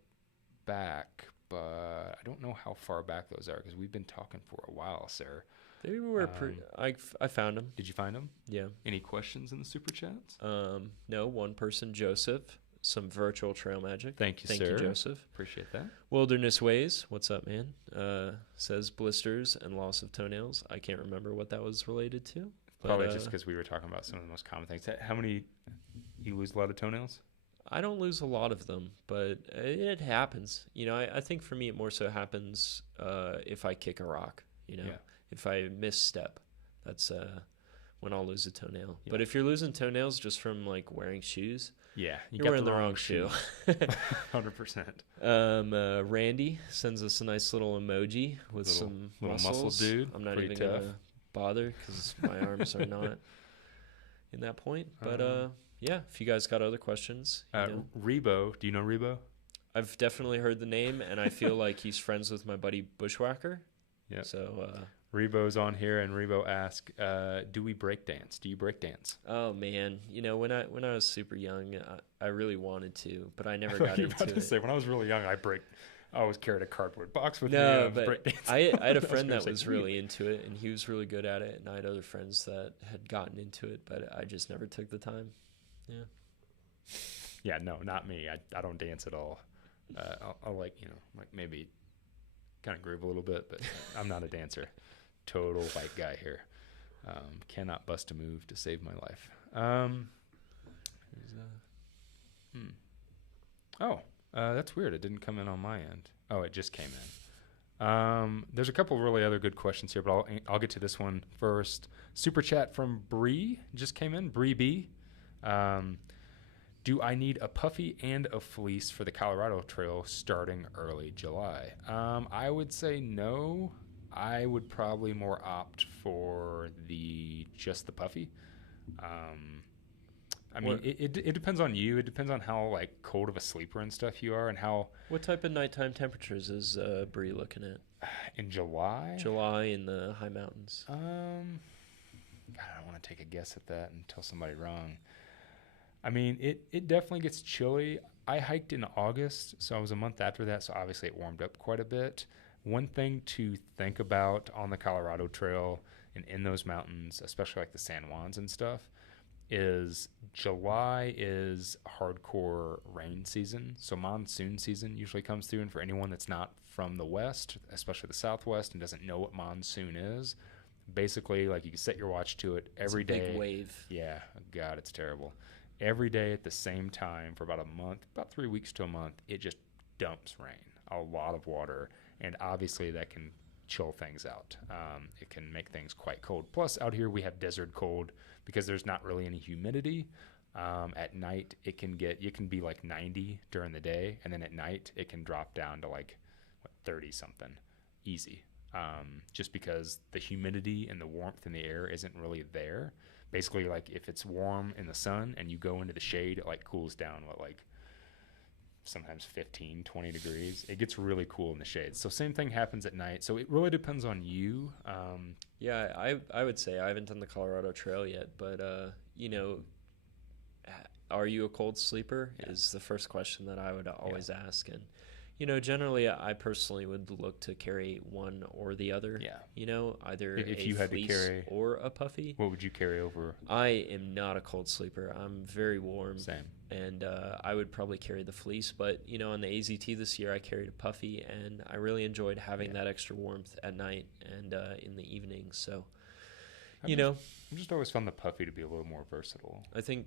back, but I don't know how far back those are because we've been talking for a while, sir. They were I found them. Did you find them? Yeah. Any questions in the super chats? No, one person, Joseph, some virtual trail magic. Thank you, Thank sir. you, Joseph. Appreciate that. Wilderness Ways, what's up, man? Says blisters and loss of toenails. I can't remember what that was related to. Probably just because we were talking about some of the most common things. How many, you lose a lot of toenails? I don't lose a lot of them, but it happens. You know, I think for me it more so happens if I kick a rock, you know. Yeah. If I misstep, that's when I'll lose a toenail. Yeah. But if you're losing toenails just from like wearing shoes, yeah, you're wearing the wrong shoe. 100%. Randy sends us a nice little emoji with some muscles. Muscle dude. I'm not even going to bother because my arms are not in that point. But yeah, if you guys got other questions. Rebo, do you know Rebo? I've definitely heard the name, and I feel like he's friends with my buddy Bushwhacker. Yeah. So Rebo's on here, and Rebo asked, "Do we break dance? Do you break dance?" Oh man, you know when I was super young, I really wanted to, but I never got into it. Say, when I was really young, I always carried a cardboard box with me. No, but I had a friend that was really into it, and he was really good at it, and I had other friends that had gotten into it, but I just never took the time. Yeah. Yeah, no, not me. I don't dance at all. I'll like maybe kind of groove a little bit, but I'm not a dancer. Total white guy here. Cannot bust a move to save my life. That's weird. It didn't come in on my end. Oh, it just came in. There's a couple really other good questions here, but I'll get to this one first. Super chat from Bree just came in. Bree B. Do I need a puffy and a fleece for the Colorado Trail starting early July? I would say no. I would probably more opt for just the puffy. I mean, it depends on you. It depends on how like cold of a sleeper and stuff you are, and how. What type of nighttime temperatures is Bree looking at? In July? July in the high mountains. God, I don't want to take a guess at that and tell somebody wrong. I mean, it definitely gets chilly. I hiked in August, so I was a month after that, so obviously it warmed up quite a bit. One thing to think about on the Colorado Trail and in those mountains, especially like the San Juans and stuff, is July is hardcore rain season. So monsoon season usually comes through, and for anyone that's not from the West, especially the Southwest, and doesn't know what monsoon is, basically like you can set your watch to it every day. Big wave. Yeah, God, it's terrible. Every day at the same time for about a month, about 3 weeks to a month, it just dumps rain, a lot of water, and obviously that can chill things out. It can make things quite cold. Plus, out here we have desert cold because there's not really any humidity. At night, you can be like 90 during the day, and then at night it can drop down to like 30 something, easy. Just because the humidity and the warmth in the air isn't really there. Basically, like if it's warm in the sun and you go into the shade, it like cools down like sometimes 15, 20 degrees. It gets really cool in the shade. So same thing happens at night. So it really depends on you. Yeah, I would say I haven't done the Colorado Trail yet, but you know, are you a cold sleeper? Yeah. Is the first question that I would always ask. And you know, generally I personally would look to carry one or the other. Yeah. You know, either if you had to carry or a puffy. What would you carry over? I am not a cold sleeper. I'm very warm. Same. And I would probably carry the fleece, but you know, on the AZT this year I carried a puffy, and I really enjoyed having that extra warmth at night and in the evening. So, I've just always found the puffy to be a little more versatile. I think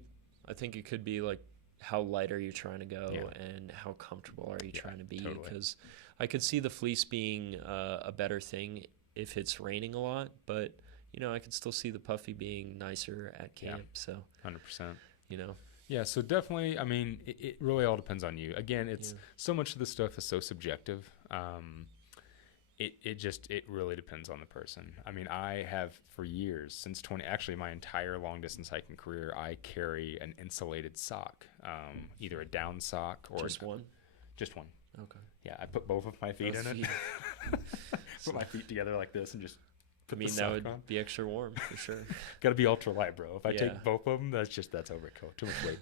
it could be like how light are you trying to go and how comfortable are you trying to be? Because I could see the fleece being a better thing if it's raining a lot, but you know, I could still see the puffy being nicer at camp. So 100%. You know. Yeah, so definitely, I mean, it really all depends on you. Again, it's so much of this stuff is so subjective. It really depends on the person. I mean, I have for years, since actually my entire long distance hiking career, I carry an insulated sock, either a down sock or Just one? Just one. Okay. Yeah, I put both of my feet Both in feet. it. Put my feet together like this and just I put mean, the that sock would on. be extra warm for sure. Got to be ultra light, bro. If I Yeah. take both of them, that's overkill. Too much weight.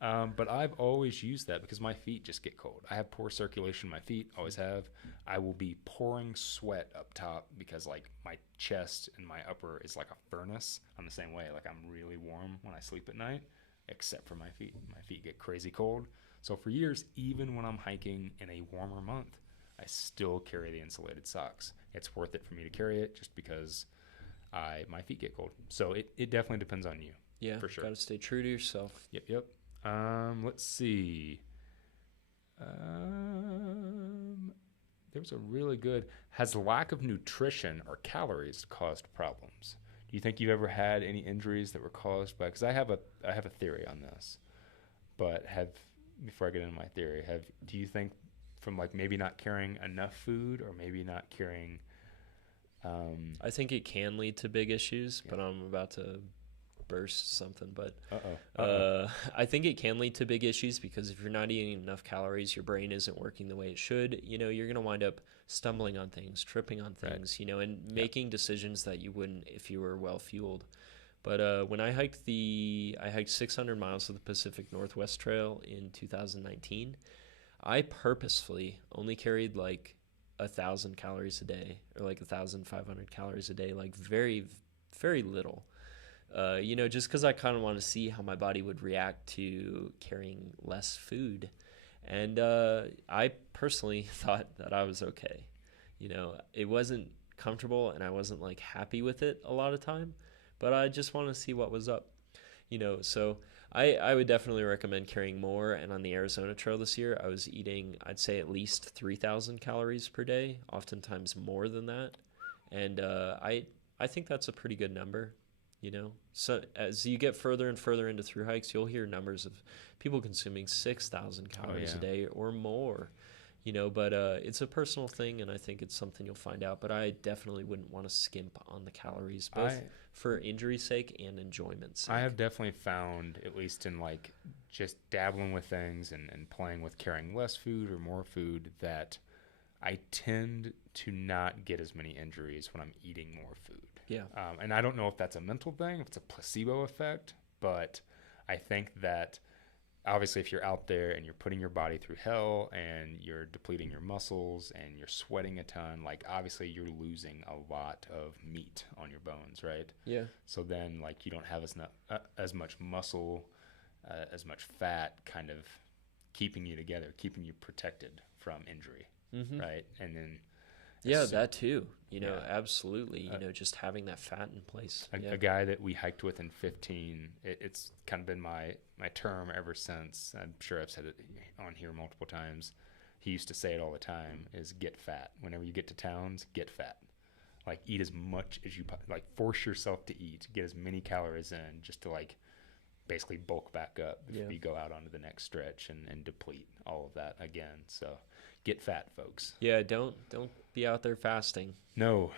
But I've always used that because my feet just get cold. I have poor circulation in my feet, always have. I will be pouring sweat up top because like my chest and my upper is like a furnace. I'm the same way. Like I'm really warm when I sleep at night, except for my feet. My feet get crazy cold. So for years, even when I'm hiking in a warmer month, I still carry the insulated socks. It's worth it for me to carry it just because my feet get cold. So it definitely depends on you. Yeah, for sure. Got to stay true to yourself. Yep. Let's see. There was a really good. Has lack of nutrition or calories caused problems? Do you think you've ever had any injuries that were caused by? Because I have a theory on this, but before I get into my theory, do you think from like maybe not carrying enough food or maybe not carrying? I think it can lead to big issues, Yeah. but I'm about to burst something. But Uh-oh. I think it can lead to big issues because if you're not eating enough calories, your brain isn't working the way it should. You're going to wind up stumbling on things, tripping on things, and making decisions that you wouldn't if you were well fueled. But when I hiked 600 miles of the Pacific Northwest Trail in 2019, I purposefully only carried like 1,000 calories a day or like 1,500 calories a day, like very, very little. Just because I kind of want to see how my body would react to carrying less food. And I personally thought that I was okay. It wasn't comfortable and I wasn't like happy with it a lot of time, but I just want to see what was up. So I would definitely recommend carrying more. And on the Arizona Trail this year, I was eating, I'd say at least 3,000 calories per day, oftentimes more than that. And I think that's a pretty good number. So as you get further and further into through hikes, you'll hear numbers of people consuming 6,000 calories a day or more, but it's a personal thing, and I think it's something you'll find out. But I definitely wouldn't want to skimp on the calories, both for injury's sake and enjoyment's sake. I have definitely found, at least in like just dabbling with things and playing with carrying less food or more food, that I tend to not get as many injuries when I'm eating more food. Yeah. And I don't know if that's a mental thing, if it's a placebo effect, but I think that obviously if you're out there and you're putting your body through hell and you're depleting your muscles and you're sweating a ton, like obviously you're losing a lot of meat on your bones, right? Yeah. So then like you don't have as much muscle, as much fat kind of keeping you together, keeping you protected from injury, right? And then that too. Absolutely. Just having that fat in place. A guy that we hiked with in 15, it's kind of been my term ever since. I'm sure I've said it on here multiple times. He used to say it all the time, is get fat. Whenever you get to towns, get fat. Like eat as much as you, like force yourself to eat, get as many calories in just to like basically bulk back up if you go out onto the next stretch and deplete all of that again. So get fat, folks. Yeah, don't be out there fasting. No.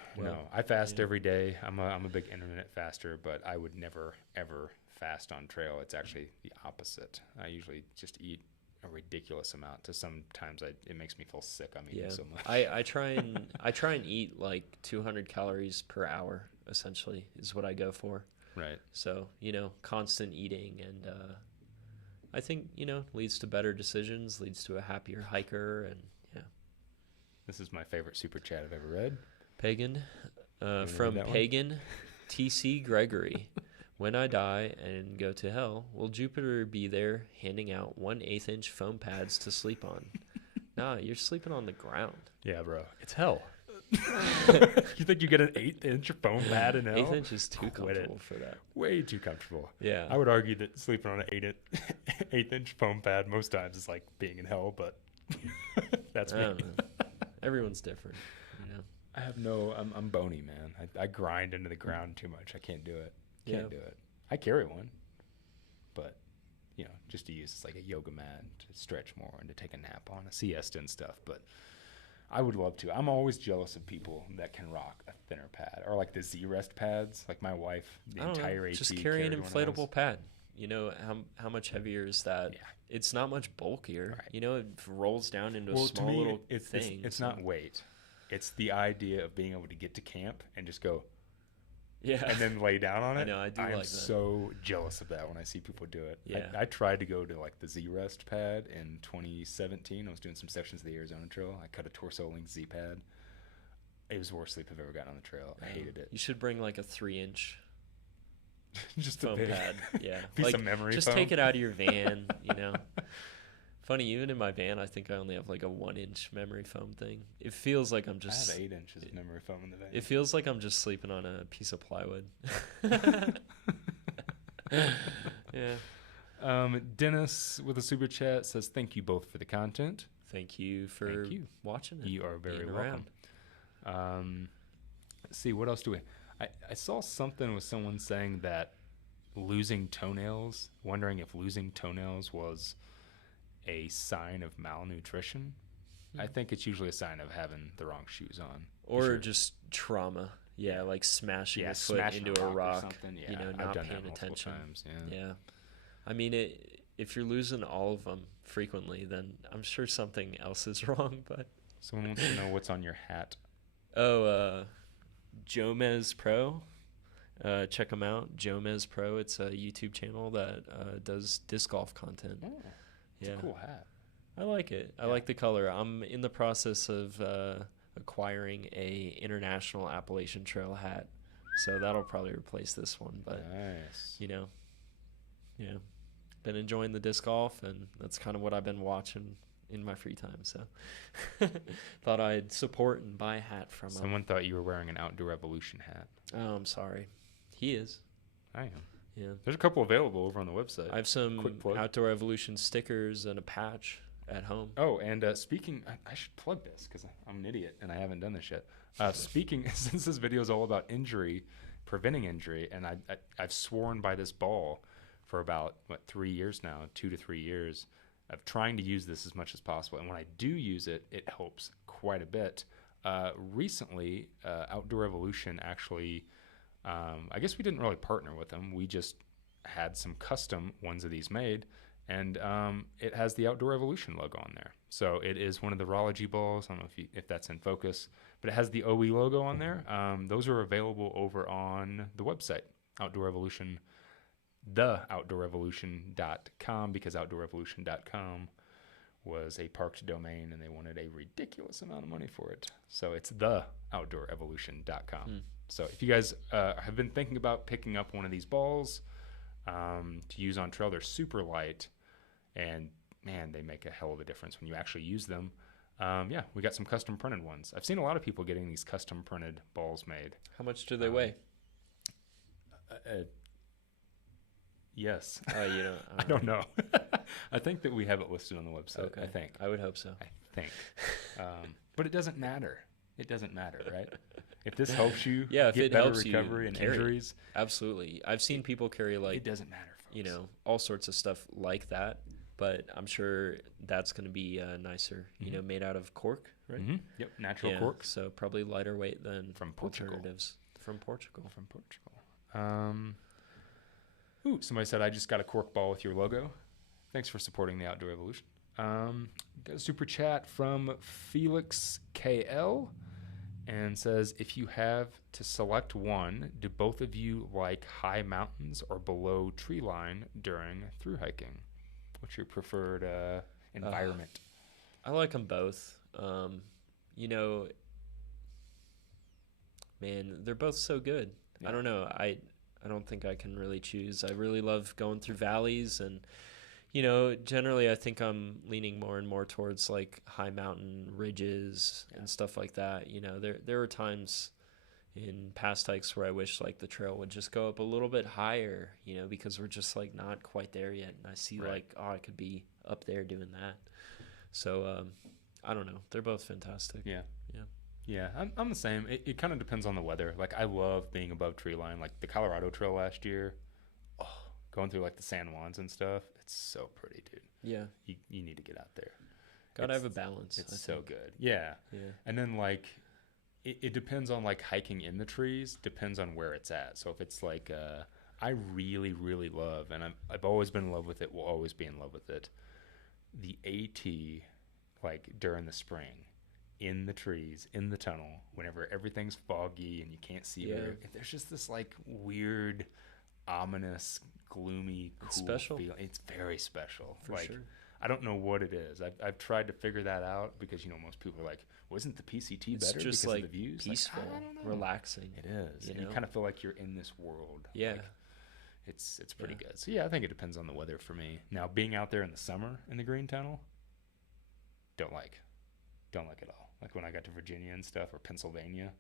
I fast every day. I'm a big intermittent faster, but I would never ever fast on trail. It's actually the opposite. I usually just eat a ridiculous amount. To sometimes it makes me feel sick. I'm eating so much. I try and eat like 200 calories per hour. Essentially, is what I go for. Right. So constant eating, and I think leads to better decisions, leads to a happier hiker, and This is my favorite super chat I've ever read. Pagan, from Pagan TC Gregory. When I die and go to hell, will Jupiter be there handing out 1/8 inch foam pads to sleep on? Nah, you're sleeping on the ground. Yeah, bro. It's hell. You think you get an 1/8 inch foam pad in hell? 1/8 inch is too comfortable for that. Way too comfortable. Yeah. I would argue that sleeping on an 1/8 inch foam pad most times is like being in hell, but that's me. I don't know. Everyone's different. I have I'm bony, man. I grind into the ground too much. I can't do it. Can't do it. I carry one, but just to use it's like a yoga mat to stretch more and to take a nap on, a siesta and stuff. But I would love to. I'm always jealous of people that can rock a thinner pad or like the Z-Rest pads. Like my wife, the entire AT. Just carry an carried one of those. inflatable pad. You know, how much heavier is that? Yeah. It's not much bulkier. Right. You know, it rolls down into a Well, small to me, little it's thing. it's not weight. It's the idea of being able to get to camp and just go Yeah. and then lay down on it. I know, I do like I'm that. so jealous of that when I see people do it. Yeah. I tried to go to like the Z-Rest pad in 2017. I was doing some sections of the Arizona Trail. I cut a torso length Z pad. It was the worst sleep I've ever gotten on the trail. I hated it. You should bring like a 3-inch Just a foam big pad. Yeah. piece like, of memory just foam. take it out of your van, you know. Funny, even in my van, I think I only have like a 1-inch memory foam thing. It feels like I'm I just. have 8 inches of memory foam in the van. It feels like I'm just sleeping on a piece of plywood. Yeah. Dennis with a super chat says, "Thank you both for the content. Thank you for watching it. You are very being welcome." Let's see, what else do we? I saw something with someone saying that losing toenails, wondering if losing toenails was a sign of malnutrition. I think it's usually a sign of having the wrong shoes on. Or just trauma. Yeah, like smashing your foot smashing into a or rock. something. Yeah, You know, I've not done paying that multiple attention. times. Yeah. I mean, if you're losing all of them frequently, then I'm sure something else is wrong. But Someone wants to know what's on your hat. Jomez Pro. Check them out. Jomez Pro. It's a YouTube channel that does disc golf content. Oh, it's a cool hat. I like it. I like the color. I'm in the process of acquiring a International Appalachian Trail hat, so that'll probably replace this one. But Nice. you know, yeah, been enjoying the disc golf, and that's kind of what I've been watching in my free time. So thought I'd support and buy a hat from him. Someone thought you were wearing an Outdoor Revolution hat. Oh, I'm sorry. He is. I am. Yeah. There's a couple available over on the website. I have some Quick plug. Outdoor Evolution stickers and a patch at home. Oh, and speaking, I should plug this because I'm an idiot and I haven't done this yet. Speaking, since this video is all about injury, preventing injury, and I've sworn by this ball for about 3 years now, 2 to 3 years, of trying to use this as much as possible. And when I do use it, it helps quite a bit. Recently, Outdoor Evolution actually, I guess we didn't really partner with them. We just had some custom ones of these made, and it has the Outdoor Evolution logo on there. So it is one of the Rology balls. I don't know if that's in focus, but it has the OE logo on there. Those are available over on the website, Outdoor Evolution, theoutdoorrevolution.com, because outdoorrevolution.com was a parked domain and they wanted a ridiculous amount of money for it. So it's theoutdoorrevolution.com. So if you guys have been thinking about picking up one of these balls to use on trail, they're super light, and man, they make a hell of a difference when you actually use them. Yeah, we got some custom printed ones. I've seen a lot of people getting these custom printed balls made. How much do they weigh? Yes. You know, I don't know. I think that we have it listed on the website. Okay. I think. I would hope so. I think. But it doesn't matter. It doesn't matter, right? If this helps you If get it better helps recovery you and carry it. injuries, Absolutely. I've seen people carry it doesn't matter, folks. you know, all sorts of stuff like that, but I'm sure that's going to be nicer, you know, made out of cork, right? Mm-hmm. Yep, natural cork. So probably lighter weight than From Portugal. alternatives from Portugal. From Portugal. Ooh, somebody said, I just got a cork ball with your logo. Thanks for supporting the Outdoor Evolution. Got a super chat from Felix KL and says, if you have to select one, do both of you like high mountains or below tree line during thru hiking? What's your preferred environment? I like them both. You know, man, they're both so good. Yeah. I don't know. I don't think I can really choose. I really love going through valleys, and you know, generally I think I'm leaning more and more towards like high mountain ridges and stuff like that. You know, there are times in past hikes where I wish like the trail would just go up a little bit higher, you know, because we're just like not quite there yet. And I see like, oh, I could be up there doing that. So I don't know. They're both fantastic. Yeah, I'm the same. It kind of depends on the weather. Like, I love being above tree line. Like the Colorado Trail last year, going through like the San Juans and stuff. It's so pretty, dude. Yeah. You need to get out there. Gotta have a balance. It's I so think. good. Yeah. Yeah. And then like it depends on like hiking in the trees, depends on where it's at. So if it's like I really, really love, and I've always been in love with it, will always be in love with it, the AT, like during the spring, in the trees, in the tunnel, whenever everything's foggy and you can't see very, there's just this like weird, ominous, gloomy, cool special. feel. It's very special. For like, sure. I don't know what it is. I've tried to figure that out because, you know, most people are like, wasn't the PCT It's better just because like of the views? peaceful, like, I don't know. relaxing. It is. You And you know? kind of feel like you're in this world. Yeah. Like, it's pretty good. So yeah, I think it depends on the weather for me. Now, being out there in the summer in the green tunnel, don't like at all. Like when I got to Virginia and stuff, or Pennsylvania,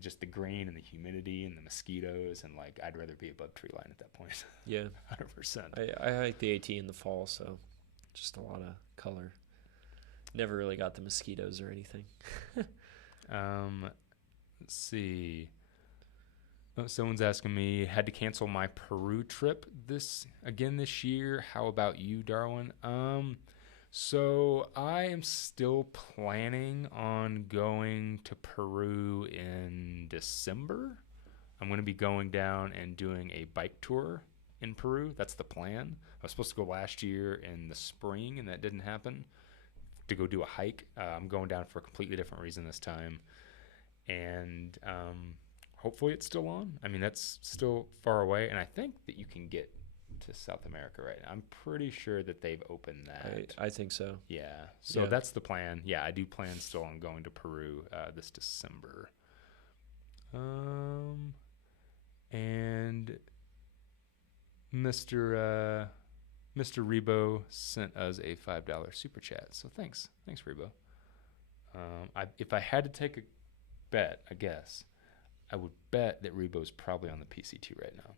just the green and the humidity and the mosquitoes, and like I'd rather be above tree line at that point. Yeah. 100%. I hike the AT in the fall, so just a lot of color. Never really got the mosquitoes or anything. Let's see. Oh, someone's asking me, had to cancel my Peru trip this year. How about you, Darwin? So I am still planning on going to Peru in December. I'm going to be going down and doing a bike tour in Peru. That's the plan. I was supposed to go last year in the spring, and that didn't happen, to go do a hike. I'm going down for a completely different reason this time. And hopefully it's still on. I mean, that's still far away, and I think that you can get to South America right now. I'm pretty sure that they've opened that. I think so. Yeah. So that's the plan. Yeah, I do plan still on going to Peru this December. And Mr. Rebo sent us a $5 super chat. So thanks, Rebo. If I had to take a bet, I guess I would bet that Rebo's probably on the PCT right now.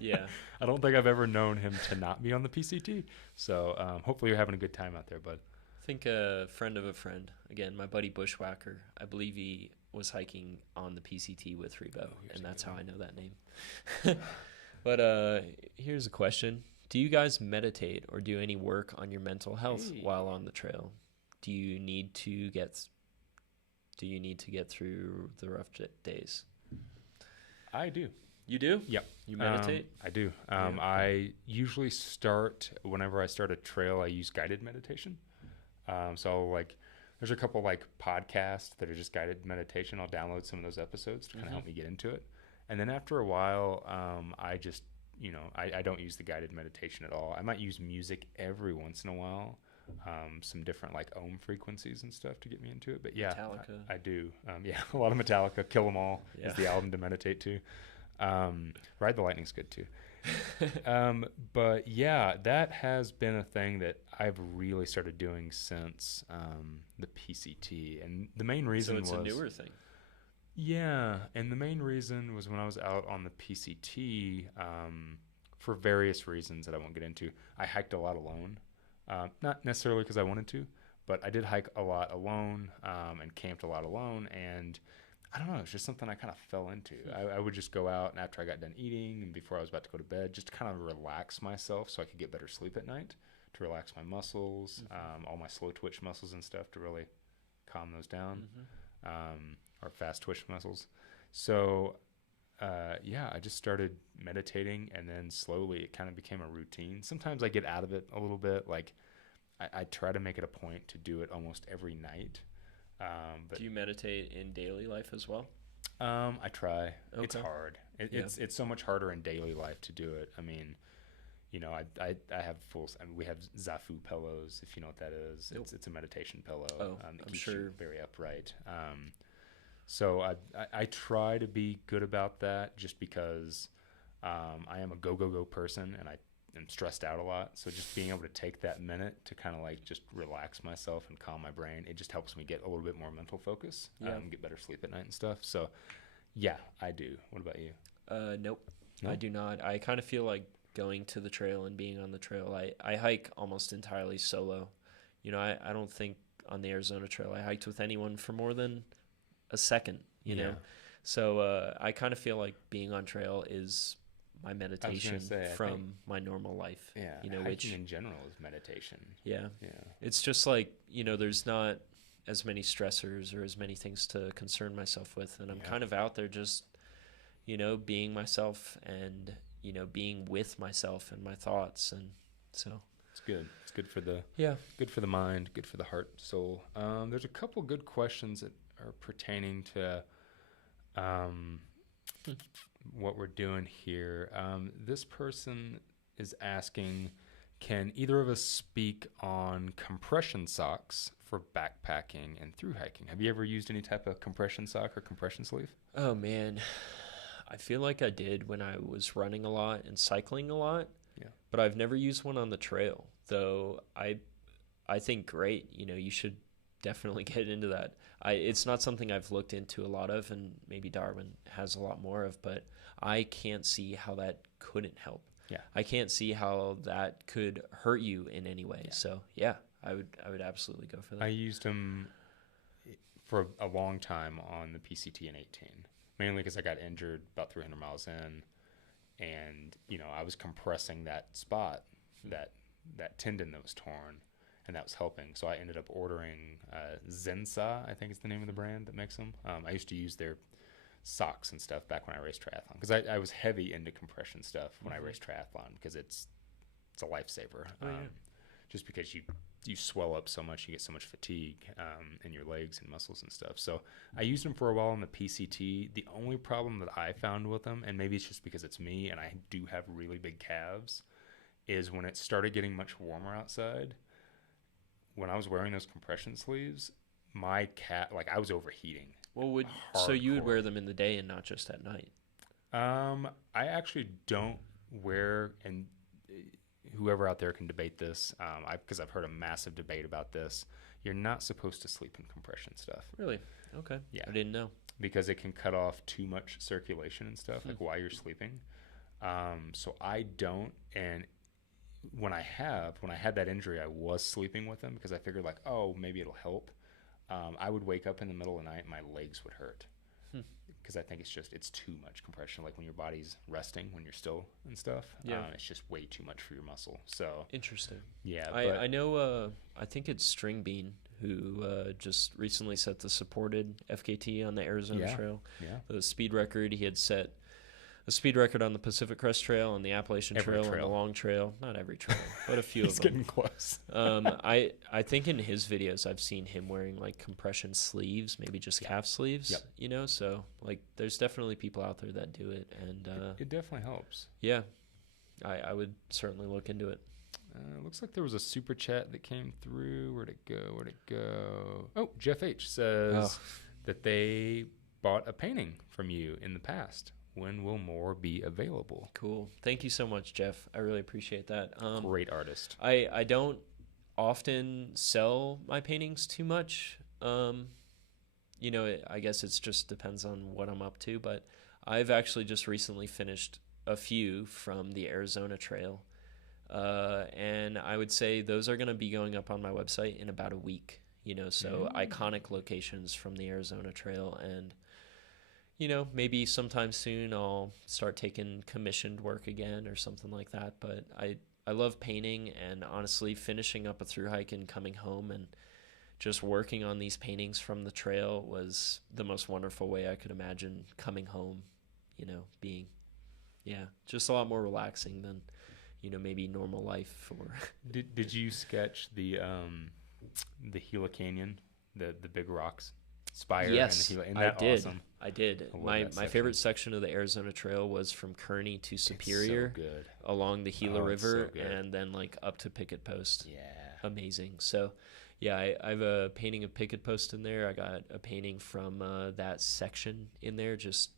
Yeah. I don't think I've ever known him to not be on the PCT. So hopefully you're having a good time out there, bud. I think a friend of a friend, again, my buddy Bushwhacker, I believe he was hiking on the PCT with Rebo, and that's how I know that name. But here's a question. Do you guys meditate or do any work on your mental health while on the trail? Do you need to get through the rough days? I do. You do? Yep. You meditate? I do. I usually whenever I start a trail, I use guided meditation. So like, there's a couple like podcasts that are just guided meditation. I'll download some of those episodes to kind of help me get into it. And then after a while, I just, I don't use the guided meditation at all. I might use music every once in a while, some different like ohm frequencies and stuff to get me into it. But yeah, Metallica. I do. A lot of Metallica. Kill 'Em All is the album to meditate to. Ride the Lightning's good too. But yeah, that has been a thing that I've really started doing since the PCT, and the main reason was... So it's a newer thing. Yeah, and the main reason was when I was out on the PCT, for various reasons that I won't get into, I hiked a lot alone. Not necessarily because I wanted to, but I did hike a lot alone, and camped a lot alone, and I don't know, it's just something I kind of fell into. I would just go out, and after I got done eating and before I was about to go to bed, just to kind of relax myself so I could get better sleep at night, to relax my muscles, all my slow twitch muscles and stuff, to really calm those down, or fast twitch muscles. So, I just started meditating, and then slowly it kind of became a routine. Sometimes I get out of it a little bit. Like, I try to make it a point to do it almost every night. But do you meditate in daily life as well? I try. Okay. It's hard. It's so much harder in daily life to do it. I mean, I have we have Zafu pillows, if you know what that is. Nope. It's a meditation pillow. It keeps you very upright. So I try to be good about that, just because I am a go person, and I am stressed out a lot. So just being able to take that minute to kind of like just relax myself and calm my brain, it just helps me get a little bit more mental focus, get better sleep at night and stuff. So yeah, I do. What about you? Nope. I do not. I kind of feel like going to the trail and being on the trail. I hike almost entirely solo. I don't think on the Arizona Trail I hiked with anyone for more than a second, you know? So I kind of feel like being on trail is my meditation say, from my normal life. Yeah, You know, hiking which in general is meditation. yeah, Yeah, it's just like, you know, there's not as many stressors or as many things to concern myself with, and I'm kind of out there just, you know, being myself and, you know, being with myself and my thoughts, and so it's good. It's good for the yeah. good for the mind, good for the heart, soul. There's a couple good questions that are pertaining to what we're doing here. This person is asking, can either of us speak on compression socks for backpacking and through hiking? Have you ever used any type of compression sock or compression sleeve? Oh man, I feel like I did when I was running a lot and cycling a lot. Yeah. But I've never used one on the trail, though I think great. You know, you should definitely get into that. It's not something I've looked into a lot of, and maybe Darwin has a lot more of, but I can't see how that couldn't help. Yeah. I can't see how that could hurt you in any way. Yeah. So yeah, I would absolutely go for that. I used them for a long time on the PCT in 18, mainly because I got injured about 300 miles in, and you know, I was compressing that spot, that tendon that was torn, and that was helping. So I ended up ordering Zensa, I think is the name of the brand that makes them. I used to use their socks and stuff back when I raced triathlon, because I was heavy into compression stuff when I raced triathlon, because it's a lifesaver. Just because you swell up so much, you get so much fatigue in your legs and muscles and stuff. So I used them for a while on the PCT. The only problem that I found with them, and maybe it's just because it's me and I do have really big calves, is when it started getting much warmer outside, when I was wearing those compression sleeves, my I was overheating. Well, so you would wear them in the day and not just at night? I actually don't wear, and whoever out there can debate this, because I've heard a massive debate about this. You're not supposed to sleep in compression stuff. Really? Okay. Yeah. I didn't know. Because it can cut off too much circulation and stuff, like while you're sleeping. So I don't, and when I had that injury, I was sleeping with them because I figured like, oh, maybe it'll help. I would wake up in the middle of the night and my legs would hurt because I think it's too much compression. Like when your body's resting, when you're still and stuff, it's just way too much for your muscle. So interesting. Yeah. I know, I think it's String Bean who just recently set the supported FKT on the Arizona Trail. Yeah. The speed record. He had set a speed record on the Pacific Crest Trail, on the Appalachian Trail, on the Long Trail. Not every trail, but a few of them. He's getting close. I think in his videos I've seen him wearing like compression sleeves, maybe just calf sleeves. Yep. You know, so like there's definitely people out there that do it, and it definitely helps. Yeah, I would certainly look into it. Looks like there was a super chat that came through. Where'd it go? Oh, Jeff H says that they bought a painting from you in the past. When will more be available? Cool. Thank you so much, Jeff. I really appreciate that. Great artist. I don't often sell my paintings too much. You know, I guess it just depends on what I'm up to, but I've actually just recently finished a few from the Arizona Trail. And I would say those are going to be going up on my website in about a week, you know, so iconic locations from the Arizona Trail. And you know, maybe sometime soon I'll start taking commissioned work again or something like that. But I love painting, and honestly, finishing up a thru hike and coming home and just working on these paintings from the trail was the most wonderful way I could imagine coming home, you know, being. Yeah, just a lot more relaxing than, you know, maybe normal life. Or Did you sketch the Gila Canyon, the big rocks? Spire? Yes, and the Gila. I did. Awesome? I did. My favorite section of the Arizona Trail was from Kearney to Superior, along the Gila River, and then like up to Picket Post. Yeah, amazing. So, yeah, I have a painting of Picket Post in there. I got a painting from that section in there, just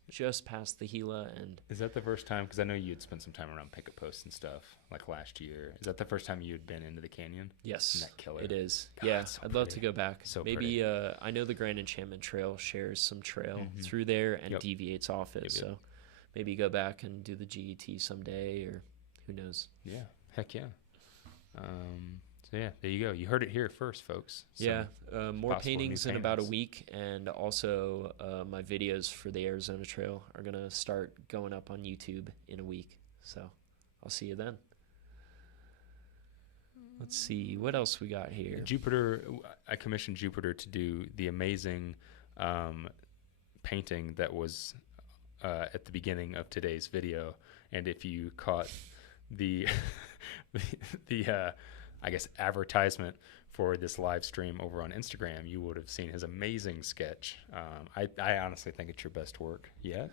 past the Gila. And is that the first time? Because I know you had spent some time around Picket Post and stuff, like last year. Is that the first time you had been into the canyon? Yes, and that killer. It is. God, yeah, so I'd love to go back. So maybe I know the Grand Enchantment Trail shares some trail through there and deviates off it. So maybe go back and do the GET someday, or who knows? Yeah, heck yeah. So yeah, there you go. You heard it here first, folks. More paintings in about a week, and also my videos for the Arizona Trail are gonna start going up on YouTube in a week. So I'll see you then. Let's see what else we got here. Jupiter, I commissioned Jupiter to do the amazing painting that was at the beginning of today's video. And if you caught the I guess advertisement for this live stream over on Instagram, you would have seen his amazing sketch. I honestly think it's your best work yet,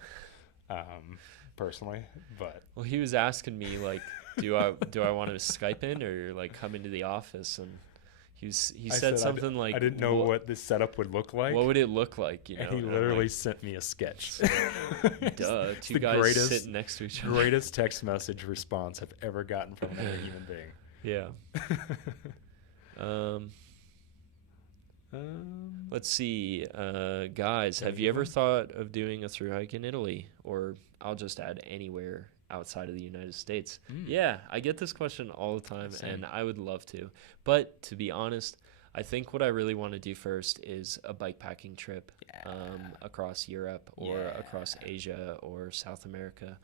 personally. But well, he was asking me like, do I want to Skype in or like come into the office? And he said something like, I didn't know what this setup would look like. What would it look like? You know, and he literally sent me a sketch. Duh, two guys sitting next to each other. Greatest text message response I've ever gotten from another human being. Yeah. Let's see, guys, have you ever thought of doing a thru hike in Italy, or I'll just add anywhere outside of the United States? Yeah, I get this question all the time. Same. And I would love to, but to be honest, I think what I really want to do first is a bikepacking trip across Europe or across Asia or South America,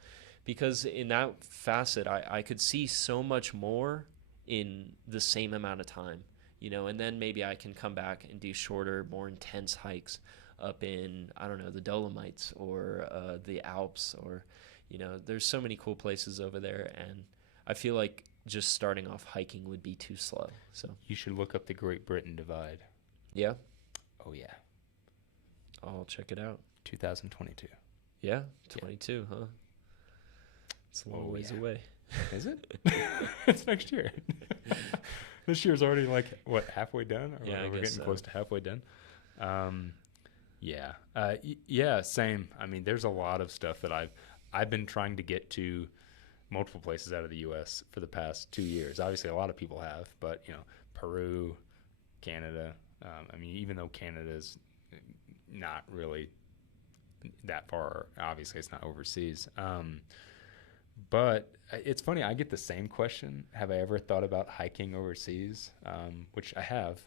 because in that facet I could see so much more in the same amount of time, you know, and then maybe I can come back and do shorter, more intense hikes up in, I don't know, the Dolomites or the Alps, or, you know, there's so many cool places over there, and I feel like just starting off hiking would be too slow. So you should look up the Great Britain Divide. Yeah? Oh, yeah. I'll check it out. 2022. Yeah? 22, huh? It's a long ways away. Is it? It's next year. This year's already like halfway done? Or yeah, we're getting close to halfway done. Yeah, same. I mean, there's a lot of stuff that I've been trying to get to multiple places out of the U.S. for the past 2 years. Obviously, a lot of people have, but you know, Peru, Canada. I mean, even though Canada's not really that far, obviously it's not overseas. But it's funny, I get the same question. Have I ever thought about hiking overseas? Which I have.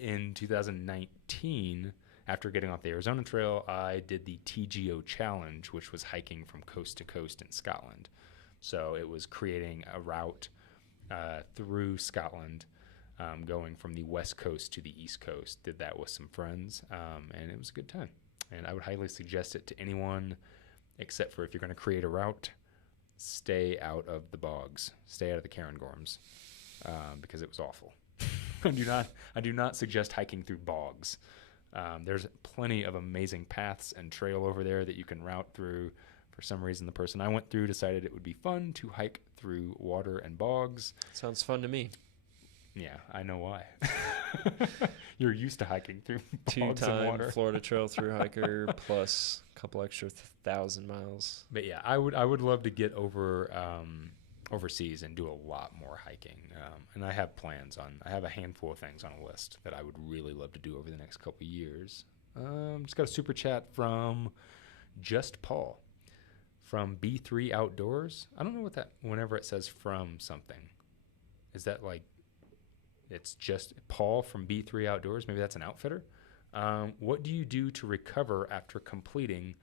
In 2019, after getting off the Arizona Trail, I did the TGO Challenge, which was hiking from coast to coast in Scotland. So it was creating a route through Scotland, going from the west coast to the east coast. Did that with some friends, and it was a good time. And I would highly suggest it to anyone, except for if you're going to create a route, stay out of the bogs, stay out of the Cairngorms, because it was awful. I do not suggest hiking through bogs. There's plenty of amazing paths and trail over there that you can route through. For some reason, the person I went through decided it would be fun to hike through water and bogs. Sounds fun to me. Yeah, I know why. You're used to hiking through bogs and water. 2-time Florida Trail through hiker plus a couple extra 1,000 miles. But yeah, I would love to get over overseas and do a lot more hiking. And I have I have a handful of things on a list that I would really love to do over the next couple of years. Just got a super chat from Just Paul from B3 Outdoors. I don't know what that, whenever it says from something, is that like, it's just Paul from B3 Outdoors. Maybe that's an outfitter. What do you do to recover after completing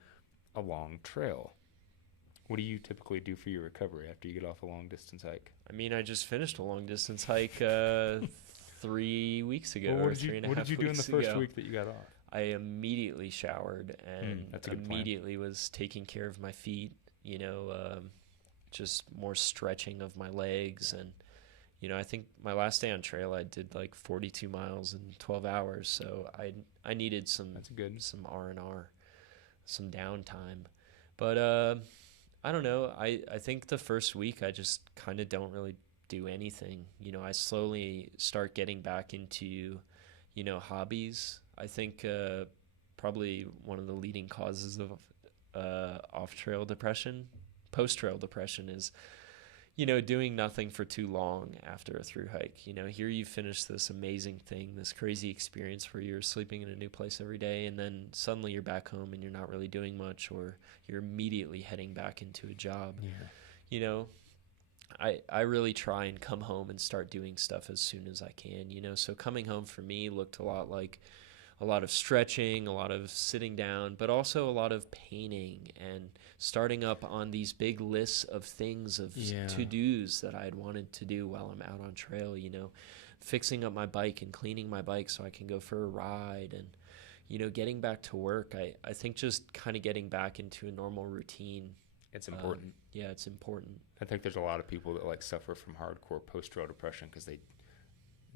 a long trail? What do you typically do for your recovery after you get off a long distance hike? I mean, I just finished a long distance hike 3 weeks ago. Well, what did you do in the first week that you got off? I immediately showered and immediately was taking care of my feet, you know, just more stretching of my legs. And, you know, I think my last day on trail, I did like 42 miles in 12 hours. So I needed some R&R, some downtime. But I don't know. I think the first week I just kind of don't really do anything. You know, I slowly start getting back into, you know, hobbies. I think probably one of the leading causes of off-trail depression, post-trail depression is, you know, doing nothing for too long after a thru hike. You know, here you finish this amazing thing, this crazy experience where you're sleeping in a new place every day, and then suddenly you're back home and you're not really doing much, or you're immediately heading back into a job. Yeah. You know, I really try and come home and start doing stuff as soon as I can, you know. So coming home for me looked a lot like a lot of stretching, a lot of sitting down, but also a lot of painting and starting up on these big lists of things, of to-dos that I had wanted to do while I'm out on trail, you know, fixing up my bike and cleaning my bike so I can go for a ride, and, you know, getting back to work. I think just kind of getting back into a normal routine. It's important. Yeah, it's important. I think there's a lot of people that like suffer from hardcore post-trail depression because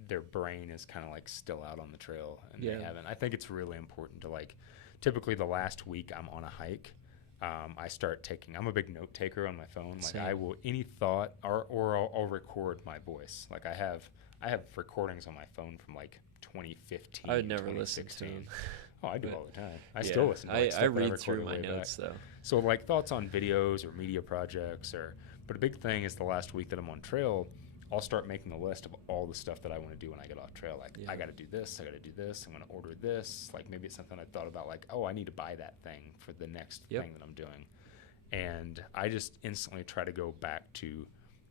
their brain is kind of like still out on the trail and they haven't. I think it's really important to, like, typically the last week I'm on a hike, I start taking, I'm a big note taker on my phone. Like, Same. I will, any thought or I'll record my voice. Like, I have recordings on my phone from like 2015. I would never listen to them. Oh, I do all the time. I still listen to, like, I read through my notes though. So, like, thoughts on videos or media projects, but a big thing is the last week that I'm on trail, I'll start making a list of all the stuff that I want to do when I get off trail. Like, I got to do this, I got to do this, I'm going to order this. Like, maybe it's something I thought about, like, oh, I need to buy that thing for the next thing that I'm doing. And I just instantly try to go back to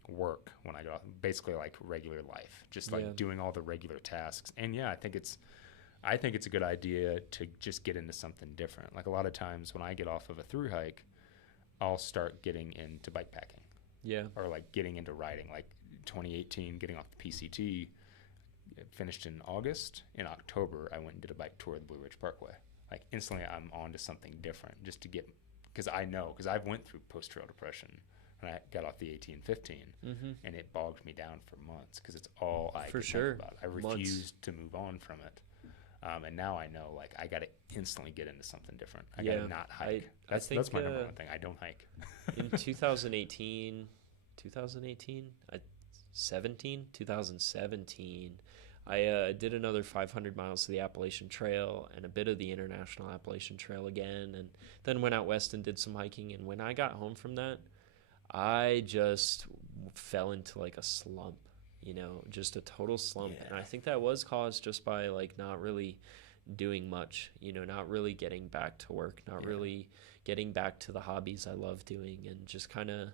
work when I get off, basically like regular life, just like doing all the regular tasks. And I think it's a good idea to just get into something different. Like, a lot of times when I get off of a thru hike, I'll start getting into bike packing. Yeah. Or like getting into riding. Like 2018, getting off the PCT, finished in August. In October, I went and did a bike tour of the Blue Ridge Parkway. Like, instantly I'm on to something different just to get, because I've went through post-trail depression when I got off the 1815, and it bogged me down for months because it's all I could think about. I refused to move on from it. And now I know, like, I got to instantly get into somking different. I got to not hike. That's my number one thing. I don't hike. In 2017, 2017, I did another 500 miles of the Appalachian Trail and a bit of the International Appalachian Trail again, and then went out west and did some hiking. And when I got home from that, I just fell into like a slump. You know, just a total slump. And I think that was caused just by, like, not really doing much, you know, not really getting back to work, not really getting back to the hobbies I love doing, and just kind of,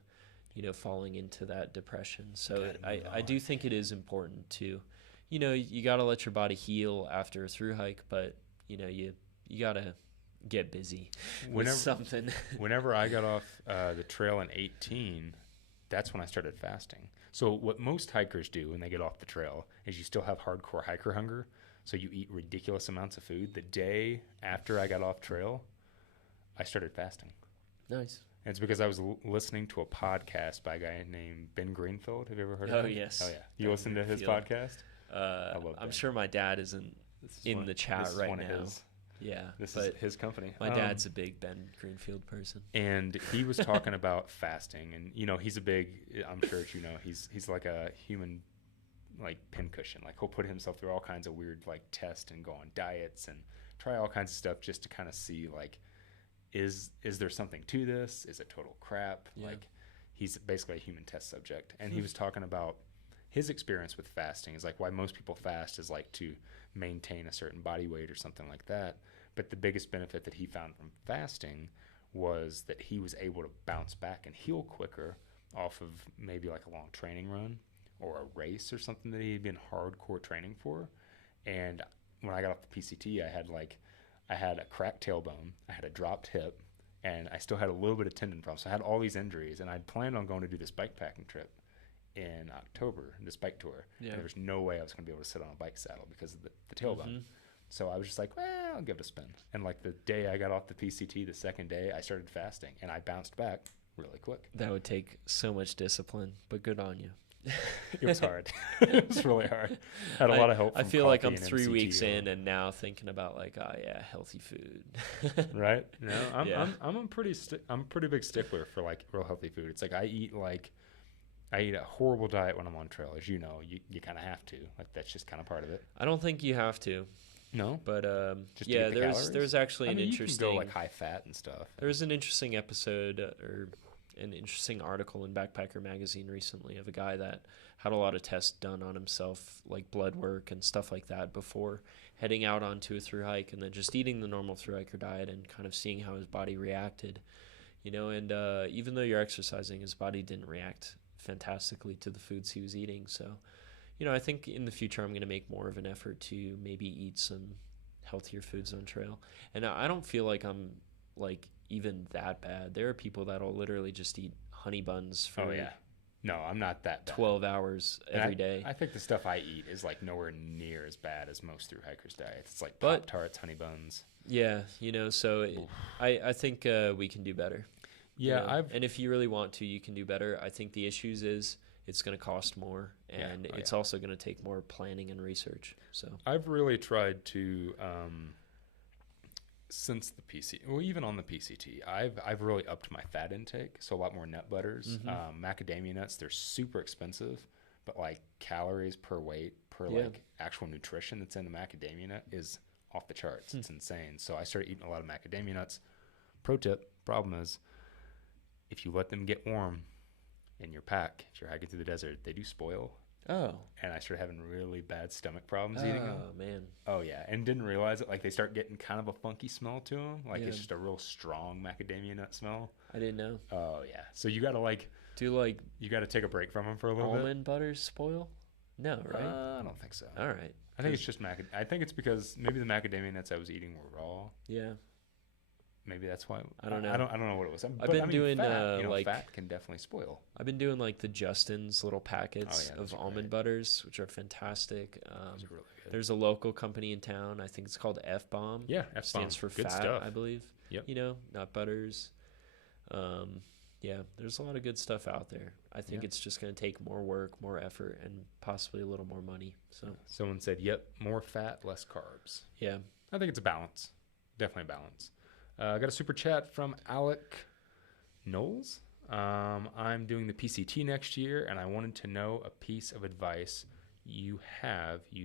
you know, falling into that depression. So I do think it is important to, you know, you got to let your body heal after a thru hike, but, you know, you got to get busy with something. Whenever I got off the trail in 18, that's when I started fasting. So what most hikers do when they get off the trail is you still have hardcore hiker hunger. So you eat ridiculous amounts of food. The day after I got off trail, I started fasting. Nice. And it's because I was listening to a podcast by a guy named Ben Greenfield. Have you ever heard of him? Oh, yes. Oh, yeah. You listen to his podcast? I love I'm sure my dad isn't in the chat right now. Yeah, this is his company. My dad's a big Ben Greenfield person, and he was talking about fasting, and, you know, he's a big, I'm sure you know, he's like a human, like, pincushion. Like, he'll put himself through all kinds of weird, like, tests and go on diets and try all kinds of stuff just to kind of see, like, is there something to this? Is it total crap? Yeah. Like, he's basically a human test subject, and he was talking about his experience with fasting is, like, why most people fast is, like, to maintain a certain body weight or something like that. But the biggest benefit that he found from fasting was that he was able to bounce back and heal quicker off of maybe like a long training run or a race or something that he had been hardcore training for. And when I got off the PCT, I had a cracked tailbone, I had a dropped hip, and I still had a little bit of tendon problems. So I had all these injuries, and I'd planned on going to do this bike packing trip in October, this bike tour. Yeah. And there was no way I was going to be able to sit on a bike saddle because of the tailbone. So I was just like, well, I'll give it a spin. And, like, the day I got off the PCT, the second day, I started fasting, and I bounced back really quick. That would take so much discipline, but good on you. It was hard. It was really hard. Had a lot of help from I feel like I'm 3 weeks in and now thinking about, like, oh yeah, healthy food. Right? No, I'm a pretty big stickler for, like, real healthy food. It's like I eat a horrible diet when I'm on trail. As you know, you kind of have to. Like, that's just kind of part of it. I don't think you have to. No, but yeah, there's actually an interesting. You can go, like, high fat and stuff. There's an interesting episode or an interesting article in Backpacker magazine recently of a guy that had a lot of tests done on himself, like blood work and stuff like that, before heading out onto a thru hike, and then just eating the normal thru hiker diet and kind of seeing how his body reacted, you know. And even though you're exercising, his body didn't react fantastically to the foods he was eating. So, you know, I think in the future I'm going to make more of an effort to maybe eat some healthier foods on trail. And I don't feel like I'm like even that bad. There are people that'll literally just eat honey buns for Oh yeah. No, I'm not that bad. 12 hours And every day. I think the stuff I eat is like nowhere near as bad as most through hikers' diets. It's like But- Pop-Tarts, honey buns. Yeah, so I think we can do better. Yeah, and if you really want to, you can do better. I think the issues is it's going to cost more, and it's also going to take more planning and research. So I've really tried to since the even on the PCT, I've really upped my fat intake, so a lot more nut butters, macadamia nuts. They're super expensive, but like calories per weight per like actual nutrition that's in the macadamia nut is off the charts. It's insane. So I started eating a lot of macadamia nuts. Pro tip: problem is, if you let them get warm in your pack, if you're hiking through the desert, they do spoil. Oh. And I started having really bad stomach problems eating them. Oh, man. Oh, yeah. And didn't realize it. Like, they start getting kind of a funky smell to them. Like, it's just a real strong macadamia nut smell. I didn't know. Oh, yeah. So you got to, you got to take a break from them for a little bit. Almond butters spoil? No, right? I don't think so. All right. I think it's just I think it's because maybe the macadamia nuts I was eating were raw. Yeah. Maybe that's why. I don't know. I don't know what it was. I've been doing fat, fat can definitely spoil. I've been doing like the Justin's little packets of almond butters, which are fantastic. Those are really good. There's a local company in town. I think it's called F-Bomb. Yeah, F-Bomb stands for good fat, stuff. I believe. Yep. Nut butters. Yeah, there's a lot of good stuff out there. I think it's just going to take more work, more effort, and possibly a little more money. So someone said, "Yep, more fat, less carbs." Yeah, I think it's a balance. Definitely a balance. I got a super chat from Alec Knowles. I'm doing the PCT next year, and I wanted to know a piece of advice you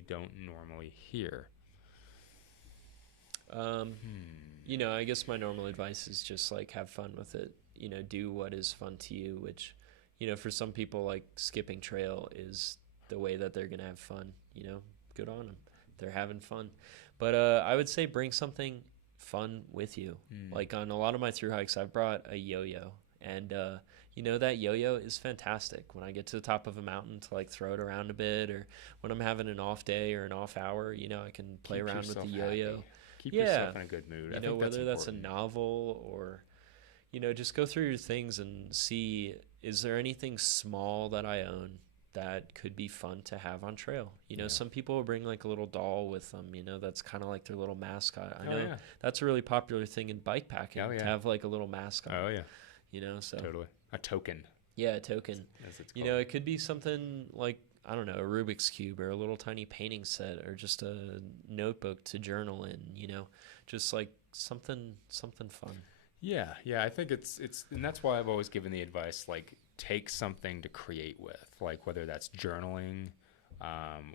don't normally hear. I guess my normal advice is just like have fun with it. Do what is fun to you, which, for some people, like skipping trail is the way that they're going to have fun. Good on them. They're having fun. But I would say bring something fun with you. Like on a lot of my thru hikes, I've brought a yo-yo, and that yo-yo is fantastic. When I get to the top of a mountain to like throw it around a bit, or when I'm having an off day or an off hour, I can play around with the yo-yo. Happy. Keep yourself in a good mood. Whether that's a novel or just go through your things and see, is there anything small that I own that could be fun to have on trail? Some people will bring like a little doll with them, that's kind of like their little mascot. I know that's a really popular thing in bike packing to have like a little mascot. Oh yeah. So totally a token. Yeah, a token. As it's called. It could be something like, I don't know, a Rubik's Cube or a little tiny painting set or just a notebook to journal in, just like something fun. Yeah. I think it's and that's why I've always given the advice, like, take something to create with, like whether that's journaling,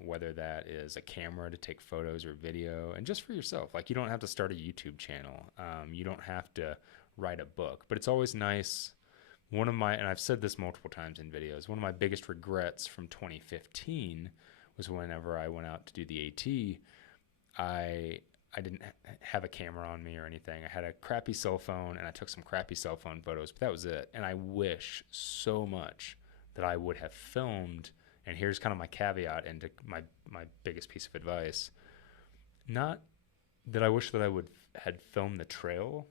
whether that is a camera to take photos or video, and just for yourself. Like, you don't have to start a YouTube channel. You don't have to write a book, but it's always nice. And I've said this multiple times in videos, one of my biggest regrets from 2015 was whenever I went out to do the AT, I didn't have a camera on me or anything. I had a crappy cell phone, and I took some crappy cell phone photos, but that was it. And I wish so much that I would have filmed. And here's kind of my caveat into my biggest piece of advice. Not that I wish that I had filmed the trail.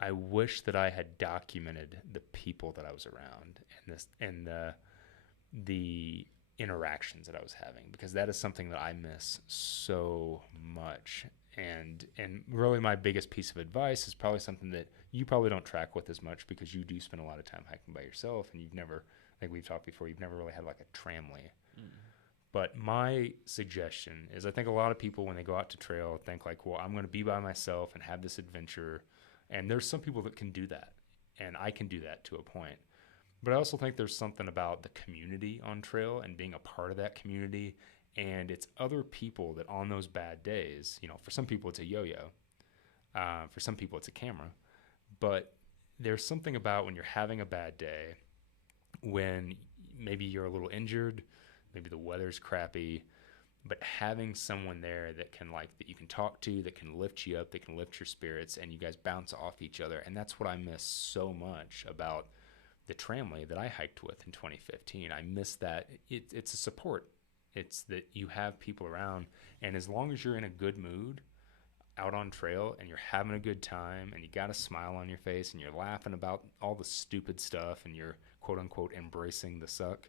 I wish that I had documented the people that I was around and the interactions that I was having, because that is something that I miss so much. And really my biggest piece of advice is probably something that you probably don't track with as much, because you do spend a lot of time hiking by yourself, and you've never, like we've talked before, you've never really had like a tramley. But my suggestion is, I think a lot of people when they go out to trail think like, well, I'm going to be by myself and have this adventure. And there's some people that can do that, and I can do that to a point. But I also think there's something about the community on trail and being a part of that community. And it's other people that on those bad days, for some people it's a yo-yo. For some people it's a camera. But there's something about when you're having a bad day, when maybe you're a little injured, maybe the weather's crappy, but having someone there that you can talk to, that can lift you up, that can lift your spirits, and you guys bounce off each other. And that's what I miss so much about the tramway that I hiked with in 2015. I miss that. It's a support. It's that you have people around, and as long as you're in a good mood, out on trail and you're having a good time and you got a smile on your face and you're laughing about all the stupid stuff and you're quote unquote embracing the suck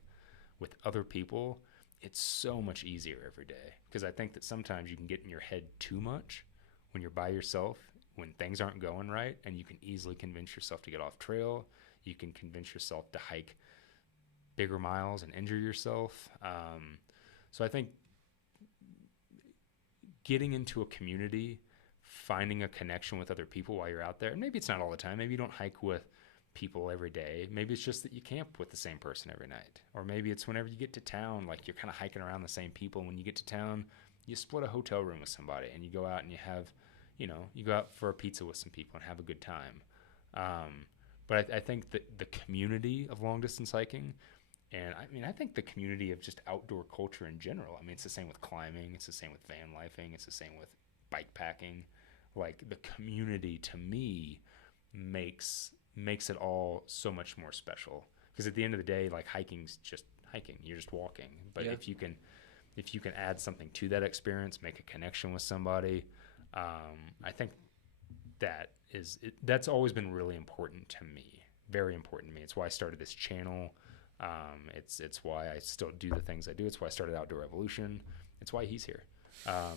with other people, it's so much easier every day. Because I think that sometimes you can get in your head too much when you're by yourself, when things aren't going right, and you can easily convince yourself to get off trail. You can convince yourself to hike bigger miles and injure yourself. So I think getting into a community, finding a connection with other people while you're out there, and maybe it's not all the time. Maybe you don't hike with people every day. Maybe it's just that you camp with the same person every night. Or maybe it's whenever you get to town, like you're kind of hiking around the same people. And when you get to town, you split a hotel room with somebody and you go out and you have, you go out for a pizza with some people and have a good time. But I think that the community of long distance hiking, and I think the community of just outdoor culture in general, it's the same with climbing, it's the same with van lifing, it's the same with bike packing. Like the community to me makes it all so much more special. Because at the end of the day, like hiking's just hiking, you're just walking. But if you can add something to that experience, make a connection with somebody, I think that's always been really important to me, very important to me. It's why I started this channel. It's why I still do the things I do. It's why I started Outdoor Revolution. It's why he's here,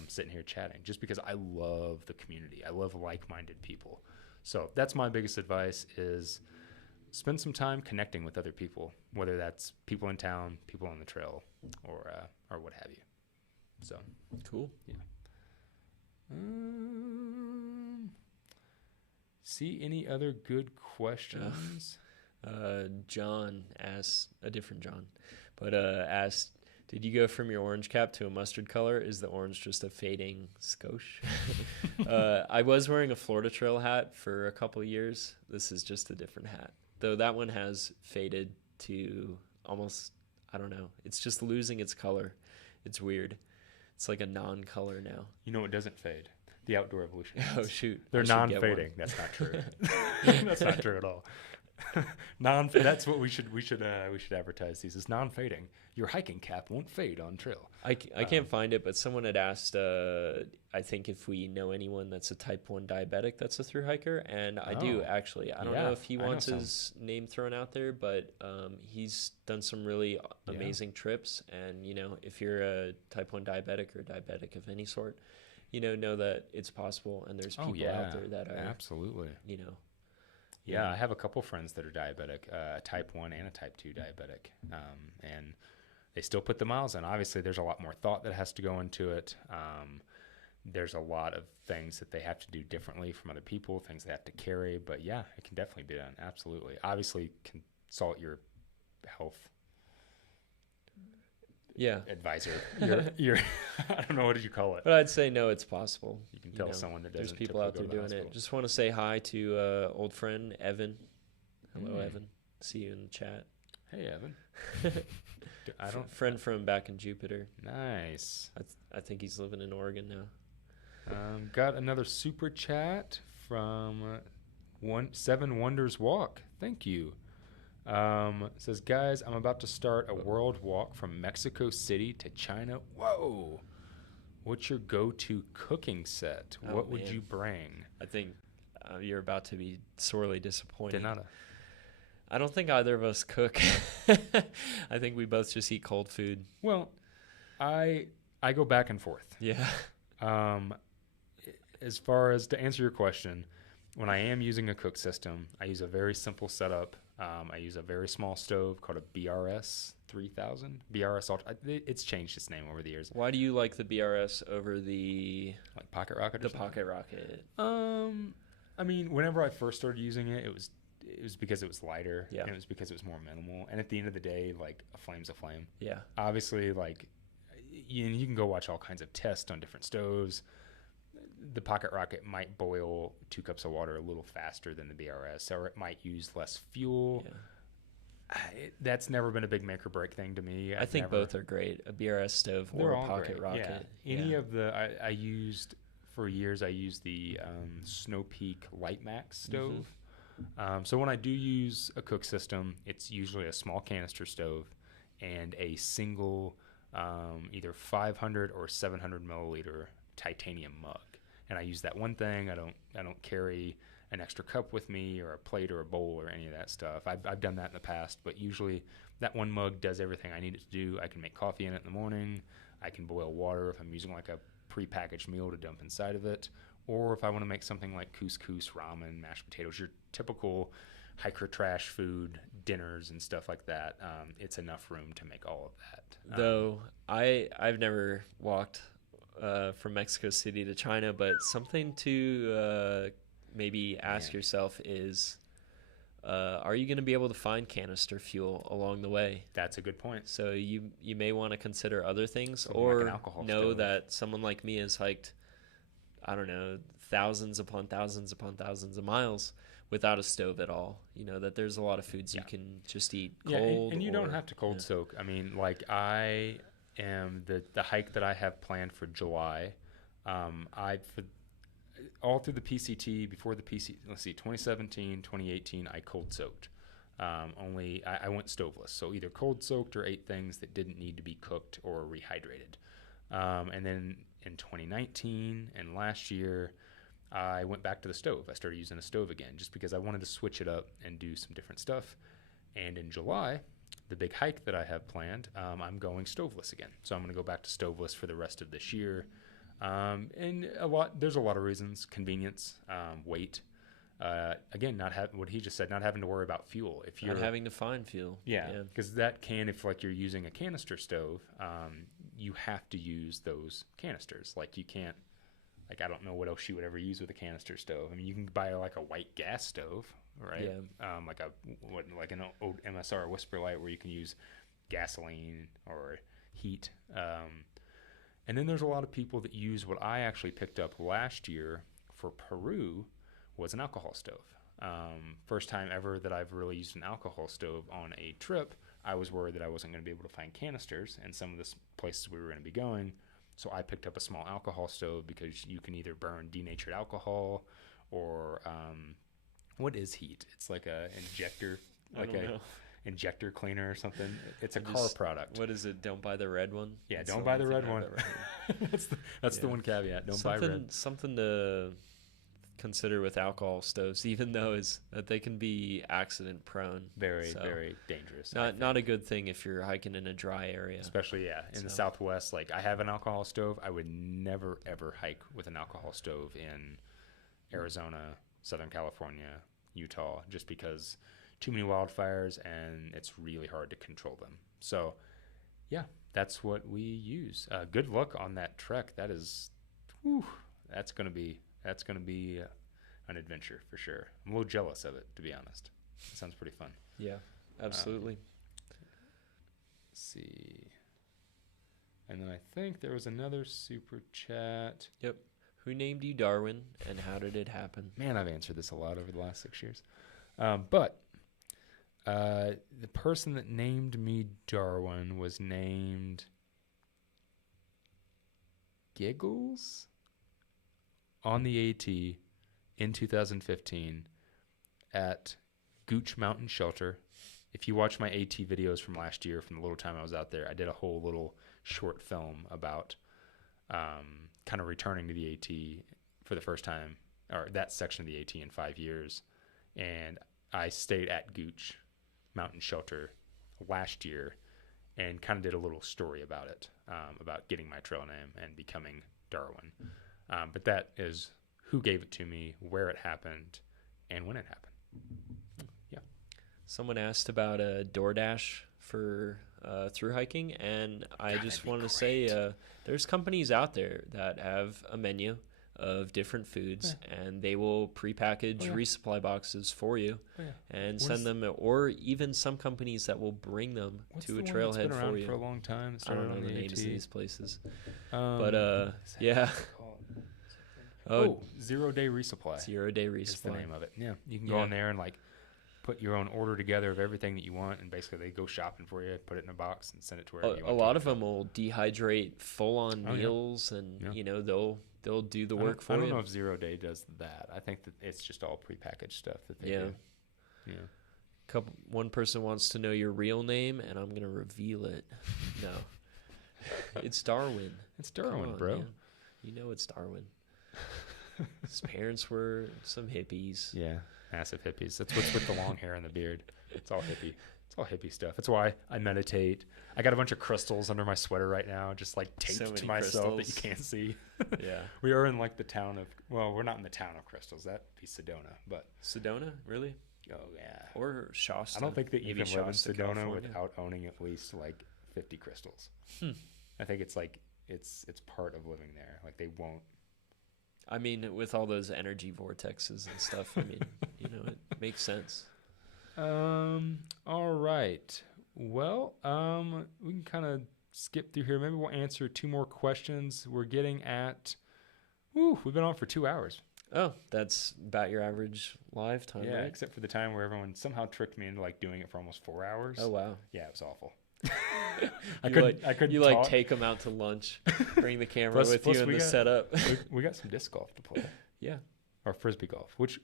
sitting here chatting, just because I love the community. I love like-minded people. So that's my biggest advice, is spend some time connecting with other people, whether that's people in town, people on the trail, or what have you. So cool. Yeah. See any other good questions? John asked, a different John, but asked, did you go from your orange cap to a mustard color? Is the orange just a fading skosh? I was wearing a Florida Trail hat for a couple of years. This is just a different hat, though that one has faded to almost, I don't know. It's just losing its color. It's weird. It's like a non-color now. You know what doesn't fade? The Outdoor Evolution hats. Oh, shoot. They're non-fading. That's not true. That's not true at all. That's what we should advertise these as non-fading. Your hiking cap won't fade on trail. I can't find it, but someone had asked, I think, if we know anyone that's a type 1 diabetic that's a through hiker, and I do, actually. I don't know if he wants his name thrown out there, but he's done some really amazing trips, and if you're a type 1 diabetic or diabetic of any sort, know that it's possible, and there's people out there that are absolutely. Yeah, I have a couple friends that are diabetic, a type 1 and a type 2 diabetic, and they still put the miles in. Obviously, there's a lot more thought that has to go into it. There's a lot of things that they have to do differently from other people, things they have to carry. But yeah, it can definitely be done. Absolutely. Obviously, consult your health advisor. Your I don't know, what did you call it? But I'd say no, it's possible. You can tell someone that doesn't. There's people out there doing it. Just want to say hi to old friend Evan. Hello, Evan. See you in the chat. Hey, Evan. Friend from back in Jupiter. Nice. I think he's living in Oregon now. Got another super chat from Seven Wonders Walk. Thank you. It says, guys, I'm about to start a world walk from Mexico City to China. Whoa. What's your go-to cooking set? What would you bring? I think you're about to be sorely disappointed. De nada. I don't think either of us cook. I think we both just eat cold food. Well, I go back and forth. Yeah. As far as to answer your question, when I am using a cook system, I use a very simple setup. I use a very small stove called a BRS 3000. BRS Ultra. It's changed its name over the years. Why do you like the BRS over the Pocket Rocket? The Pocket Rocket. Whenever I first started using it, it was because it was lighter. Yeah. And it was because it was more minimal. And at the end of the day, like, a flame's a flame. Yeah. Obviously, like, you can go watch all kinds of tests on different stoves. The Pocket Rocket might boil 2 cups of water a little faster than the BRS, or it might use less fuel. Yeah. That's never been a big make or break thing to me. I think both are great. A BRS stove or a Pocket Rocket. Yeah. Any of the I used for years. I used the Snow Peak Light Max stove. Mm-hmm. So when I do use a cook system, it's usually a small canister stove and a single either 500 or 700 milliliter titanium mug. and I use that one thing. I don't carry an extra cup with me or a plate or a bowl or any of that stuff. I've done that in the past, but usually that one mug does everything I need it to do. I can make coffee in it in the morning. I can boil water if I'm using like a prepackaged meal to dump inside of it, or if I want to make something like couscous, ramen, mashed potatoes, your typical hiker trash food dinners and stuff like that. It's enough room to make all of that. Though I've never walked from Mexico City to China, but something to maybe ask yourself is, are you going to be able to find canister fuel along the way? That's a good point. So you may want to consider other things, Something or like an alcohol know stove. that someone like me has hiked, I don't know, thousands upon thousands upon thousands of miles without a stove at all. You know, that there's a lot of foods you can just eat cold. And you don't have to cold soak. I mean, like I am the hike that I have planned for July. All through the PCT, before the PC, 2017, 2018, I cold soaked. Only I went stoveless, so either cold soaked or ate things that didn't need to be cooked or rehydrated. And then in 2019 and last year, I went back to the stove. I started using a stove again just because I wanted to switch it up and do some different stuff. And in July, the big hike that I have planned, I'm going stoveless again. So I'm going to go back to stoveless for the rest of this year. And there's a lot of reasons: convenience, weight. Again, what he just said, not having to worry about fuel. If you're not having to find fuel. Yeah, because if like you're using a canister stove, you have to use those canisters. Like you can't, like I don't know what else you would ever use with a canister stove. I mean, you can buy like a white gas stove, right? Yeah. Like an old MSR Whisper Light where you can use gasoline or heat. And then there's a lot of people that use what I actually picked up last year for Peru was an alcohol stove. First time ever that I've really used an alcohol stove on a trip. I was worried that I wasn't going to be able to find canisters in some of the places we were going to be going. So I picked up a small alcohol stove because you can either burn denatured alcohol or what is heat? It's like a injector, injector cleaner or something. It's a car product. What is it? Don't buy the red one. Yeah, don't buy the red one. That's the one caveat. Don't buy red. Something to consider with alcohol stoves, even though is that they can be accident prone. Very dangerous. Not a good thing if you're hiking in a dry area. Especially in the Southwest. Like I have an alcohol stove. I would never ever hike with an alcohol stove in Arizona, Southern California, Utah, just because too many wildfires and it's really hard to control them. So yeah, that's what we use. Good luck on that trek. That's gonna be an adventure for sure. I'm a little jealous of it, to be honest. It sounds pretty fun. Yeah, absolutely. Let's see. And then I think there was another super chat. Yep. Who named you Darwin, and how did it happen? Man, I've answered this a lot over the last 6 years. But the person that named me Darwin was named Giggles on the AT in 2015 at Gooch Mountain Shelter. If you watch my AT videos from last year, from the little time I was out there, I did a whole little short film about kind of returning to the AT for the first time, or that section of the AT in 5 years. And I stayed at Gooch Mountain Shelter last year and kind of did a little story about it, about getting my trail name and becoming Darwin. But that is who gave it to me, where it happened, and when it happened. Yeah. Someone asked about a DoorDash for through hiking, and I just wanted to say there's companies out there that have a menu of different foods, and they will prepackage resupply boxes for you and send them, or even some companies that will bring them to a trailhead for you. For a long time. I don't know the names of these places, but Zero Day Resupply. 0 Day Resupply is the name of it. Yeah, you can go in there and like put your own order together of everything that you want, and basically they go shopping for you, put it in a box, and send it to wherever you want. A lot of them will dehydrate full-on meals, and they'll do the work for you. I don't know if 0 Day does that. I think that it's just all prepackaged stuff that they do. Yeah. One person wants to know your real name, and I'm gonna reveal it. No, it's Darwin. It's Darwin, bro. Man. You know it's Darwin. His parents were some hippies. Yeah, massive hippies. That's what's with the long hair and the beard. It's all hippie. It's all hippie stuff. That's why I meditate. I got a bunch of crystals under my sweater right now, just like taped So to many myself crystals. that you can't see. Yeah. We are in like the town of, well, we're not in the town of crystals. That'd be Sedona, but Sedona, really? oh yeah. Or Shasta? I don't think that you Maybe can live in Shasta, Sedona California. without owning at least like 50 crystals. I think it's like it's part of living there. Like they won't. I mean, with all those energy vortexes and stuff, I mean, it makes sense. All right. Well, we can kind of skip through here. Maybe we'll answer 2 more questions. We're getting at. We've been on for 2 hours. Oh, that's about your average live time, Yeah, right? except for the time where everyone somehow tricked me into like doing it for almost 4 hours. Oh, wow. Yeah, it was awful. I couldn't You talk. like take them out to lunch, bring the camera Plus- with plus you in we the got- setup. we got some disc golf to play, Yeah. or frisbee golf, which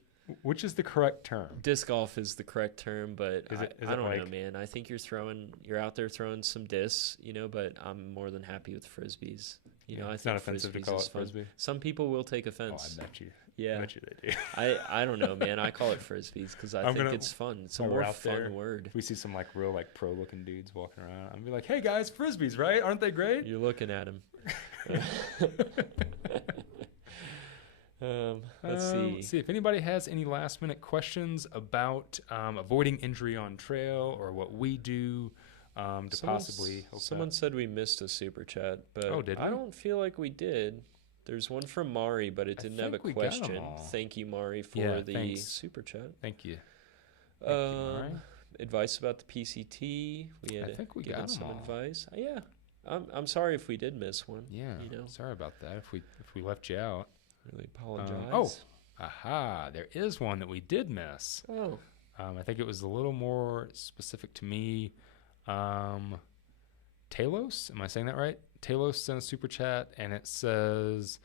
is the correct term. Disc golf is the correct term, but Is I it don't know, like- man. I think you're out there throwing some discs, but I'm more than happy with frisbees. I it's think not offensive to frisbees call is it fun. frisbee. Some people will take Oh, offense. I bet you. Yeah. I bet you they do. I don't know, man. I call it frisbees because I think it's fun. It's a while we're more out fun there, word. If we see some like real like pro looking dudes walking around, I'm gonna be like, hey guys, frisbees, right? Aren't they great? You're looking at him. Let's see. Let's see if anybody has any last minute questions about avoiding injury on trail or what we do to possibly help Someone that. said we missed a super chat, but Oh, did I we? don't feel like we did. There's one from Mari, but it I didn't have a think we got 'em question. all. Thank you, Mari, for Yeah, the thanks. super chat. Thank you. Thank you, Mari. Advice about the PCT. We had I think we given got 'em some all. advice. Yeah, I'm sorry if we did miss one. Yeah. Sorry about that. If we left you out. Really apologize. Aha, there is one that we did miss. Oh. I think it was a little more specific to me. Talos, am I saying that right? Talos sent a super chat, and it says,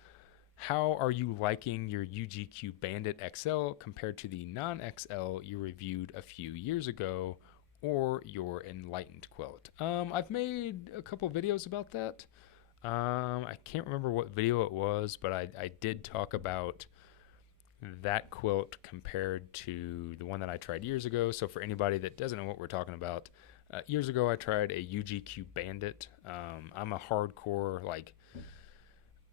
how are you liking your UGQ Bandit XL compared to the non-XL you reviewed a few years ago, or your Enlightened quilt? I've made a couple videos about that. I can't remember what video it was, but I did talk about that quilt compared to the one that I tried years ago. So for anybody that doesn't know what we're talking about, years ago I tried a UGQ Bandit. I'm a hardcore like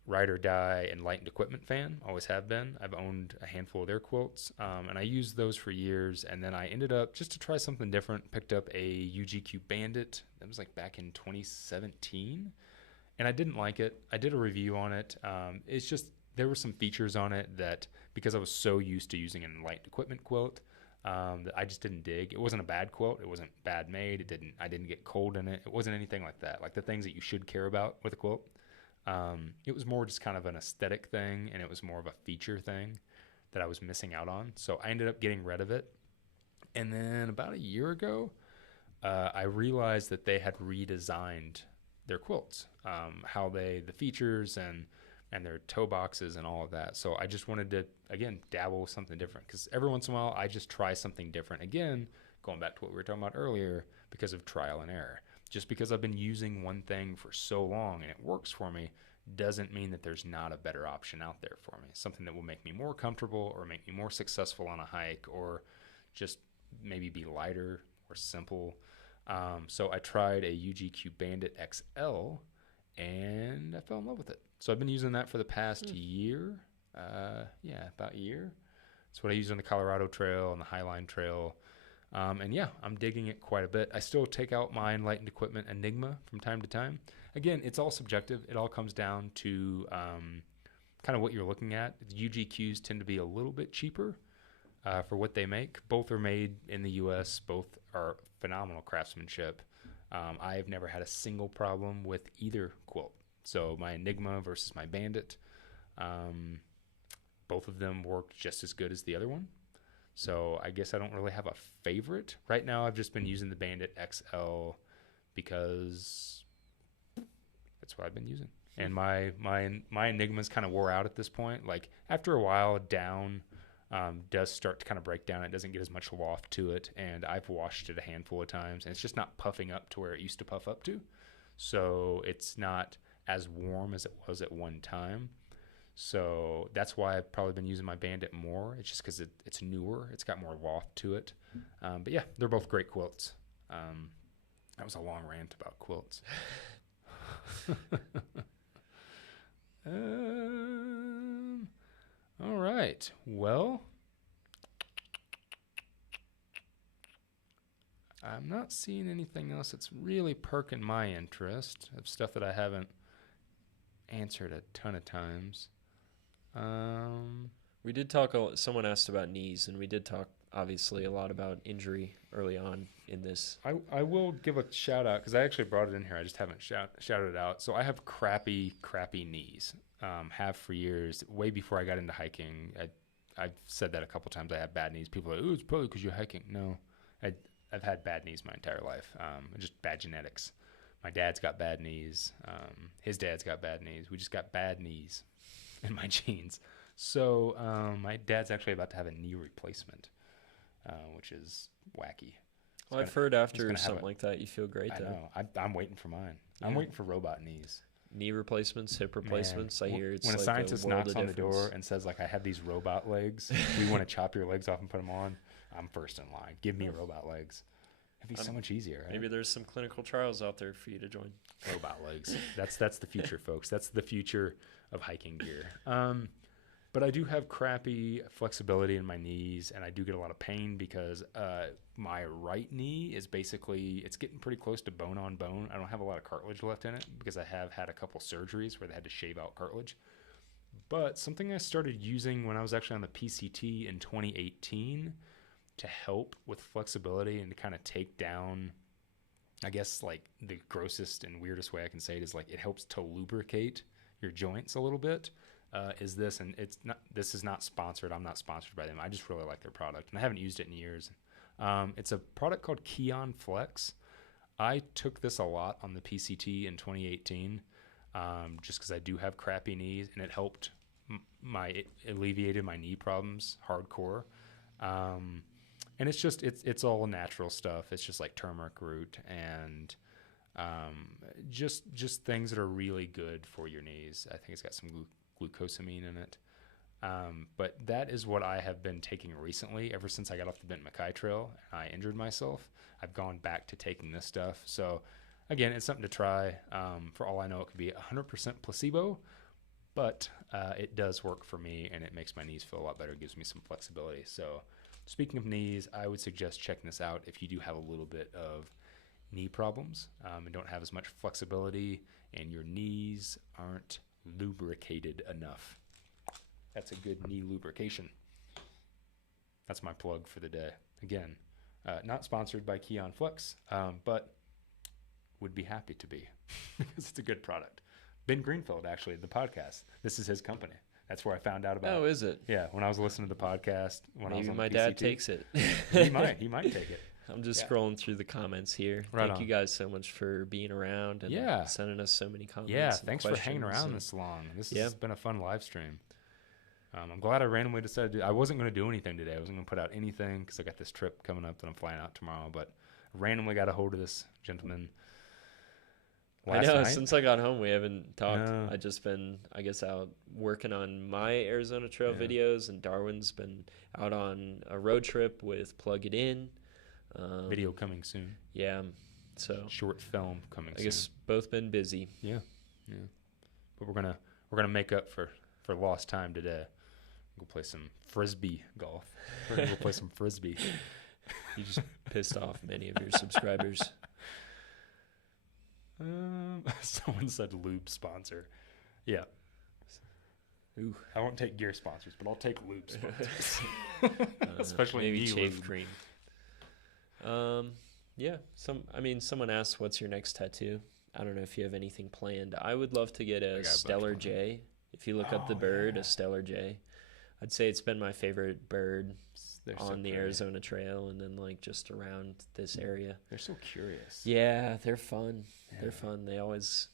ride or die Enlightened equipment fan, always have been. I've owned a handful of their quilts, and I used those for years, and then I ended up, just to try something different, picked up a UGQ Bandit. That was like back in 2017, and I didn't like it. I did a review on it. It's just there were some features on it that, because I was so used to using an Enlightened equipment quilt, that I just didn't dig. It wasn't a bad quilt. It wasn't bad made. I didn't get cold in it. It wasn't anything like that. Like the things that you should care about with a quilt. It was more just kind of an aesthetic thing, and it was more of a feature thing that I was missing out on. So I ended up getting rid of it. And then about a year ago, I realized that they had redesigned their quilts, the features and their toe boxes and all of that. So I just wanted to, again, dabble with something different, because every once in a while I just try something different. Again, going back to what we were talking about earlier, because of trial and error. Just because I've been using one thing for so long and it works for me doesn't mean that there's not a better option out there for me. Something that will make me more comfortable or make me more successful on a hike, or just maybe be lighter or simple. So I tried a UGQ Bandit XL and I fell in love with it. So I've been using that for the past year. About a year. It's what I use on the Colorado Trail and the Highline Trail. And yeah, I'm digging it quite a bit. I still take out my Enlightened equipment Enigma from time to time. Again, it's all subjective. It all comes down to kind of what you're looking at. The UGQs tend to be a little bit cheaper for what they make. Both are made in the U.S. Both are phenomenal craftsmanship. I've never had a single problem with either quilt. So my Enigma versus my Bandit, both of them work just as good as the other one. So I guess I don't really have a favorite. Right now I've just been using the Bandit XL because that's what I've been using. And my Enigmas kind of wore out at this point. Like after a while, down does start to kind of break down. It doesn't get as much loft to it, and I've washed it a handful of times, and it's just not puffing up to where it used to puff up to. So it's not as warm as it was at one time. So that's why I've probably been using my Bandit more. It's just because it's newer. It's got more loft to it. But yeah, they're both great quilts. That was a long rant about quilts. All right. Well, I'm not seeing anything else that's really perking my interest of stuff that I haven't answered a ton of times. We did talk, someone asked about knees, and we did talk obviously a lot about injury early on in this. I will give a shout out because I actually brought it in here. I just haven't shouted it out. So I have crappy knees. Have for years, way before I got into hiking. I've said that a couple times. I have bad knees. People are like, oh, it's probably because you're hiking. No, I've had bad knees my entire life. Just bad genetics. My dad's got bad knees. His dad's got bad knees. We just got bad knees in my genes. So my dad's actually about to have a knee replacement, which is wacky. Well, I've heard after something like that, you feel great. I know. I'm waiting for mine. Yeah. I'm waiting for robot knees. Knee replacements, hip replacements. Man. I hear it's when like a scientist knocks on the difference. door and says, like, I have these robot legs. We want to chop your legs off and put them on. I'm first in line. Give me robot legs. It'd be so much easier, right? Maybe there's some clinical trials out there for you to join. Robot legs. That's the future, folks. That's the future of hiking gear. But I do have crappy flexibility in my knees, and I do get a lot of pain because my right knee is basically, it's getting pretty close to bone on bone. I don't have a lot of cartilage left in it because I have had a couple surgeries where they had to shave out cartilage. But something I started using when I was actually on the PCT in 2018 to help with flexibility and to kind of take down, I guess, like the grossest and weirdest way I can say it is like it helps to lubricate your joints a little bit. Is this, and this is not sponsored. I'm not sponsored by them. I just really like their product, and I haven't used it in years. It's a product called Keon Flex. I took this a lot on the PCT in 2018, just because I do have crappy knees, and it helped it alleviated my knee problems hardcore. And it's just it's all natural stuff. It's just like turmeric root and just things that are really good for your knees. I think it's got some glucosamine in it. But that is what I have been taking recently. Ever since I got off the Bent Mackay Trail and I injured myself, I've gone back to taking this stuff. So again, it's something to try. For all I know, it could be 100% placebo, but it does work for me, and it makes my knees feel a lot better. It gives me some flexibility. So speaking of knees, I would suggest checking this out if you do have a little bit of knee problems and don't have as much flexibility, and your knees aren't lubricated enough. That's a good knee lubrication. That's my plug for the day. Again, not sponsored by Keon Flex, but would be happy to be because it's a good product. Ben Greenfield, actually, the podcast. This is his company. That's where I found out about it. Oh, is it? Yeah, when I was listening to the podcast. Maybe my dad takes it. He might take it. I'm just scrolling through the comments here. Thank you guys so much for being around and sending us so many comments. Yeah, thanks for hanging around this long. This has been a fun live stream. I'm glad I randomly decided I wasn't going to do anything today. I wasn't going to put out anything because I got this trip coming up that I'm flying out tomorrow. But I randomly got a hold of this gentleman last night. Since I got home, we haven't talked. No. I've just been, I guess, out working on my Arizona Trail videos, and Darwin's been out on a road trip with Plug It In. Video coming soon. Yeah. So short film coming soon. I guess both been busy. Yeah. But we're gonna make up for lost time today. Go play some frisbee golf. We're gonna go play some frisbee. You just pissed off many of your subscribers. Someone said lube sponsor. Yeah. Ooh. I won't take gear sponsors, but I'll take lube sponsors. Especially maybe Chafe lube. Cream. Yeah. Someone asked, "What's your next tattoo?" I don't know if you have anything planned. I would love to get a Stellar J. If you look up the bird, a Stellar J. I'd say it's been my favorite bird on the Arizona Trail, and then like just around this area. They're so curious. Yeah, they're fun. Yeah. They're fun. They always,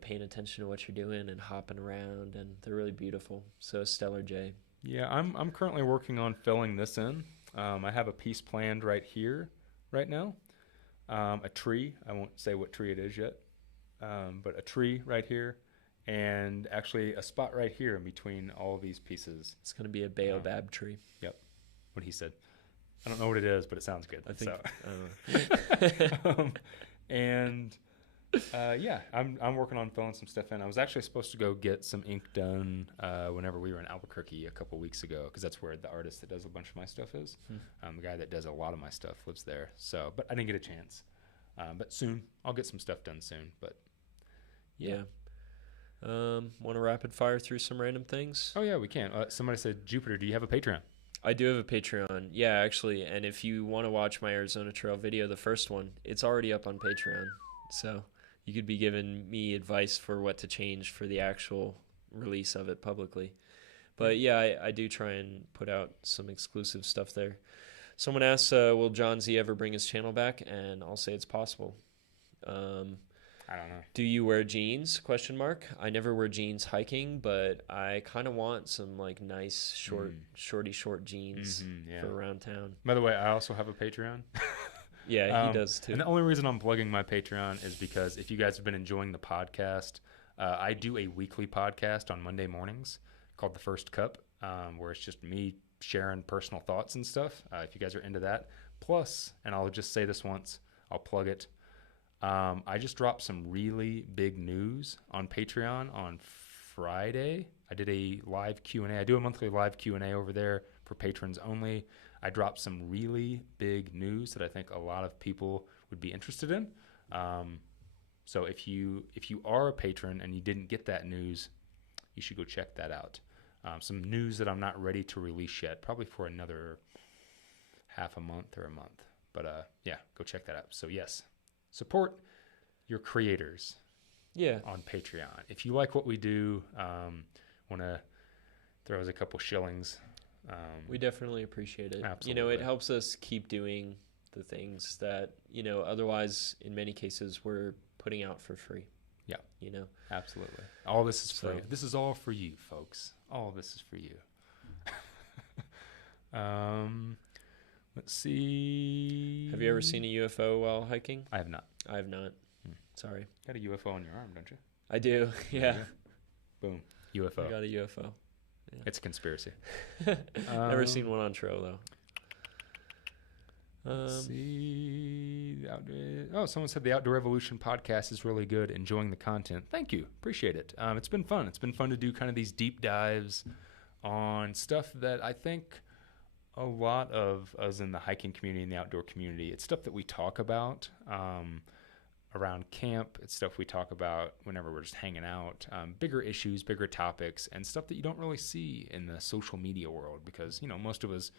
paying attention to what you're doing and hopping around, and they're really beautiful. So Stellar J. Yeah, I'm currently working on filling this in. I have a piece planned right here, right now. A tree. I won't say what tree it is yet, but a tree right here, and actually a spot right here in between all of these pieces. It's going to be a baobab tree. Yep. What he said. I don't know what it is, but it sounds good. I think. So. And yeah, I'm working on filling some stuff in. I was actually supposed to go get some ink done whenever we were in Albuquerque a couple weeks ago, because that's where the artist that does a bunch of my stuff is. The guy that does a lot of my stuff lives there. So, but I didn't get a chance. But soon, I'll get some stuff done soon. But yeah. Want to rapid fire through some random things? Oh yeah, we can. Somebody said, Jupiter, do you have a Patreon? I do have a Patreon. Yeah, actually. And if you want to watch my Arizona Trail video, the first one, it's already up on Patreon. So you could be giving me advice for what to change for the actual release of it publicly. But yeah, I do try and put out some exclusive stuff there. Someone asks, will John Z ever bring his channel back? And I'll say it's possible. I don't know. Do you wear jeans? ? I never wear jeans hiking, but I kind of want some like nice short jeans for around town. By the way, I also have a Patreon. Yeah, he does too. And the only reason I'm plugging my Patreon is because if you guys have been enjoying the podcast, I do a weekly podcast on Monday mornings called The First Cup, where it's just me sharing personal thoughts and stuff. If you guys are into that. Plus, and I'll just say this once, I'll plug it. I just dropped some really big news on Patreon on Friday. I did a live Q&A. I do a monthly live Q&A over there for patrons only. I dropped some really big news that I think a lot of people would be interested in. So if you are a patron and you didn't get that news, you should go check that out. Some news that I'm not ready to release yet, probably for another half a month or a month. But yeah, go check that out. So yes. Support your creators on Patreon. If you like what we do, want to throw us a couple shillings. We definitely appreciate it. Absolutely. It helps us keep doing the things that, otherwise in many cases we're putting out for free. Yeah. Absolutely. All this is free. This is all for you, folks. All this is for you. Let's see. Have you ever seen a UFO while hiking? I have not. I have not. Sorry. You got a UFO on your arm, don't you? I do. Yeah. Boom. UFO. I got a UFO. Yeah. It's a conspiracy. Never seen one on trail though. Let's see. Someone said the Outdoor Evolution podcast is really good. Enjoying the content. Thank you. Appreciate it. It's been fun. It's been fun to do kind of these deep dives on stuff that I think a lot of us in the hiking community and the outdoor community, it's stuff that we talk about around camp. It's stuff we talk about whenever we're just hanging out, bigger issues, bigger topics, and stuff that you don't really see in the social media world because, most of us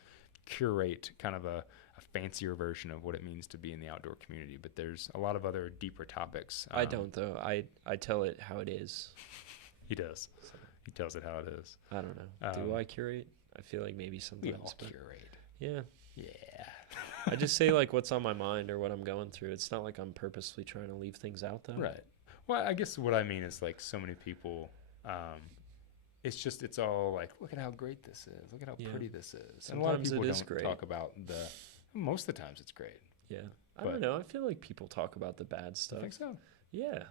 curate kind of a fancier version of what it means to be in the outdoor community, but there's a lot of other deeper topics. I don't, though. I tell it how it is. He does. So. He tells it how it is. I don't know. Do I curate? I feel like maybe sometimes. We all curate. Yeah. Yeah. I just say like what's on my mind or what I'm going through. It's not like I'm purposely trying to leave things out though. Right. Well, I guess what I mean is like so many people, it's all like, look at how great this is. Look at how pretty this is. Sometimes and a lot of people don't great. talk about most of the times it's great. Yeah. I don't know. I feel like people talk about the bad stuff. I think so. Yeah.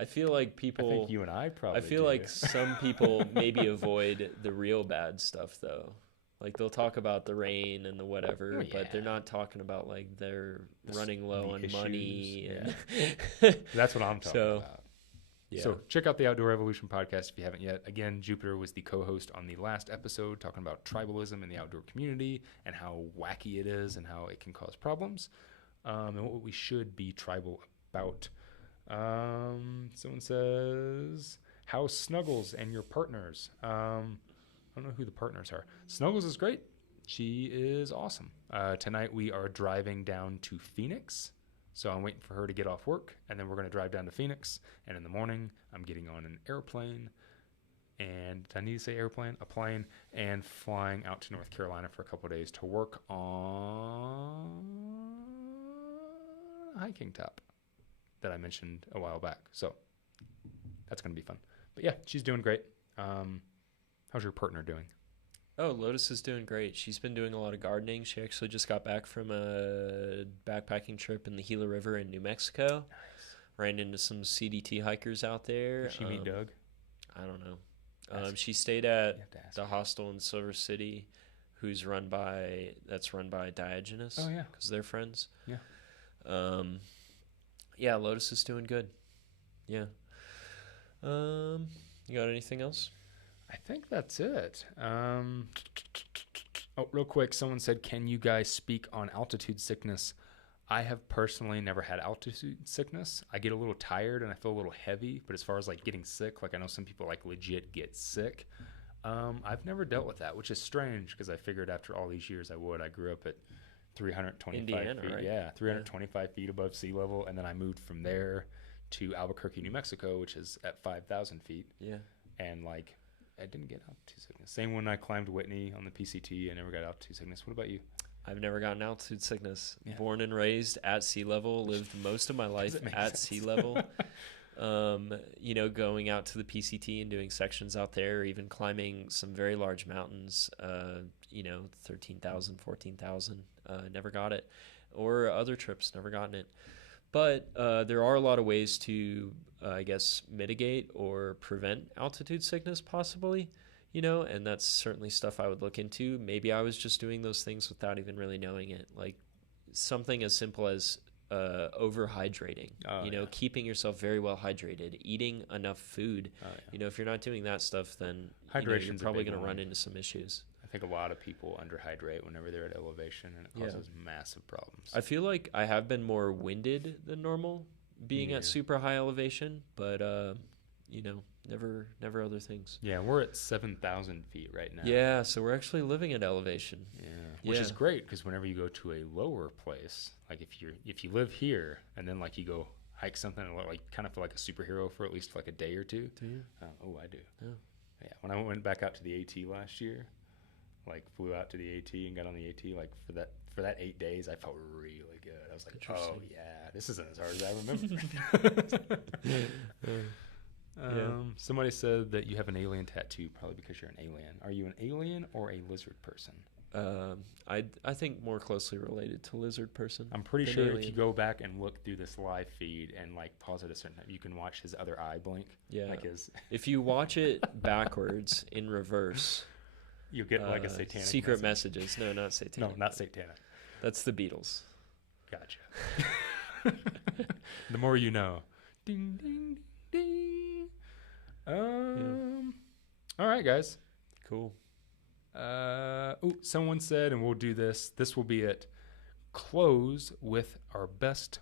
I feel like people. I think you and I probably. I feel like some people maybe avoid the real bad stuff though. Like they'll talk about the rain and the whatever, but they're not talking about like they're running low on money. And that's what I'm talking about. Yeah. So check out the Outdoor Evolution podcast if you haven't yet. Again, Jupiter was the co-host on the last episode talking about tribalism in the outdoor community and how wacky it is and how it can cause problems and what we should be tribal about. Someone says, how's Snuggles and your partners? I don't know who the partners are. Snuggles is great. She is awesome. Tonight we are driving down to Phoenix. So I'm waiting for her to get off work, and then we're going to drive down to Phoenix. And in the morning, I'm getting on an airplane. And did I need to say airplane? A plane. And flying out to North Carolina for a couple of days to work on a hiking top that I mentioned a while back. So that's going to be fun. But yeah, she's doing great. How's your partner doing? Oh, Lotus is doing great. She's been doing a lot of gardening. She actually just got back from a backpacking trip in the Gila River in New Mexico. Ran into some CDT hikers out there. Did she meet Doug? I don't know. Ask- She stayed at You have to ask the her. hostel in Silver City, run by Diogenes. Oh, yeah. Because they're friends. Yeah. Yeah, Lotus is doing good. Yeah. You got anything else? I think that's it. Oh, real quick, someone said, can you guys speak on altitude sickness? I have personally never had altitude sickness. I get a little tired and I feel a little heavy, but as far as like getting sick, like I know some people like legit get sick. I've never dealt with that, which is strange because I figured after all these years I would. I grew up at 325 Indiana, feet. right? Yeah, 325 feet above sea level, and then I moved from there to Albuquerque, New Mexico, which is at 5,000 feet. Yeah. And like I didn't get altitude sickness. Same when I climbed Whitney on the PCT, I never got altitude sickness. What about you? I've never gotten altitude sickness. Yeah. Born and raised at sea level, lived most of my life Doesn't make at sense. sea level. Going out to the PCT and doing sections out there, even climbing some very large mountains, 13,000, 14,000, never got it. Or other trips, never gotten it. But there are a lot of ways to, mitigate or prevent altitude sickness possibly, and that's certainly stuff I would look into. Maybe I was just doing those things without even really knowing it. Like something as simple as overhydrating, keeping yourself very well hydrated, eating enough food. If you're not doing that stuff, then Hydration's you're a probably big going to run one. into some issues. I think a lot of people underhydrate whenever they're at elevation, and it causes massive problems. I feel like I have been more winded than normal being at super high elevation, but never other things. Yeah, we're at 7,000 feet right now. Yeah, so we're actually living at elevation. Yeah, which is great because whenever you go to a lower place, like if you live here and then like you go hike something and like kind of feel like a superhero for at least like a day or two. Do you? I do. Yeah. Yeah, when I went back out to the AT last year, like flew out to the AT and got on the AT, like for that 8 days, I felt really good. I was like, oh yeah, this isn't as hard as I remember. Somebody said that you have an alien tattoo, probably because you're an alien. Are you an alien or a lizard person? I think more closely related to lizard person. I'm pretty than sure alien. if you go back and look through this live feed and like pause it a certain time, you can watch his other eye blink. Yeah. Like his. If you watch it backwards in reverse, You get like a satanic secret message. messages. No, not satanic. No, not satanic. That's the Beatles. Gotcha. The more you know. Ding ding ding ding. All right, guys. Cool. Someone said, and we'll do this. This will be it. Close with our best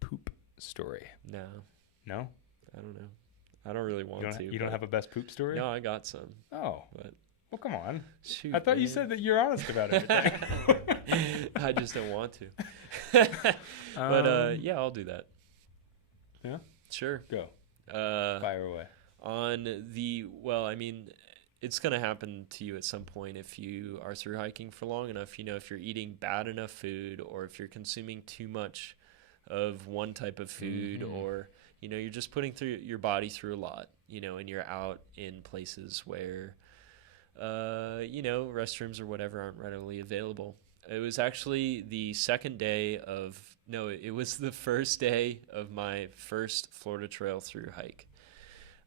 poop story. No, No, I don't know. I don't really want to. you don't have a best poop story. No, I got some. Oh, But well, come on. shoot, I thought you man. said that you're honest about everything. I just don't want to. But yeah, I'll do that. Yeah? Sure. Go. Fire away. It's going to happen to you at some point if you are through hiking for long enough. If you're eating bad enough food, or if you're consuming too much of one type of food, or you're just putting your body through a lot, and you're out in places where restrooms or whatever aren't readily available. It was actually the first day of my first Florida Trail through hike.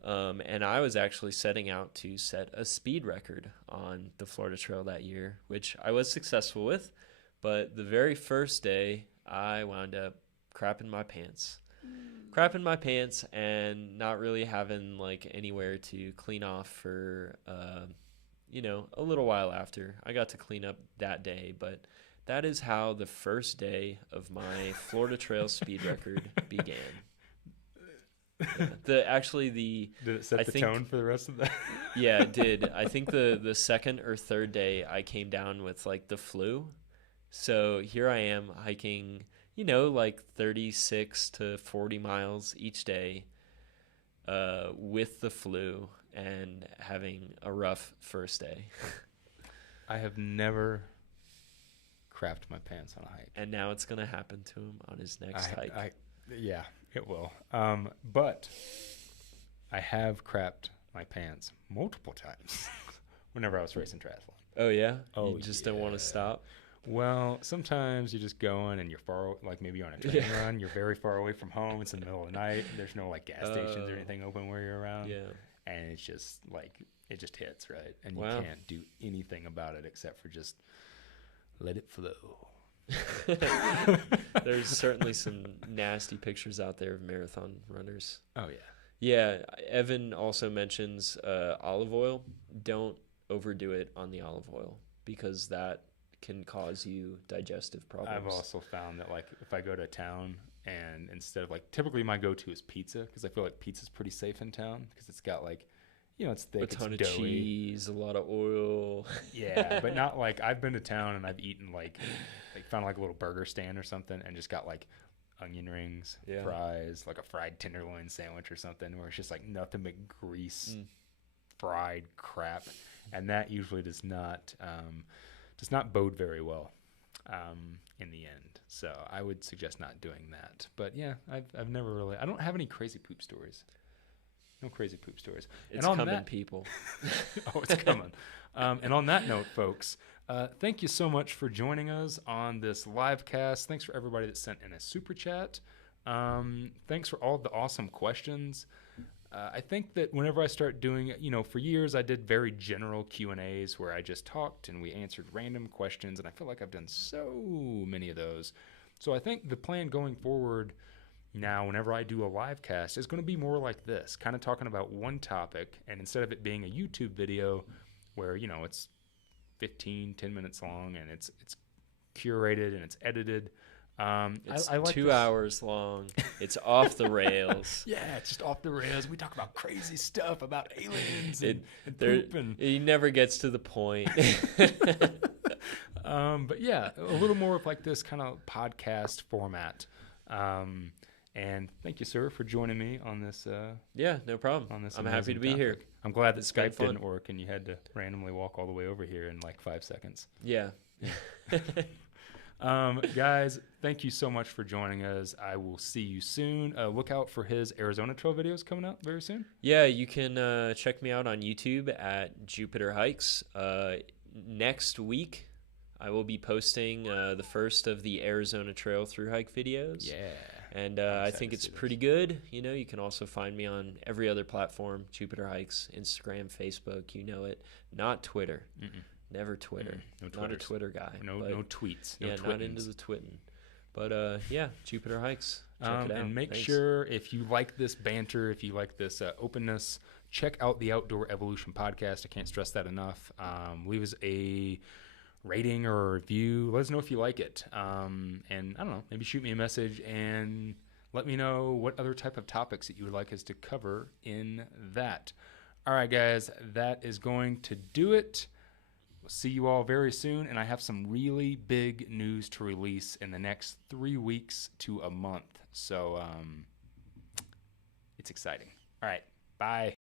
And I was actually setting out to set a speed record on the Florida Trail that year, which I was successful with. But the very first day, I wound up crapping my pants and not really having like anywhere to clean off for, a little while after. I got to clean up that day, but that is how the first day of my Florida Trail speed record began. Did it set the tone for the rest of the? Yeah, it did. I think the second or third day I came down with like the flu. So here I am hiking, like 36 to 40 miles each day with the flu and having a rough first day. I have never crapped my pants on a hike. And now it's going to happen to him on his next hike. Yeah, it will. But I have crapped my pants multiple times whenever I was racing triathlon. Oh, yeah? Oh, You just don't want to stop? Well, sometimes you're just going and you're far, like maybe you're on a train run. You're very far away from home. It's in the middle of the night. There's no like gas stations or anything open where you're around. Yeah. And it's just like, it just hits, right? And Wow. you can't do anything about it except for just let it flow. There's certainly some nasty pictures out there of marathon runners. Oh, yeah. Yeah. Evan also mentions olive oil. Don't overdo it on the olive oil because that can cause you digestive problems. I've also found that like if I go to town and instead of like typically my go-to is pizza because I feel like pizza's pretty safe in town because it's got like, you know, it's thick, a ton it's of doughy. cheese, a lot of oil. Yeah, but not like I've been to town and I've eaten like found like a little burger stand or something and just got like onion rings, fries, like a fried tenderloin sandwich or something where it's just like nothing but grease, fried crap, and that usually does not bode very well in the end. So I would suggest not doing that. But yeah, I've never really, I don't have any crazy poop stories. No crazy poop stories. It's coming, people. Oh, it's coming. And on that note, folks, thank you so much for joining us on this live cast. Thanks for everybody that sent in a super chat. Thanks for all the awesome questions. I think that whenever I start doing it, you know, for years I did very general Q&As where I just talked and we answered random questions, and I feel like I've done so many of those. So I think the plan going forward now, whenever I do a live cast, is going to be more like this, kind of talking about one topic, and instead of it being a YouTube video where, you know, it's 10 minutes long and it's curated and it's edited. It's I like 2 this. hours long. It's off the rails. Yeah, it's just off the rails. We talk about crazy stuff about aliens and poop and he never gets to the point. but yeah, a little more of like this kind of podcast format. And thank you, sir, for joining me on this. Yeah, no problem. On this, I'm happy to be topic. here. I'm glad that It's been Skype fun. didn't work and you had to randomly walk all the way over here in like 5 seconds. Yeah. Guys, thank you so much for joining us. I will see you soon. Look out for his Arizona Trail videos coming out very soon. Yeah, you can check me out on YouTube at Jupiter Hikes. Next week, I will be posting the first of the Arizona Trail through hike videos. Yeah. And I think it's pretty good. You know, you can also find me on every other platform, Jupiter Hikes, Instagram, Facebook, you know it. Not Twitter. Never Twitter. No not a Twitter guy. No tweets. No yeah, twittins. not into the twitting. But yeah, Jupiter Hikes. Check it out. And make Thanks. sure if you like this banter, if you like this openness, check out the Outdoor Evolution podcast. I can't stress that enough. Leave us a rating or a review. Let us know if you like it. And I don't know, maybe shoot me a message and let me know what other type of topics that you would like us to cover in that. All right, guys, that is going to do it. We'll see you all very soon, and I have some really big news to release in the next 3 weeks to a month. So it's exciting. All right, bye.